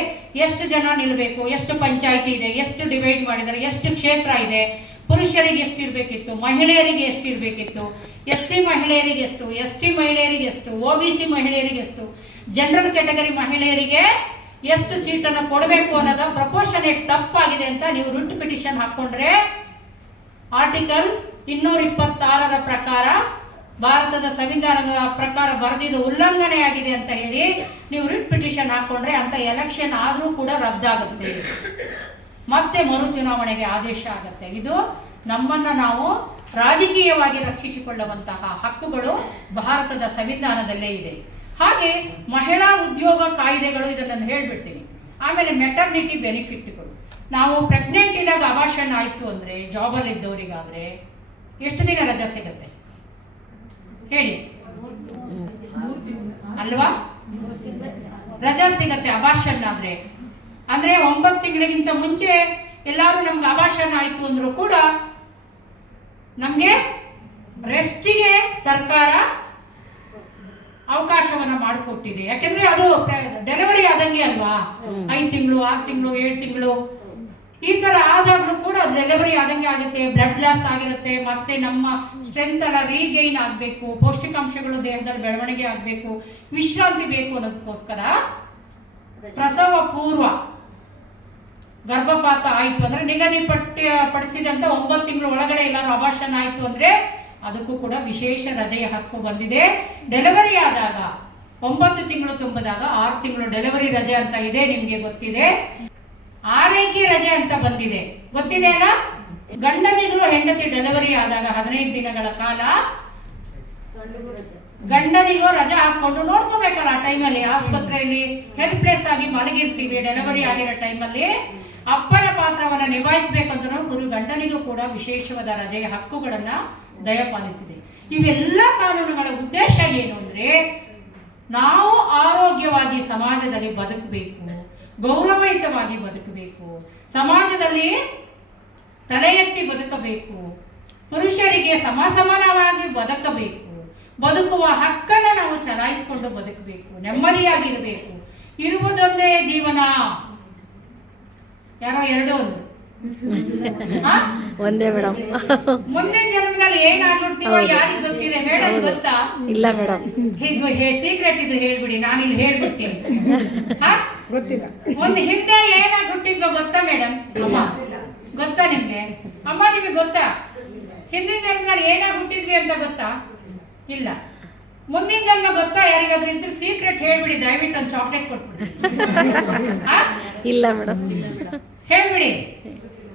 ಎಷ್ಟು ಜನ ನಿಲ್ಲಬೇಕು, ಎಷ್ಟು ಪಂಚಾಯಿತಿ ಇದೆ, ಎಷ್ಟು ಡಿವೈಡ್ ಮಾಡಿದ್ದಾರೆ, ಎಷ್ಟು ಕ್ಷೇತ್ರ ಇದೆ, ಪುರುಷರಿಗೆ ಎಷ್ಟು ಇರಬೇಕಿತ್ತು, ಮಹಿಳೆಯರಿಗೆ ಎಷ್ಟು ಇರಬೇಕಿತ್ತು, SC ಮಹಿಳೆಯರಿಗೆ ಎಷ್ಟು, ST ಮಹಿಳೆಯರಿಗೆ ಎಷ್ಟು, OBC ಮಹಿಳೆಯರಿಗೆ ಎಷ್ಟು, ಜನರಲ್ ಕ್ಯಾಟಗರಿ ಮಹಿಳೆಯರಿಗೆ ಎಷ್ಟು ಸೀಟನ್ನು ಕೊಡಬೇಕು ಅನ್ನೋದು ಪ್ರಪೋರ್ಷನೇಟ್ ತಪ್ಪಾಗಿದೆ ಅಂತ ನೀವು ರಿಟ್ ಪಿಟಿಷನ್ ಹಾಕ್ಕೊಂಡ್ರೆ ಆರ್ಟಿಕಲ್ 226 ಪ್ರಕಾರ, ಭಾರತದ ಸಂವಿಧಾನದ ಪ್ರಕಾರ ಬರೆದಿದ್ದು ಉಲ್ಲಂಘನೆ ಆಗಿದೆ ಅಂತ ಹೇಳಿ ನೀವು ರಿಟ್ ಪಿಟಿಷನ್ ಹಾಕ್ಕೊಂಡ್ರೆ ಅಂತ ಎಲೆಕ್ಷನ್ ಆದರೂ ಕೂಡ ರದ್ದಾಗುತ್ತೆ, ಮತ್ತೆ ಮರು ಚುನಾವಣೆಗೆ ಆದೇಶ ಆಗುತ್ತೆ. ಇದು ನಮ್ಮನ್ನು ನಾವು ರಾಜಕೀಯವಾಗಿ ರಕ್ಷಿಸಿಕೊಳ್ಳುವಂತಹ ಹಕ್ಕುಗಳು ಭಾರತದ ಸಂವಿಧಾನದಲ್ಲೇ ಇದೆ. ಹಾಗೆ ಮಹಿಳಾ ಉದ್ಯೋಗ ಕಾಯ್ದೆಗಳು, ಇದನ್ನು ಹೇಳ್ಬಿಡ್ತೀನಿ. ಆಮೇಲೆ ಮೆಟರ್ನಿಟಿ ಬೆನಿಫಿಟ್ಗಳು, ನಾವು ಪ್ರೆಗ್ನೆಂಟ್ ಇದ್ದಾಗ ಅಬಾರ್ಷನ್ ಆಯಿತು ಅಂದರೆ, ಜಾಬಲ್ಲಿ ಇದ್ದವರಿಗಾದರೆ ಎಷ್ಟು ದಿನ ರಜೆ ಸಿಗುತ್ತೆ ಹೇಳಿ? ಅಲ್ವಾ? ರಜಾ ಸಿಗತ್ತೆ ಅಬಾರ್ಷನ್ ಆದರೆ. ಅಂದರೆ 9 ತಿಂಗಳಿಗಿಂತ ಮುಂಚೆ ಎಲ್ಲರೂ ನಮ್ಗೆ ಅಬಾರ್ಷನ್ ಆಯಿತು ಅಂದರೂ ಕೂಡ ನಮಗೆ ರೆಸ್ಟಿಗೆ ಸರ್ಕಾರ ಅವಕಾಶವನ್ನು ಮಾಡಿಕೊಟ್ಟಿದೆ. ಯಾಕೆಂದ್ರೆ ಅದು ಡೆಲಿವರಿ ಆದಂಗೆ ಅಲ್ವಾ, 5 ತಿಂಗಳು, 6 ತಿಂಗಳು, 7 ತಿಂಗಳು ಈ ಥರ ಆದಾಗಲೂ ಕೂಡ ಡೆಲಿವರಿ ಆದಂಗೆ ಆಗುತ್ತೆ, ಬ್ಲಡ್ ಲಾಸ್ ಆಗಿರುತ್ತೆ, ಮತ್ತೆ ನಮ್ಮ ಸ್ಟ್ರೆಂತ್ ಎಲ್ಲ ರೀಗೈನ್ ಆಗಬೇಕು, ಪೌಷ್ಟಿಕಾಂಶಗಳು ದೇಹದಲ್ಲಿ ಬೆಳವಣಿಗೆ ಆಗಬೇಕು, ವಿಶ್ರಾಂತಿ ಬೇಕು ಅನ್ನೋದಕ್ಕೋಸ್ಕರ ಪ್ರಸವ ಪೂರ್ವ ಗರ್ಭಪಾತ ಆಯಿತು ಅಂದರೆ, ನಿಗದಿಪಡಿಸಿದಂಥ 9 ತಿಂಗಳು ಒಳಗಡೆ ಎಲ್ಲರೂ ಅಬಾರ್ಷನ್ ಆಯಿತು ಅಂದರೆ ಅದಕ್ಕೂ ಕೂಡ ವಿಶೇಷ ರಜೆಯ ಹಕ್ಕು ಬಂದಿದೆ. ಡೆಲಿವರಿ ಆದಾಗ 9 ತಿಂಗಳು ತುಂಬಿದಾಗ 6 ತಿಂಗಳು ಡೆಲಿವರಿ ರಜೆ ಅಂತ ಇದೆ, ನಿಮಗೆ ಗೊತ್ತಿದೆ. ಆರೈಕೆ ರಜೆ ಅಂತ ಬಂದಿದೆ, ಗೊತ್ತಿದೆ ಅಲ್ಲ? ಗಂಡನಿಗೂ ಹೆಂಡತಿ ಡೆಲಿವರಿ ಆದಾಗ 15 ದಿನಗಳ ಕಾಲ ಗಂಡನಿಗೂ ರಜೆ ಹಾಕೊಂಡು ನೋಡ್ಕೋಬೇಕಲ್ಲ. ಆ ಟೈಮಲ್ಲಿ ಆಸ್ಪತ್ರೆಯಲ್ಲಿ ಹೆಲ್ಪ್ಲೆಸ್ ಆಗಿ ಮಲಗಿರ್ತೀವಿ, ಡೆಲಿವರಿ ಆಗಿರೋ ಟೈಮಲ್ಲಿ ಅಪ್ಪನ ಪಾತ್ರವನ್ನು ನಿಭಾಯಿಸಬೇಕಂದ್ರೂ ಗಂಡನಿಗೂ ಕೂಡ ವಿಶೇಷವಾದ ರಜೆಯ ಹಕ್ಕುಗಳನ್ನು ದಯಪಾಲಿಸಿದೆ. ಇವೆಲ್ಲ ಕಾನೂನುಗಳ ಉದ್ದೇಶ ಏನು ಅಂದರೆ, ನಾವು ಆರೋಗ್ಯವಾಗಿ ಸಮಾಜದಲ್ಲಿ ಬದುಕಬೇಕು, ಗೌರವಯುತವಾಗಿ ಬದುಕಬೇಕು, ಸಮಾಜದಲ್ಲಿ ತಲೆ ಎತ್ತಿ ಬದುಕಬೇಕು, ಪುರುಷರಿಗೆ ಸಮಾನವಾಗಿ ಬದುಕಬೇಕು, ಬದುಕುವ ಹಕ್ಕನ್ನು ನಾವು ಚಲಾಯಿಸಿಕೊಂಡು ಬದುಕಬೇಕು, ನೆಮ್ಮದಿಯಾಗಿರಬೇಕು. ಇರುವುದೊಂದೇ ಜೀವನ. ಯಾರೋ ಎರಡು ಒಂದೇ ಮೇಡಮ್. ಮುಂದಿನ ಜನ್ಮದಲ್ಲಿ ಏನಾಗ್ಬಿಡ್ತೀವೋ ಯಾರಿಗೆ ಗೊತ್ತಿದೆ ಮೇಡಮ್? ಗೊತ್ತಾ? ಇಲ್ಲ ಮೇಡಮ್. ಸೀಕ್ರೆಟ್ ಇದ್ರೆ ಹೇಳ್ಬಿಡಿ, ನಾನಿಲ್ಲಿ ಹೇಳ್ಬಿಡ್ತೀನಿ. ಗೊತ್ತಿಲ್ಲ. ಒಂದು ಹಿಂದೆ ಏನಾಗಿ ಹುಟ್ಟಿದ್ವೋ ಗೊತ್ತಾ ಮೇಡಮ್? ಅಮ್ಮ ಗೊತ್ತಾ ನಿಮ್ಗೆ? ಅಮ್ಮ ನಿಮಗೆ ಗೊತ್ತಾ? ಹಿಂದಿನ ಜನ್ಮದಲ್ಲಿ ಏನಾಗಿ ಹುಟ್ಟಿದ್ವಿ ಅಂತ ಗೊತ್ತಾ? ಇಲ್ಲ. ಮುಂದಿನ ಜನ್ಮ ಗೊತ್ತಾ? ಯಾರಿಗಾದ್ರೂ ಇದ್ರೆ ಸೀಕ್ರೆಟ್ ಹೇಳ್ಬಿಡಿ, ದಯವಿಟ್ಟು ಒಂದು ಚಾಕ್ಲೇಟ್ ಕೊಟ್ಬಿಡಿ. ಇಲ್ಲ ಮೇಡಮ್, ಹೇಳ್ಬಿಡಿ.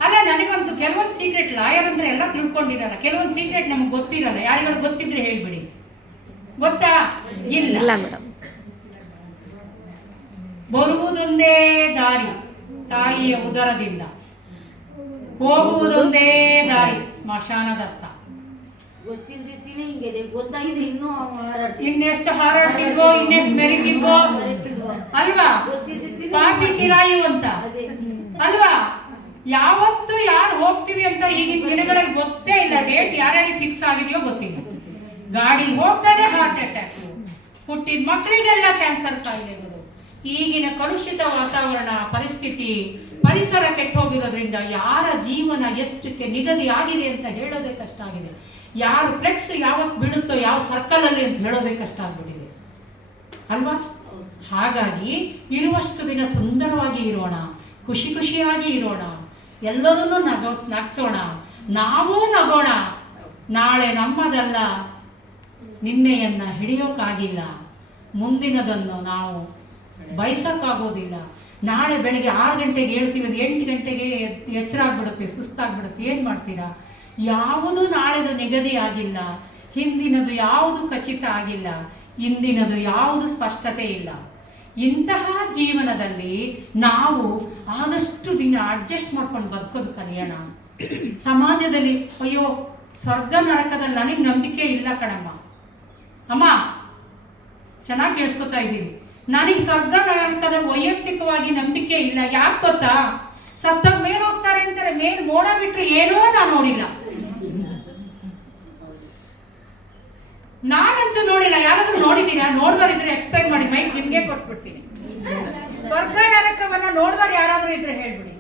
ಅಲ್ಲ, ನನಗಂತೂ ಕೆಲವೊಂದು ಸೀಕ್ರೆಟ್, ಲಾಯರ್ ಅಂದ್ರೆ ಎಲ್ಲ ತಿಳ್ಕೊಂಡಿರಲ್ಲ, ಕೆಲವೊಂದು ಸೀಕ್ರೆಟ್ ನಮ್ಗೆ ಗೊತ್ತಿರಲ್ಲ. ಯಾರಿಗಾದ್ರು ಗೊತ್ತಿದ್ರೆ ಹೇಳ್ಬಿಡಿ. ಗೊತ್ತಾ? ಇಲ್ಲ ಮೇಡಮ್. ಬರುವುದೊಂದೇ ದಾರಿ ತಾಯಿಯ ಉದರದಿಂದ, ಹೋಗುವುದೊಂದೇ ದಾರಿ ಸ್ಮಶಾನದತ್ತ. ಗೊತ್ತಿಲ್ದಿರ್ತೀನಿ ಹಿಂಗೆ ಗೊತ್ತಾಗಿದ್ರೆ ಇನ್ನೂ ಹಾರಾಡ್ತೀನಿ. ಇನ್ನೆಷ್ಟು ಹಾರಾಡ್ತಿದ್ವೋ, ಇನ್ನೆಷ್ಟು ಮೆರಿತಿದ್ವೋ ಅಲ್ವಾ? ಗೊತ್ತಿಲ್ದಿರ್ತೀನಿ ಪಾಪಿ ಚಿರಾಯು ಅಂತ ಅದೇ. ಅಲ್ವಾ? ಯಾವತ್ತು ಯಾರು ಹೋಗ್ತೀವಿ ಅಂತ ಈಗಿನ ದಿನಗಳಲ್ಲಿ ಗೊತ್ತೇ ಇಲ್ಲ. ಡೇಟ್ ಯಾರ್ಯಾರಿಗೆ ಫಿಕ್ಸ್ ಆಗಿದೆಯೋ ಗೊತ್ತಿಲ್ಲ. ಗಾಡಿ ಹೋಗ್ತಾನೆ ಹಾರ್ಟ್ ಅಟ್ಯಾಕ್, ಹುಟ್ಟಿದ ಮಕ್ಕಳಿಗೆಲ್ಲ ಕ್ಯಾನ್ಸರ್ ಕಾಯಿಲೆಗಳು. ಈಗಿನ ಕಲುಷಿತ ವಾತಾವರಣ, ಪರಿಸ್ಥಿತಿ, ಪರಿಸರ ಕೆಟ್ಟು ಹೋಗಿರೋದ್ರಿಂದ ಯಾರ ಜೀವನ ಎಷ್ಟಕ್ಕೆ ನಿಗದಿ ಆಗಿದೆ ಅಂತ ಹೇಳೋದೇ ಕಷ್ಟ ಆಗಿದೆ. ಯಾರು ಫ್ಲೆಕ್ಸ್ ಯಾವತ್ತು ಬೀಳುತ್ತೋ ಯಾವ ಸರ್ಕಲ್ ಅಲ್ಲಿ ಅಂತ ಹೇಳೋದೇ ಕಷ್ಟ ಆಗ್ಬಿಟ್ಟಿದೆ ಅಲ್ವಾ? ಹಾಗಾಗಿ ಇರುವಷ್ಟು ದಿನ ಸುಂದರವಾಗಿ ಇರೋಣ, ಖುಷಿ ಖುಷಿಯಾಗಿ ಇರೋಣ, ಎಲ್ಲರನ್ನೂ ನಗಿಸೋಣ, ನಾವೂ ನಗೋಣ. ನಾಳೆ ನಮ್ಮದಲ್ಲ, ನಿನ್ನೆಯನ್ನ ಹಿಡಿಯೋಕ್ಕಾಗಿಲ್ಲ, ಮುಂದಿನದನ್ನು ನಾವು ಬಯಸೋಕ್ಕಾಗೋದಿಲ್ಲ. ನಾಳೆ ಬೆಳಿಗ್ಗೆ 6 ಗಂಟೆಗೆ ಹೇಳ್ತೀವಿ, 8 ಗಂಟೆಗೆ ಎಚ್ಚರ ಆಗ್ಬಿಡುತ್ತೆ, ಸುಸ್ತಾಗ್ಬಿಡುತ್ತೆ. ಏನು ಮಾಡ್ತೀರಾ? ಯಾವುದು ನಾಳೆದು ನಿಗದಿ ಆಗಿಲ್ಲ, ಹಿಂದಿನದು ಯಾವುದು ಖಚಿತ ಆಗಿಲ್ಲ, ಇಂದಿನದು ಯಾವುದು ಸ್ಪಷ್ಟತೆ ಇಲ್ಲ. ಇಂತಹ ಜೀವನದಲ್ಲಿ ನಾವು ಆದಷ್ಟು ದಿನ ಅಡ್ಜಸ್ಟ್ ಮಾಡ್ಕೊಂಡು ಬದುಕೋದು ಕಲಿಯೋಣ. ಸಮಾಜದಲ್ಲಿ ಅಯ್ಯೋ ಸ್ವರ್ಗ ನರಕದಲ್ಲಿ ನನಗೆ ನಂಬಿಕೆ ಇಲ್ಲ ಕಣಮ್ಮ, ಅಮ್ಮ ಚೆನ್ನಾಗಿ ಕೇಳಿಸ್ಕೊತಾ ಇದ್ದೀನಿ, ನನಗೆ ಸ್ವರ್ಗ ನರಕದಲ್ಲಿ ವೈಯಕ್ತಿಕವಾಗಿ ನಂಬಿಕೆ ಇಲ್ಲ. ಯಾಕೆ ಗೊತ್ತಾ? ಸತ್ತಾಗ ಮೇಲೆ ಹೋಗ್ತಾರೆ ಅಂತಾರೆ, ಮೇಲೆ ಮೋಡ ಬಿಟ್ರೆ ಏನೋ ನಾನು ನೋಡಿಲ್ಲ. ನಾನಂತೂ ನೋಡಿಲ್ಲ. ಯಾರಾದ್ರೂ ನೋಡಿದೀರಾ? ನೋಡ್ದವ್ರಿದ್ರೆ ಎಕ್ಸ್ಪ್ಲೈನ್ ಮಾಡಿ, ಮೈಕ್ ನಿಮ್ಗೆ ಕೊಟ್ಬಿಡ್ತೀನಿ. ಸ್ವರ್ಗ ನರಕವನ್ನ ನೋಡ್ದವ್ರು ಯಾರಾದ್ರೂ ಇದ್ರೆ ಹೇಳ್ಬಿಡಿ.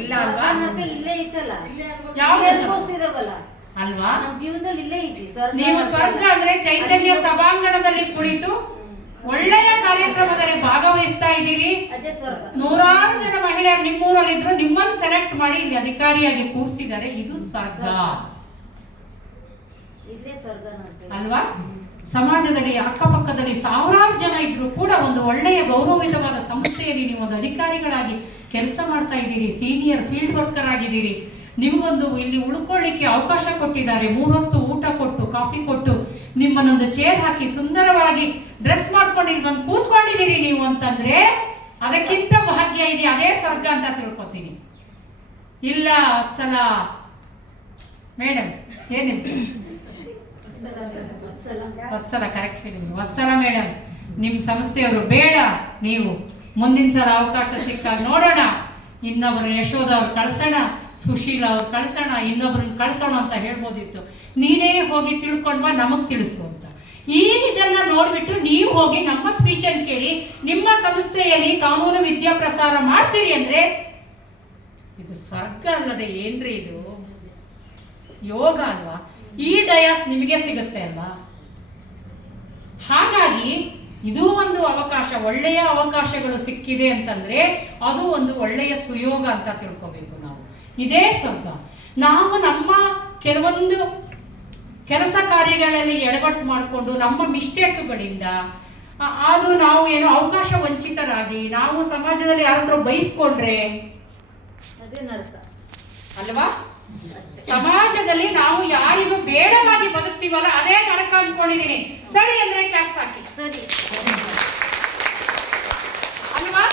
ಇಲ್ಲ ಅಲ್ವಾ? ಇಲ್ಲೇ ಇತ್ತಲ್ಲ, ಯಾವ್ದು ಅನುಭವಿಸ್ತಿದಾವಲ್ಲ ಅಲ್ವಾ? ನಮ್ಮ ಜೀವನದಲ್ಲಿ ಇಲ್ಲೇ ಐತಿ ಸ್ವರ್ಗ. ನೀವು ಸ್ವರ್ಗ ಅಂದ್ರೆ ಚೈತನ್ಯ ಸಭಾಂಗಣದಲ್ಲಿ ಕುಳಿತು ಒಳ್ಳೆಯ ಕಾರ್ಯಕ್ರಮದಲ್ಲಿ ಭಾಗವಹಿಸ್ತಾ ಇದ್ದೀರಿ. ಅದೇ ಸ್ವರ್ಗ. 100 ಜನ ಮಹಿಳೆಯರು ನಿಮ್ಮೂರಲ್ಲಿದ್ರು, ನಿಮ್ಮನ್ನು ಸೆಲೆಕ್ಟ್ ಮಾಡಿ ಇಲ್ಲಿ ಅಧಿಕಾರಿಯಾಗಿ ಕೂರಿಸಿದ್ದಾರೆ. ಇದು ಸ್ವರ್ಗ ಇಲ್ಲೇ ಸ್ವರ್ಗ ನೋಡ್ತೀವಿ ಅಲ್ವಾ? ಸಮಾಜದಲ್ಲಿ ಅಕ್ಕಪಕ್ಕದಲ್ಲಿ 1000 ಜನ ಇದ್ರು ಕೂಡ ಒಂದು ಒಳ್ಳೆಯ ಗೌರವಯುತವಾದ ಸಂಸ್ಥೆಯಲ್ಲಿ ನೀವು ಒಂದು ಅಧಿಕಾರಿಗಳಾಗಿ ಕೆಲಸ ಮಾಡ್ತಾ ಇದ್ದೀರಿ, ಸೀನಿಯರ್ ಫೀಲ್ಡ್ ವರ್ಕರ್ ಆಗಿದ್ದೀರಿ. ನಿಮಗೊಂದು ಇಲ್ಲಿ ಉಳ್ಕೊಳ್ಳಿಕ್ಕೆ ಅವಕಾಶ ಕೊಟ್ಟಿದ್ದಾರೆ. 3 ಹೊತ್ತು ಊಟ ಕೊಟ್ಟು, ಕಾಫಿ ಕೊಟ್ಟು, ನಿಮ್ಮನ್ನೊಂದು ಚೇರ್ ಹಾಕಿ ಸುಂದರವಾಗಿ ಡ್ರೆಸ್ ಮಾಡ್ಕೊಂಡು ಇಲ್ಲಿ ಬಂದು ಕೂತ್ಕೊಂಡಿದ್ದೀರಿ ನೀವು ಅಂತಂದ್ರೆ ಅದಕ್ಕಿಂತ ಭಾಗ್ಯ ಇದೆ. ಅದೇ ಸ್ವರ್ಗ ಅಂತ ತಿಳ್ಕೊತೀನಿ. ಇಲ್ಲ ವತ್ಸಲ ಮೇಡಮ್, ಏನ್ ಹೆಸರು? ವತ್ಸಲ, ಕರೆಕ್ಟ್ ಹೇಳಿದ್ರು. ವತ್ಸಲ ಮೇಡಮ್, ನಿಮ್ಮ ಸಂಸ್ಥೆಯವರು ಬೇಡ, ನೀವು ಮುಂದಿನ ಸಲ ಅವಕಾಶ ಸಿಕ್ಕಾಗ ನೋಡೋಣ. ಇನ್ನೊಬ್ಬರು ಯಶೋಧ ಅವ್ರು ಕಳ್ಸೋಣ, ಸುಶೀಲ ಅವ್ರು ಕಳ್ಸೋಣ, ಇನ್ನೊಬ್ರನ್ನ ಕಳ್ಸೋಣ ಅಂತ ಹೇಳ್ಬೋದಿತ್ತು. ನೀನೇ ಹೋಗಿ ತಿಳ್ಕೊಂಡ್ವಾ, ನಮಗ್ ತಿಳಿಸು ಅಂತ. ಈಗ ಇದನ್ನ ನೋಡ್ಬಿಟ್ಟು ನೀವು ಹೋಗಿ ನಮ್ಮ ಸ್ಪೀಚ್ ಅನ್ನು ಕೇಳಿ ನಿಮ್ಮ ಸಂಸ್ಥೆಯಲ್ಲಿ ಕಾನೂನು ವಿದ್ಯಾ ಪ್ರಸಾರ ಮಾಡ್ತೀರಿ ಅಂದ್ರೆ ಇದು ಸ್ವರ್ಗ ಅಲ್ಲದೆ ಏನ್ರಿ ಇದು? ಯೋಗ ಅಲ್ವಾ? ಈ ಡಯಾಸ್ ನಿಮಗೆ ಸಿಗುತ್ತೆ ಅಲ್ವಾ? ಹಾಗಾಗಿ ಇದು ಒಂದು ಅವಕಾಶ, ಒಳ್ಳೆಯ ಅವಕಾಶಗಳು ಸಿಕ್ಕಿದೆ ಅಂತಂದ್ರೆ ಅದು ಒಂದು ಒಳ್ಳೆಯ ಸುಯೋಗ ಅಂತ ತಿಳ್ಕೋಬೇಕು ನಾವು. ಇದೇ ಸ್ವರ್ಗ. ನಾವು ನಮ್ಮ ಕೆಲವೊಂದು ಕೆಲಸ ಕಾರ್ಯಗಳಲ್ಲಿ ಎಡವಟ್ಟು ಮಾಡಿಕೊಂಡು ನಮ್ಮ ಮಿಸ್ಟೇಕ್ಗಳಿಂದ ಅದು ನಾವು ಏನೋ ಅವಕಾಶ ವಂಚಿತರಾಗಿ ನಾವು ಸಮಾಜದಲ್ಲಿ ಯಾರಾದ್ರೂ ಬಯಸ್ಕೊಂಡ್ರೆ ಅದೇ ನರಕ ಅಲ್ವಾ? ಸಮಾಜದಲ್ಲಿ ನಾವು ಯಾರಿಗೂ ಬೇಡವಾಗಿ ಬದುಕ್ತೀವಲ್ಲ ಅದೇ ನರಕ ಅಂದ್ಕೊಂಡಿದ್ದೀನಿ. ಸರಿ ಅಂದ್ರೆ ಕ್ಲಾಪ್ಸ್ ಹಾಕಿ. ಸರಿ ಅಲ್ವಾ?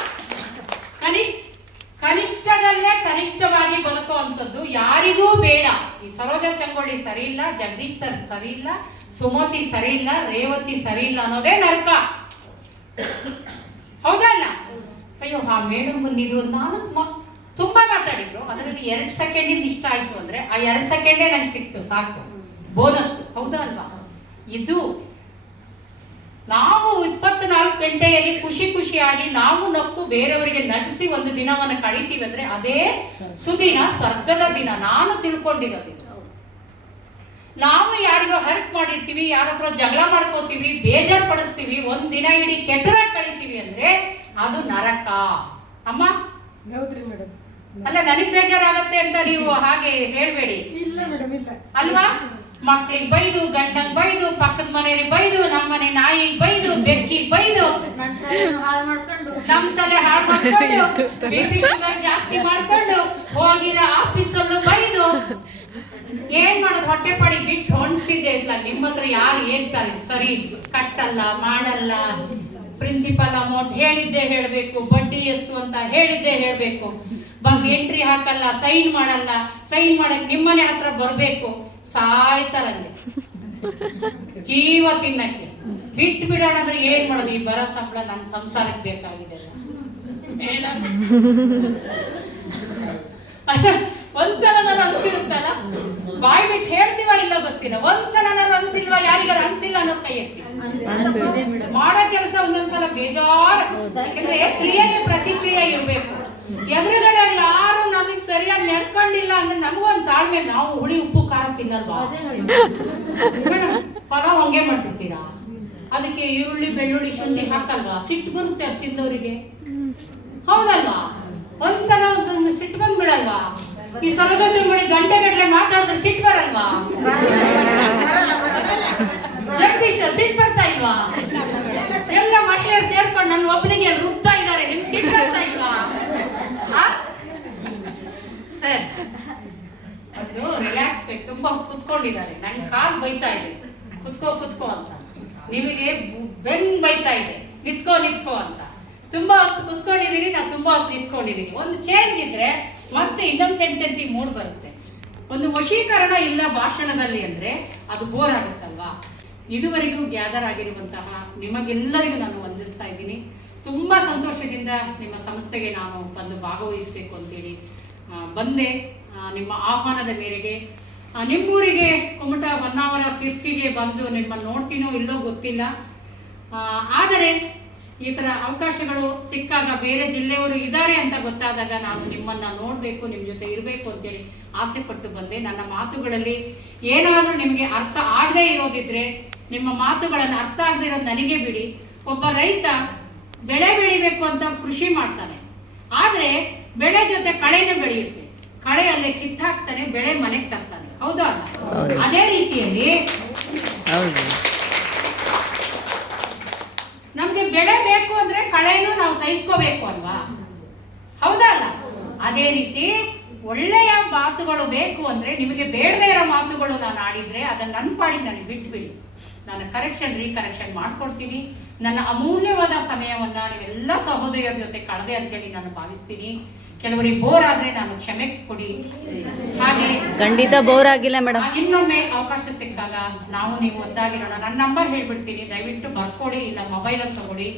ಕನಿಷ್ಠದಲ್ಲೇ ಕನಿಷ್ಠವಾಗಿ ಬದುಕುವಂಥದ್ದು ಯಾರಿಗೂ ಬೇಡ. ಈ ಸರೋಜ ಚಂಗೋಳಿ ಸರಿ ಇಲ್ಲ, ಜಗದೀಶ್ ಸರ್ ಸರಿ ಇಲ್ಲ, ಸುಮತಿ ಸರಿ ಇಲ್ಲ, ರೇವತಿ ಸರಿ ಇಲ್ಲ ಅನ್ನೋದೇ ನರಕ. ಹೌದಲ್ಲ? ಅಯ್ಯೋ ಆ ಮೇಡಮ್ ಬಂದಿದ್ರು, ನಾನು ತುಂಬಾ ಮಾತಾಡಿದ್ರು, ಅದರಲ್ಲಿ 2 ಸೆಕೆಂಡಿಂದ ಇಷ್ಟ ಆಯ್ತು ಅಂದ್ರೆ ಆ 2 ಸೆಕೆಂಡೇ ನಂಗೆ ಸಿಕ್ತು, ಸಾಕು, ಬೋನಸ್. ಹೌದಾ ಅಲ್ವಾ? ಇದು ನಾವು 24 ಗಂಟೆಯಲ್ಲಿ ಖುಷಿ ಖುಷಿಯಾಗಿ ನಾವು ನಕ್ಕು ಬೇರೆಯವರಿಗೆ ನಗಿಸಿ ಒಂದು ದಿನವನ್ನು ಕಳಿತೀವಿ ಅಂದ್ರೆ ಅದೇ ಸುದಿನ, ಸ್ವರ್ಗದ ದಿನ. ನಾನು ತಿಳ್ಕೊಂಡಿರೋದು ನಾವು ಯಾರಿಗೋ ಹರ್ಟ್ ಮಾಡಿರ್ತೀವಿ, ಯಾರ ಹತ್ರ ಜಗಳ ಮಾಡ್ಕೋತೀವಿ, ಬೇಜಾರು ಪಡಿಸ್ತೀವಿ, ಒಂದ್ ದಿನ ಇಡೀ ಕೆಟ್ಟದಾಗಿ ಕಳಿತೀವಿ ಅಂದ್ರೆ ಅದು ನರಕ. ಅಮ್ಮ ಹೌದ್ರಿ ಮೇಡಮ್. ಅಲ್ಲ, ನನಗ್ ಬೇಜಾರಾಗತ್ತೆ ಅಂತ ನೀವು ಹಾಗೆ ಹೇಳ್ಬೇಡಿ. ಅಲ್ವಾ? ಮಕ್ಳಿಗೆ ಬೈದು, ಗಂಡಂಗ್ ಬೈದು, ಪಕ್ಕದ ಮನೆಯವ್ರಿಗೆ ಬೈದು, ನಮ್ಮನೆ ನಾಯಿಗೆ ಬೈದು, ಬೆಕ್ಕಿಗೆ ಬೈದು, ಹಾಳು ಮಾಡ್ಕೊಂಡು ನಮ್ ತಲೆ ಹಾಳು ಮಾಡ್ಕೊಂಡು, BP ಶುಗರ್ ಜಾಸ್ತಿ ಮಾಡ್ಕೊಂಡು, ಹೋಗಿರೋ ಆಫೀಸಲ್ಲೂ ಬೈದು, ಏನ್ ಮಾಡೋದು? ಹೊಟ್ಟೆ ಪಾಡಿ ಬಿಟ್ಟು ಹೊಂಟಿದ್ದೆ ಇತ್ಲ. ನಿಮ್ಮ ಹತ್ರ ಯಾರು ಹೇಳ್ತಾರೆ ಸರಿ ಕಟ್ಟಲ್ಲ, ಮಾಡಲ್ಲ, ಪ್ರಿನ್ಸಿಪಲ್ ಅಮೌಂಟ್ ಹೇಳಿದ್ದೆ ಹೇಳ್ಬೇಕು, ಬಡ್ಡಿ ಎಷ್ಟು ಅಂತ ಹೇಳಿದ್ದೆ ಹೇಳ್ಬೇಕು, ಬಸ್ ಎಂಟ್ರಿ ಹಾಕಲ್ಲ, ಸೈನ್ ಮಾಡಲ್ಲ, ಸೈನ್ ಮಾಡಕ್ ನಿಮ್ಮನೆ ಹತ್ರ ಬರ್ಬೇಕು, ಸಾಯ್ತಾರಂಗೆ ಜೀವ ತಿನ್ನಕ್ಕೆ. ಬಿಟ್ಟು ಬಿಡೋಣ ಅಂದ್ರೆ ಏನ್ ಮಾಡೋದು? ಈ ಬರೋ ಸಂಬಳ ನನ್ನ ಸಂಸಾರಕ್ಕೆ ಬೇಕಾಗಿದೆ. ಒಂದ್ಸಲ ನಾನು ಅನ್ಸಿರುತ್ತಲ್ಲ, ಬಾಯ್ ಬಿಟ್ಟು ಹೇಳ್ತೀವ ಇಲ್ಲ ಗೊತ್ತಿಲ್ಲ, ಒಂದ್ಸಲ ನಾನು ಅನ್ಸಿಲ್ವಾ? ಯಾರಿಗಾರು ಅನ್ಸಿಲ್ಲ ಅನ್ನೋ ಕೈ ಎತ್ತಿ. ಮಾಡೋ ಕೆಲಸ ಒಂದೊಂದ್ಸಲ ಬೇಜಾರು, ಯಾಕಂದ್ರೆ ಕ್ರಿಯೆಗೆ ಪ್ರತಿಕ್ರಿಯೆ ಇರ್ಬೇಕು. ಎದುರುಗಡೆ ಯಾರು ನಮಗ್ ಸರಿಯಾಗಿ ನಡ್ಕೊಂಡಿಲ್ಲ ಅಂದ್ರೆ ನಮಗೊಂದು ತಾಳ್ಮೆ, ನಾವು ಹುಳಿ ಉಪ್ಪು ಖಾರ ತಿನ್ನಲ್ವಾ? ಪಲಾವ್ ಹಂಗೆ ಮಾಡ್ಬಿಡ್ತೀರಾ? ಅದಕ್ಕೆ ಈರುಳ್ಳಿ ಬೆಳ್ಳುಳ್ಳಿ ಶುಂಠಿ ಹಾಕಲ್ವಾ? ಸಿಟ್ಟು ಬರುತ್ತೆ ಅದು ತಿಂದವರಿಗೆ, ಹೌದಲ್ವಾ? ಒಂದ್ಸಲ ಒಂದ್ ಸಿಟ್ಟು ಬಂದ್ಬಿಡಲ್ವಾ? ಈ ಸರೋಜ ಚುಮ್ಮಡಿ ಗಂಟೆಗಟ್ಲೆ ಮಾತಾಡಿದ್ರೆ ಸಿಟ್ಟು ಬರಲ್ವಾ? ಜಗದೀಶ ಸಿಟ್ಟು ಬರ್ತಾ ಇಲ್ವಾ? ಎಲ್ಲ ಮಕ್ಕಳು ಸೇರ್ಕೊಂಡು ನನ್ನ ಒಬ್ಬನಿಗೆ ರುಬ್ತಾ ಇದ್ದಾರೆ, ನಿಮ್ಗೆ ಸಿಟ್ಟು ಬರ್ತಾ ಇಲ್ವಾ? ಸರ್, ಅದು ರಿಲ್ಯಾಕ್ಸ್ ಬೇಕು. ತುಂಬಾ ಕುತ್ಕೊಂಡಿದ್ದಾರೆ, ನಂಗೆ ಕಾಲ್ ಬೈತಾ ಇದೆ ಕುತ್ಕೋ ಅಂತ, ನಿಮಗೆ ಬೆನ್ ಬೈತಾ ಇದೆ ನಿತ್ಕೋ ಅಂತ. ತುಂಬಾ ಹೊತ್ತು ಕುತ್ಕೊಂಡಿದೀನಿ, ನಾವು ತುಂಬಾ ಹೊತ್ತು ನಿಂತ್ಕೊಂಡಿದೀನಿ. ಒಂದು ಚೇಂಜ್ ಇದ್ರೆ ಮತ್ತೆ ಇನ್ನೊಂದು ಸೆಂಟೆನ್ಸಿಗೆ ಮೂಡ್ ಬರುತ್ತೆ. ಒಂದು ವಶೀಕರಣ ಇಲ್ಲ ಭಾಷಣದಲ್ಲಿ ಅಂದ್ರೆ ಅದು ಬೋರ್ ಆಗುತ್ತಲ್ವಾ? ಇದುವರೆಗೂ ಗ್ಯಾದರ್ ಆಗಿರುವಂತಹ ನಿಮಗೆಲ್ಲರಿಗೂ ನಾನು ವಂದಿಸ್ತಾ ಇದ್ದೀನಿ. ತುಂಬ ಸಂತೋಷದಿಂದ ನಿಮ್ಮ ಸಂಸ್ಥೆಗೆ ನಾನು ಬಂದು ಭಾಗವಹಿಸಬೇಕು ಅಂತೇಳಿ ಬಂದೆ. ನಿಮ್ಮ ಆಹ್ವಾನದ ಮೇರೆಗೆ ನಿಮ್ಮೂರಿಗೆ ಕುಮಟ, ಹೊನ್ನಾವರ, ಸಿರ್ಸಿಗೆ ಬಂದು ನಿಮ್ಮನ್ನು ನೋಡ್ತೀನೋ ಇಲ್ಲೋ ಗೊತ್ತಿಲ್ಲ. ಆದರೆ ಈ ಥರ ಅವಕಾಶಗಳು ಸಿಕ್ಕಾಗ, ಬೇರೆ ಜಿಲ್ಲೆಯವರು ಇದ್ದಾರೆ ಅಂತ ಗೊತ್ತಾದಾಗ ನಾನು ನಿಮ್ಮನ್ನು ನೋಡಬೇಕು, ನಿಮ್ಮ ಜೊತೆ ಇರಬೇಕು ಅಂತೇಳಿ ಆಸೆ ಪಟ್ಟು ಬಂದೆ. ನನ್ನ ಮಾತುಗಳಲ್ಲಿ ಏನಾದರೂ ನಿಮಗೆ ಅರ್ಥ ಆಗದೇ ಇರೋದಿದ್ರೆ, ನಿಮ್ಮ ಮಾತುಗಳನ್ನು ಅರ್ಥ ಆಗದೇ ಇರೋದು ನನಗೆ ಬಿಡಿ. ಒಬ್ಬ ರೈತ ಬೆಳೆ ಬೆಳಿಬೇಕು ಅಂತ ಕೃಷಿ ಮಾಡ್ತಾನೆ, ಆದರೆ ಬೆಳೆ ಜೊತೆ ಕಳೆನೇ ಬೆಳೆಯುತ್ತೆ, ಕಳೆ ಅಲ್ಲೇ ಕಿತ್ತಾಕ್ತಾನೆ, ಬೆಳೆ ಮನೆಗೆ ತರ್ತಾನೆ, ಹೌದಾ ಅಲ್ಲ? ಅದೇ ರೀತಿಯಲ್ಲಿ ನಮ್ಗೆ ಬೆಳೆ ಬೇಕು ಅಂದ್ರೆ ಕಳೆನೂ ನಾವು ಸಹಿಸ್ಕೋಬೇಕು ಅಲ್ವಾ? ಹೌದಾ ಅಲ್ಲ? ಅದೇ ರೀತಿ ಒಳ್ಳೆಯ ಮಾತುಗಳು ಬೇಕು ಅಂದ್ರೆ, ನಿಮಗೆ ಬೇಡದೇ ಇರೋ ಮಾತುಗಳು ನಾನು ಆಡಿದ್ರೆ ಅದನ್ನ ನನ್ನ ಪಾಡಿಗೆ ನನಗೆ ಬಿಟ್ಬಿಡಿ. ನಾನು ರೀಕರೆಕ್ಷನ್ ಮಾಡ್ಕೊಡ್ತೀನಿ. ನನ್ನ ಅಮೂಲ್ಯವಾದ ಸಮಯವನ್ನ ನೀವೆಲ್ಲ ಸಹೋದರಿಯರ ಜೊತೆ ಕಳೆದೆ ಅಂತೇಳಿ ನಾನು ಭಾವಿಸ್ತೀನಿ. ಕೆಲವರಿಗೆ ಬೋರ್ ಆದ್ರೆ ನಾನು ಕ್ಷಮೆ ಕೊಡಿ. ಹಾಗೆ ಖಂಡಿತ ಬೋರ್ ಆಗಿಲ್ಲ ಮೇಡಮ್. ಇನ್ನೊಮ್ಮೆ ಅವಕಾಶ ಸಿಕ್ಕಾಗ ನಾವು ನೀವು ಒಂದಾಗಿರೋಣ. ನನ್ನ ನಂಬರ್ ಹೇಳ್ಬಿಡ್ತೀನಿ, ದಯವಿಟ್ಟು ಬರ್ಕೊಡಿ, ಇಲ್ಲ ಮೊಬೈಲಲ್ಲಿ ತಗೊಳ್ಳಿ.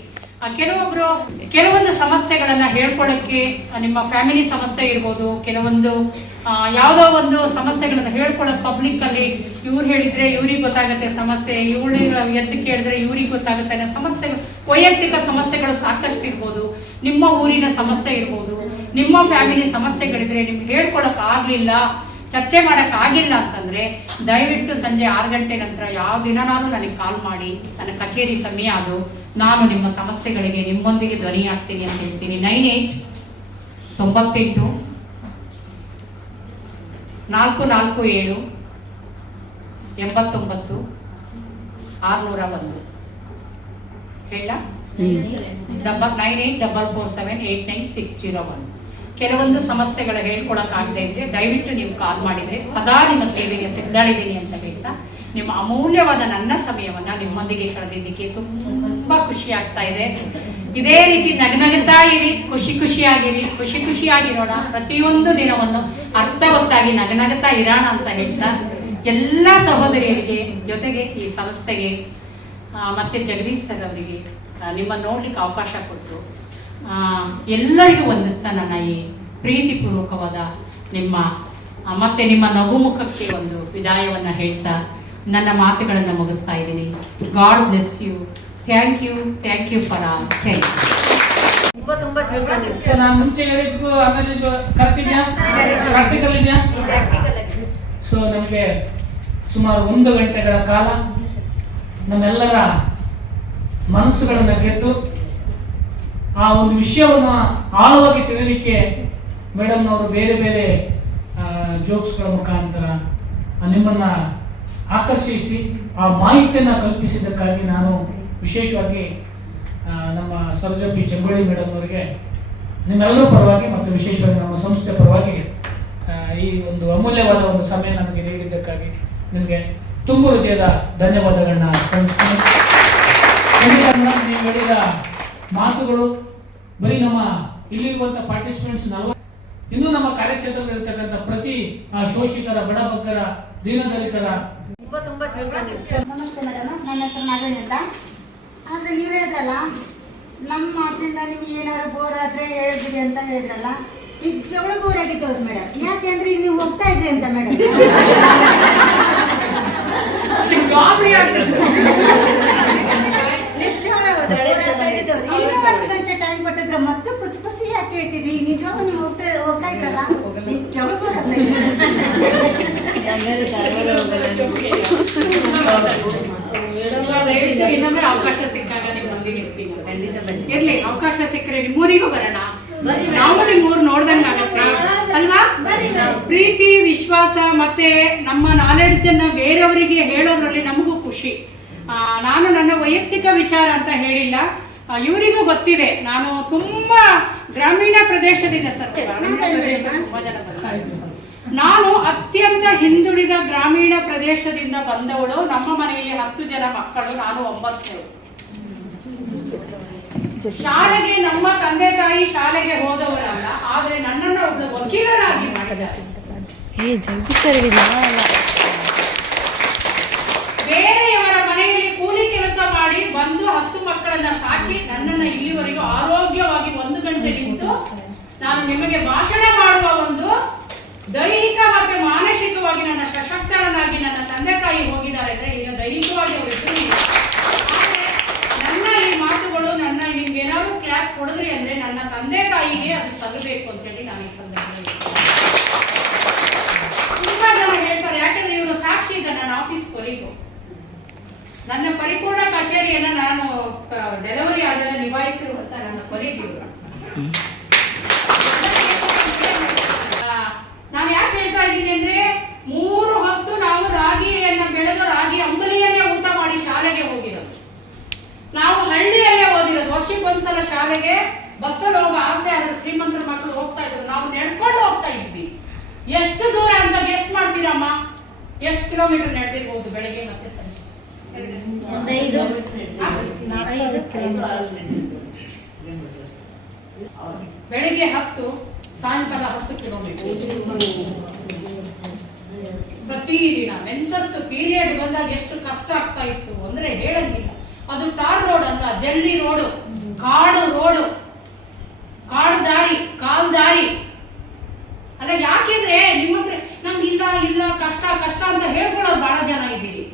ಕೆಲವೊಂದು ಸಮಸ್ಯೆಗಳನ್ನ ಹೇಳ್ಕೊಳ್ಳೋಕ್ಕೆ, ನಿಮ್ಮ ಫ್ಯಾಮಿಲಿ ಸಮಸ್ಯೆ ಇರ್ಬೋದು, ಕೆಲವೊಂದು ಯಾವುದೋ ಒಂದು ಸಮಸ್ಯೆಗಳನ್ನ ಹೇಳ್ಕೊಳ್ಳೋದು ಪಬ್ಲಿಕ್ ಅಲ್ಲಿ, ಇವ್ರು ಹೇಳಿದ್ರೆ ಇವ್ರಿಗೆ ಗೊತ್ತಾಗುತ್ತೆ ಸಮಸ್ಯೆ, ಇವಳಿಗೆ ಎದ್ದು ಕೇಳಿದ್ರೆ ಇವ್ರಿಗೆ ಗೊತ್ತಾಗುತ್ತೆ ಅನ್ನೋ ಸಮಸ್ಯೆಗಳು, ವೈಯಕ್ತಿಕ ಸಮಸ್ಯೆಗಳು ಸಾಕಷ್ಟು ಇರ್ಬೋದು, ನಿಮ್ಮ ಊರಿನ ಸಮಸ್ಯೆ ಇರ್ಬೋದು, ನಿಮ್ಮ ಫ್ಯಾಮಿಲಿ ಸಮಸ್ಯೆಗಳಿದ್ರೆ ನಿಮ್ಗೆ ಹೇಳ್ಕೊಳಕ್ ಆಗ್ಲಿಲ್ಲ, ಚರ್ಚೆ ಮಾಡಕ್ ಆಗಿಲ್ಲ ಅಂತಂದ್ರೆ ದಯವಿಟ್ಟು ಸಂಜೆ 6 ಗಂಟೆ ನಂತರ ಯಾವ ದಿನನಾದ್ರೂ ನನಗೆ ಕಾಲ್ ಮಾಡಿ. ನನ್ನ ಕಚೇರಿ ಸಮಯ ಅದು, ನಾನು ನಿಮ್ಮ ಸಮಸ್ಯೆಗಳಿಗೆ ನಿಮ್ಮೊಂದಿಗೆ ಧ್ವನಿ ಆಗ್ತೀನಿ ಅಂತ ಹೇಳ್ತೀನಿ. 98 447 89 601 ಹೇಳ 9844789601. ಕೆಲವೊಂದು ಸಮಸ್ಯೆಗಳು ಹೇಳ್ಕೊಳಕ್ಕಾಗದೇ ಇದ್ರೆ ದಯವಿಟ್ಟು ನೀವು ಕಾಲ್ ಮಾಡಿದ್ರೆ ಸದಾ ನಿಮ್ಮ ಸೇವೆಗೆ ಸಿದ್ಧಳಿದ್ದೀನಿ ಅಂತ ಹೇಳ್ತಾ, ನಿಮ್ಮ ಅಮೂಲ್ಯವಾದ ನನ್ನ ಸಮಯವನ್ನ ನಿಮ್ಮೊಂದಿಗೆ ಕಳೆದಿದ್ದಕ್ಕೆ ತುಂಬಾ ಖುಷಿ ಆಗ್ತಾ ಇದೆ. ಇದೇ ರೀತಿ ನಗನಗುತ್ತಾ ಇರಿ, ಖುಷಿಯಾಗಿರೋಣ. ಪ್ರತಿಯೊಂದು ದಿನವನ್ನು ಅರ್ಥವತ್ತಾಗಿ ನಗನಗುತ್ತಾ ಇರೋಣ ಅಂತ ಹೇಳ್ತಾ, ಎಲ್ಲ ಸಹೋದರಿಯರಿಗೆ ಜೊತೆಗೆ ಈ ಸಂಸ್ಥೆಗೆ ಮತ್ತೆ ಜಗದೀಶ್ ಸರ್ ಅವರಿಗೆ ನಿಮ್ಮನ್ನು ನೋಡ್ಲಿಕ್ಕೆ ಅವಕಾಶ ಕೊಟ್ಟರು. ಎಲ್ಲರಿಗೂ ವಂದಿಸ್ತಾ ನನ್ನ ಈ ಪ್ರೀತಿಪೂರ್ವಕವಾದ ಮತ್ತೆ ನಿಮ್ಮ ನಗುಮುಖಕ್ಕೆ ಒಂದು ವಿದಾಯವನ್ನು ಹೇಳ್ತಾ ನನ್ನ ಮಾತುಗಳನ್ನು ಮುಗಿಸ್ತಾ ಇದ್ದೀನಿ. God bless you. Thank you for all. Thank you. ತುಂಬಾ ತಿಳ್ಕೊಂಡಿದ್ದೀನಿ. ನಾನು ಮುಂಚೆ ಹೇಳಿದ್ಕು ಆಮೇಲೆ ಪ್ರಾಕ್ಟಿಕಲ್ ಇದೆಯಾ? ಸೊ ನಮಗೆ ಸುಮಾರು 1 ಗಂಟೆಗಳ ಕಾಲ ನಮ್ಮೆಲ್ಲರ ಮನಸ್ಸುಗಳನ್ನು ಗೆದ್ದು ಆ ಒಂದು ವಿಷಯವನ್ನು ಆಳವಾಗಿ ತಿಳಿಯಲಿಕ್ಕೆ ಮೇಡಮ್ನವರು ಬೇರೆ ಬೇರೆ ಜೋಕ್ಸ್ಗಳ ಮುಖಾಂತರ ನಿಮ್ಮನ್ನ ಆಕರ್ಷಿಸಿ ಆ ಮಾಹಿತಿಯನ್ನು ಕಲ್ಪಿಸಿದ್ದಕ್ಕಾಗಿ ನಾನು ವಿಶೇಷವಾಗಿ ನಮ್ಮ ಸರೋಜ ಪಿ ಚಂಗೋಳಿ ಮೇಡಮ್ ಅವರಿಗೆ ನಿಮ್ಮೆಲ್ಲರ ಪರವಾಗಿ ಮತ್ತು ವಿಶೇಷವಾಗಿ ನಮ್ಮ ಸಂಸ್ಥೆ ಪರವಾಗಿ ಈ ಒಂದು ಅಮೂಲ್ಯವಾದ ಒಂದು ಸಮಯ ನಮಗೆ ನೀಡಿದ್ದಕ್ಕಾಗಿ ನಿಮಗೆ ತುಂಬ ಹೃದಯದ ಧನ್ಯವಾದಗಳನ್ನ ಸಲ್ಲಿಸ್ತೀನಿ. ನೀವು ಹೇಳಿದ ಮಾತುಗಳು ಬರೀ ನಮ್ಮ ಇಲ್ಲಿರುವಂಥ ಪಾರ್ಟಿಸಿಪೆಂಟ್ಸ್ ಇನ್ನೂ ನಮ್ಮ ಕಾರ್ಯಕ್ಷೇತ್ರದಲ್ಲಿರ್ತಕ್ಕಂಥ ಪ್ರತಿ ಶೋಷಿತರ, ಬಡಬಗ್ಗರ, ದೀನದಲಿತರ ತುಂಬಾ ತಿಳ್ಕೊಂಡಿರ್ತೀವಿ. ನಮಸ್ತೆ ಮೇಡಮ್, ನನ್ನ ಹೆಸರು ನಾಗಣಿ ಅಂತ. ಆದರೆ ನೀವು ಹೇಳಿದ್ರಲ್ಲ, ನಮ್ಮ ಮಾತಿಂದ ನಿಮ್ಗೆ ಏನಾದ್ರು ಬೋರ್ ಆದರೆ ಹೇಳ್ಬಿಡಿ ಅಂತ ಹೇಳಿದ್ರಲ್ಲ, ಈಗ ಜಗಳ ಬೋರ್ ಆಗಿದ್ದವ್ರು ಮೇಡಮ್. ಯಾಕೆಂದ್ರೆ ಈಗ ನೀವು ಹೋಗ್ತಾ ಇದ್ರಿ ಅಂತ ಮೇಡಮ್. ನಿಜವಾಗ್ಲೂ ಹೌದು, ಬೋರ್ ಆಗ್ತಾ ಇದ್ದವ್ರು. ಇನ್ನೂ 1 ಗಂಟೆ ಟೈಮ್ ಕೊಟ್ಟಿದ್ರೆ ಮತ್ತೆ ಕುಸಿ ಯಾಕೆ ಹೇಳ್ತಿದ್ವಿ. ಈಗ ನಿಜವಾಗ್ಲೂ ನೀವು ಹೋಗ್ತಾ ಇದ್ರಲ್ಲ, ಜಗಳ ಬೋರ್ ಆಗ್ತಾ ಇದ್ರಿ. ಇನ್ನೊಮ್ಮೆ ಅವಕಾಶ ಸಿಕ್ಕಾಗ ನೀವು ಇರ್ಲಿ, ಅವಕಾಶ ಸಿಕ್ಕರೆ ನಿಮ್ಮೂರಿಗೂ ಬರೋಣ, ನಾವು ನಿಮ್ಮೂರು ನೋಡ್ದಂಗ ಆಗತ್ತೆ ಅಲ್ವಾ? ಪ್ರೀತಿ, ವಿಶ್ವಾಸ ಮತ್ತೆ ನಮ್ಮ ನಾಲೆಡ್ಜ್ ಅನ್ನ ಬೇರೆಯವರಿಗೆ ಹೇಳೋದ್ರಲ್ಲಿ ನಮಗೂ ಖುಷಿ. ನಾನು ನನ್ನ ವೈಯಕ್ತಿಕ ವಿಚಾರ ಅಂತ ಹೇಳಿಲ್ಲ, ಇವರಿಗೂ ಗೊತ್ತಿದೆ. ನಾನು ತುಂಬಾ ಗ್ರಾಮೀಣ ಪ್ರದೇಶದಿಂದ ನಾನು ಅತ್ಯಂತ ಹಿಂದುಳಿದ ಗ್ರಾಮೀಣ ಪ್ರದೇಶದಿಂದ ಬಂದವಳು. ನಮ್ಮ ಮನೆಯಲ್ಲಿ 10 ಜನ ಮಕ್ಕಳು, ನಾನು 9. ಶಾಲೆಗೆ ನಮ್ಮ ತಂದೆ ತಾಯಿ ಶಾಲೆಗೆ ಹೋದವರಲ್ಲ, ಆದ್ರೆ ನನ್ನನ್ನ ಒಬ್ಬ ವಕೀಲರಾಗಿ ಮಾಡಿದ್ದಾರೆ. ಬೇರೆಯವರ ಮನೆಯಲ್ಲಿ ಕೂಲಿ ಕೆಲಸ ಮಾಡಿ ಬಂದು 10 ಮಕ್ಕಳನ್ನ ಸಾಕಿ ನನ್ನನ್ನ ಇಲ್ಲಿವರೆಗೂ ಆರೋಗ್ಯವಾಗಿ 1 ಗಂಟೆ ನಿಂತು ನಾನು ನಿಮಗೆ ಭಾಷಣ ಮಾಡುವ ಒಂದು ದೈಹಿಕ ಮತ್ತೆ ಮಾನಸಿಕವಾಗಿ ನನ್ನ ಸಶಕ್ತರನ್ನಾಗಿ ನನ್ನ ತಂದೆ ತಾಯಿ ಹೋಗಿದ್ದಾರೆ ಅಂದ್ರೆ ಈಗ ದೈಹಿಕವಾಗಿ ಅವರಿಬ್ಬರು. ನನ್ನ ಈ ಮಾತುಗಳು, ನನ್ನ ನಿಮ್ಗೇನಾದ್ರು ಕ್ಲಾಸ್ ಹೊಡೆದ್ರಿ ಅಂದ್ರೆ ನನ್ನ ತಂದೆ ತಾಯಿಗೆ ಅದು ಸಲ್ಲಬೇಕು ಅಂತ ಹೇಳಿ ನಾನು ಈ ಸಂದರ್ಭದಲ್ಲಿ ತುಂಬಾ ಜನ ಹೇಳ್ತಾರೆ. ಯಾಕಂದ್ರೆ ಇವರು ಸಾಕ್ಷಿ ಇದೆ, ನನ್ನ ಆಫೀಸ್ ಕೊರಿಗೂ ನನ್ನ ಪರಿಪೂರ್ಣ ಕಚೇರಿಯನ್ನ ನಾನು ಡೆಲಿವರಿ ಆಗೆಲ್ಲ ನಿಭಾಯಿಸಿರುವಂತ ನನ್ನ ಕೊರಿಗೂ ನಾನು ಯಾಕೆ ಹೇಳ್ತಾ ಇದ್ದೀನಿ ಅಂದ್ರೆ 3 ಹೊತ್ತು ನಾವು ರಾಗಿಯನ್ನ ಬೆಳೆದು ರಾಗಿ ಅಂಬಲಿಯನ್ನೇ ಊಟ ಮಾಡಿ ಶಾಲೆಗೆ ಹೋಗಿರೋದು. ನಾವು ಹಳ್ಳಿಯಲ್ಲೇ ಓದಿರೋದು. ವರ್ಷಕ್ಕೊಂದ್ಸಲ ಶಾಲೆಗೆ ಬಸ್ಸಲ್ಲಿ ಹೋಗೋ ಆಸೆ ಆದ್ರೆ ಶ್ರೀಮಂತರ ಮಕ್ಕಳು ಹೋಗ್ತಾ ಇದ್ರು, ನಾವು ನಡ್ಕೊಂಡು ಹೋಗ್ತಾ ಇದ್ವಿ. ಎಷ್ಟು ದೂರ ಅಂತ ಗೆಸ್ ಮಾಡ್ತೀರಮ್ಮ? ಎಷ್ಟು ಕಿಲೋಮೀಟರ್ ನಡೆದಿರ್ಬೋದು ಬೆಳಗ್ಗೆ ಮತ್ತೆ ಸಂಜೆ? ಬೆಳಿಗ್ಗೆ 10, ಸಾಯಂಕಾಲ 10 ಕಿಲೋಮೀಟರ್ ಪ್ರತಿದಿನ. ಮೆನ್ಸಸ್ ಪೀರಿಯಡ್ ಬಂದಾಗ ಎಷ್ಟು ಕಷ್ಟ ಆಗ್ತಾ ಇತ್ತು ಅಂದ್ರೆ ಹೇಳಂಗಿಲ್ಲ. ಅದು ಟಾರ್ ರೋಡ್ ಅಲ್ಲ, ಜಲ್ಲಿ ರೋಡು, ಕಾಡು ರೋಡು, ಕಾಡು ದಾರಿ, ಕಾಲ್ ದಾರಿ ಅಲ್ಲ. ಯಾಕೆಂದ್ರೆ ನಿಮ್ಮ ಹತ್ರ ನಮ್ಗೆ ಇಲ್ಲ ಕಷ್ಟ ಅಂತ ಹೇಳ್ಕೊಳ್ಳೋರು ಬಹಳ ಜನ ಇದ್ದೀರಿ.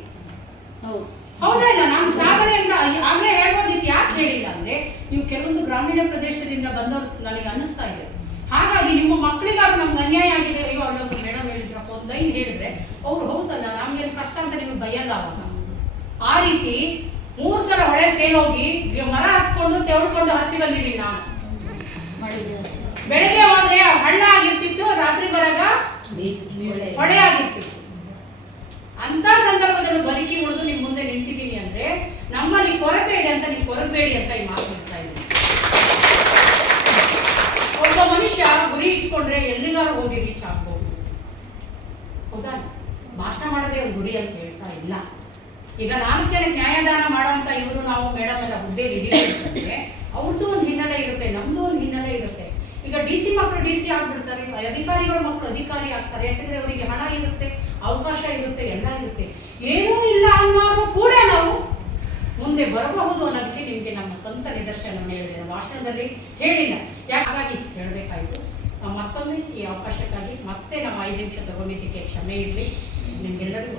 ಹೌದಾ ಇಲ್ಲ? ನಾನು ಸಾಧನೆ ಅಂತ ಆಗ್ಲೇ ಹೇಳ್ಬೋದಿತ್ತು. ಯಾಕೆ ಹೇಳಿಲ್ಲ ಅಂದ್ರೆ ನೀವು ಕೆಲವೊಂದು ಗ್ರಾಮೀಣ ಪ್ರದೇಶದಿಂದ ಬಂದವರು ನನಗೆ ಅನ್ನಿಸ್ತಾ ಇದೆ. ಹಾಗಾಗಿ ನಿಮ್ಮ ಮಕ್ಕಳಿಗಾಗ ನಮ್ಗೆ ಅನ್ಯಾಯ ಆಗಿದೆ, ಅಯ್ಯೋ ಅಲ್ಲೊಬ್ಬ ಮೇಡಮ್ ಹೇಳಿದ್ರಪ್ಪ ಒಂದು ಲೈನ್ ಹೇಳಿದ್ರೆ ಅವ್ರು ಹೌದಲ್ಲ ನಮ್ಗೇನು ಕಷ್ಟ ಅಂತ ನಿಮ್ಗೆ ಬೈಯಲ್ಲ ಅವಾಗ. ಆ ರೀತಿ 3 ಸಲ ಹೊಳೆ ತೇಲೋಗಿ ಮರ ಹತ್ಕೊಂಡು ತೆವಳ್ಕೊಂಡು ಹತ್ತಿ ಬಂದಿದ್ದೀನಿ ನಾನು. ಬೆಳಗ್ಗೆ ಹೋದ್ರೆ ಹಳ್ಳ ಆಗಿರ್ತಿತ್ತು, ರಾತ್ರಿ ಬರಾಗ ಹೊಳೆ ಆಗಿರ್ತಿತ್ತು. ಅಂತ ಸಂದರ್ಭದಲ್ಲಿ ಬದುಕಿ ಉಳಿದು ನಿಮ್ ಮುಂದೆ ನಿಂತಿದ್ದೀನಿ ಅಂದ್ರೆ ನಮ್ಮಲ್ಲಿ ಕೊರತೆ ಇದೆ ಅಂತ ನೀವು ಕೊರಬೇಡಿ ಅಂತ ಈ ಮಾತು ಹೇಳ್ತಾ ಇದ್ದೀನಿ. ಒಬ್ಬ ಮನುಷ್ಯ ಗುರಿ ಇಟ್ಕೊಂಡ್ರೆ ಎಲ್ಲಿಗಾರು ಹೋಗಿ ರೀಚ್ ಆಗ್ಬೋದು. ಹೌದಾ? ಭಾಷಣ ಮಾಡೋದೇ ಒಂದು ಗುರಿ ಅಂತ ಹೇಳ್ತಾ ಇಲ್ಲ. ಈಗ 4 ಜನಕ್ಕೆ ನ್ಯಾಯದಾನ ಮಾಡೋಂತ ಇವರು ನಾವು ಮೇಡಮ್ ಎಲ್ಲ ಹುದ್ದೆಯಲ್ಲಿ ಇದೀವಿ ಅಂತಂದ್ರೆ ಅವ್ರದ್ದು ಒಂದು ಹಿನ್ನೆಲೆ ಇರುತ್ತೆ, ನಮ್ದು ಒಂದು ಹಿನ್ನೆಲೆ ಇರುತ್ತೆ. ಈಗ DC ಮಕ್ಕಳು DC ಆಗ್ಬಿಡ್ತಾರೆ, ಅಧಿಕಾರಿಗಳ ಮಕ್ಕಳು ಅಧಿಕಾರಿ ಆಗ್ತಾರೆ. ಯಾಕಂದ್ರೆ ಅವರಿಗೆ ಹಣ ಇರುತ್ತೆ, ಅವಕಾಶ ಇರುತ್ತೆ, ಎಲ್ಲ ಇರುತ್ತೆ. ಏನೂ ಇಲ್ಲ ಅನ್ನೋದು ಕೂಡ ನಾವು ಮುಂದೆ ಬರಬಹುದು ಅನ್ನೋದಕ್ಕೆ ನಿಮಗೆ ನಮ್ಮ ಸ್ವಂತ ನಿದರ್ಶನ ಹೇಳಿದೆ. ನಮ್ಮ ಭಾಷಣದಲ್ಲಿ ಹೇಳಿಲ್ಲ, ಹಾಗಾಗಿ ಇಷ್ಟು ಹೇಳಬೇಕಾಯ್ತು. ಮತ್ತೊಮ್ಮೆ ಈ ಅವಕಾಶಕ್ಕಾಗಿ ಮತ್ತೆ ನಮ್ಮ 5 ನಿಮಿಷ ತಗೊಂಡಿದ್ದಕ್ಕೆ ಕ್ಷಮೆ ಇರಲಿ. ನಿಮ್ಗೆಲ್ಲರಿಗೂ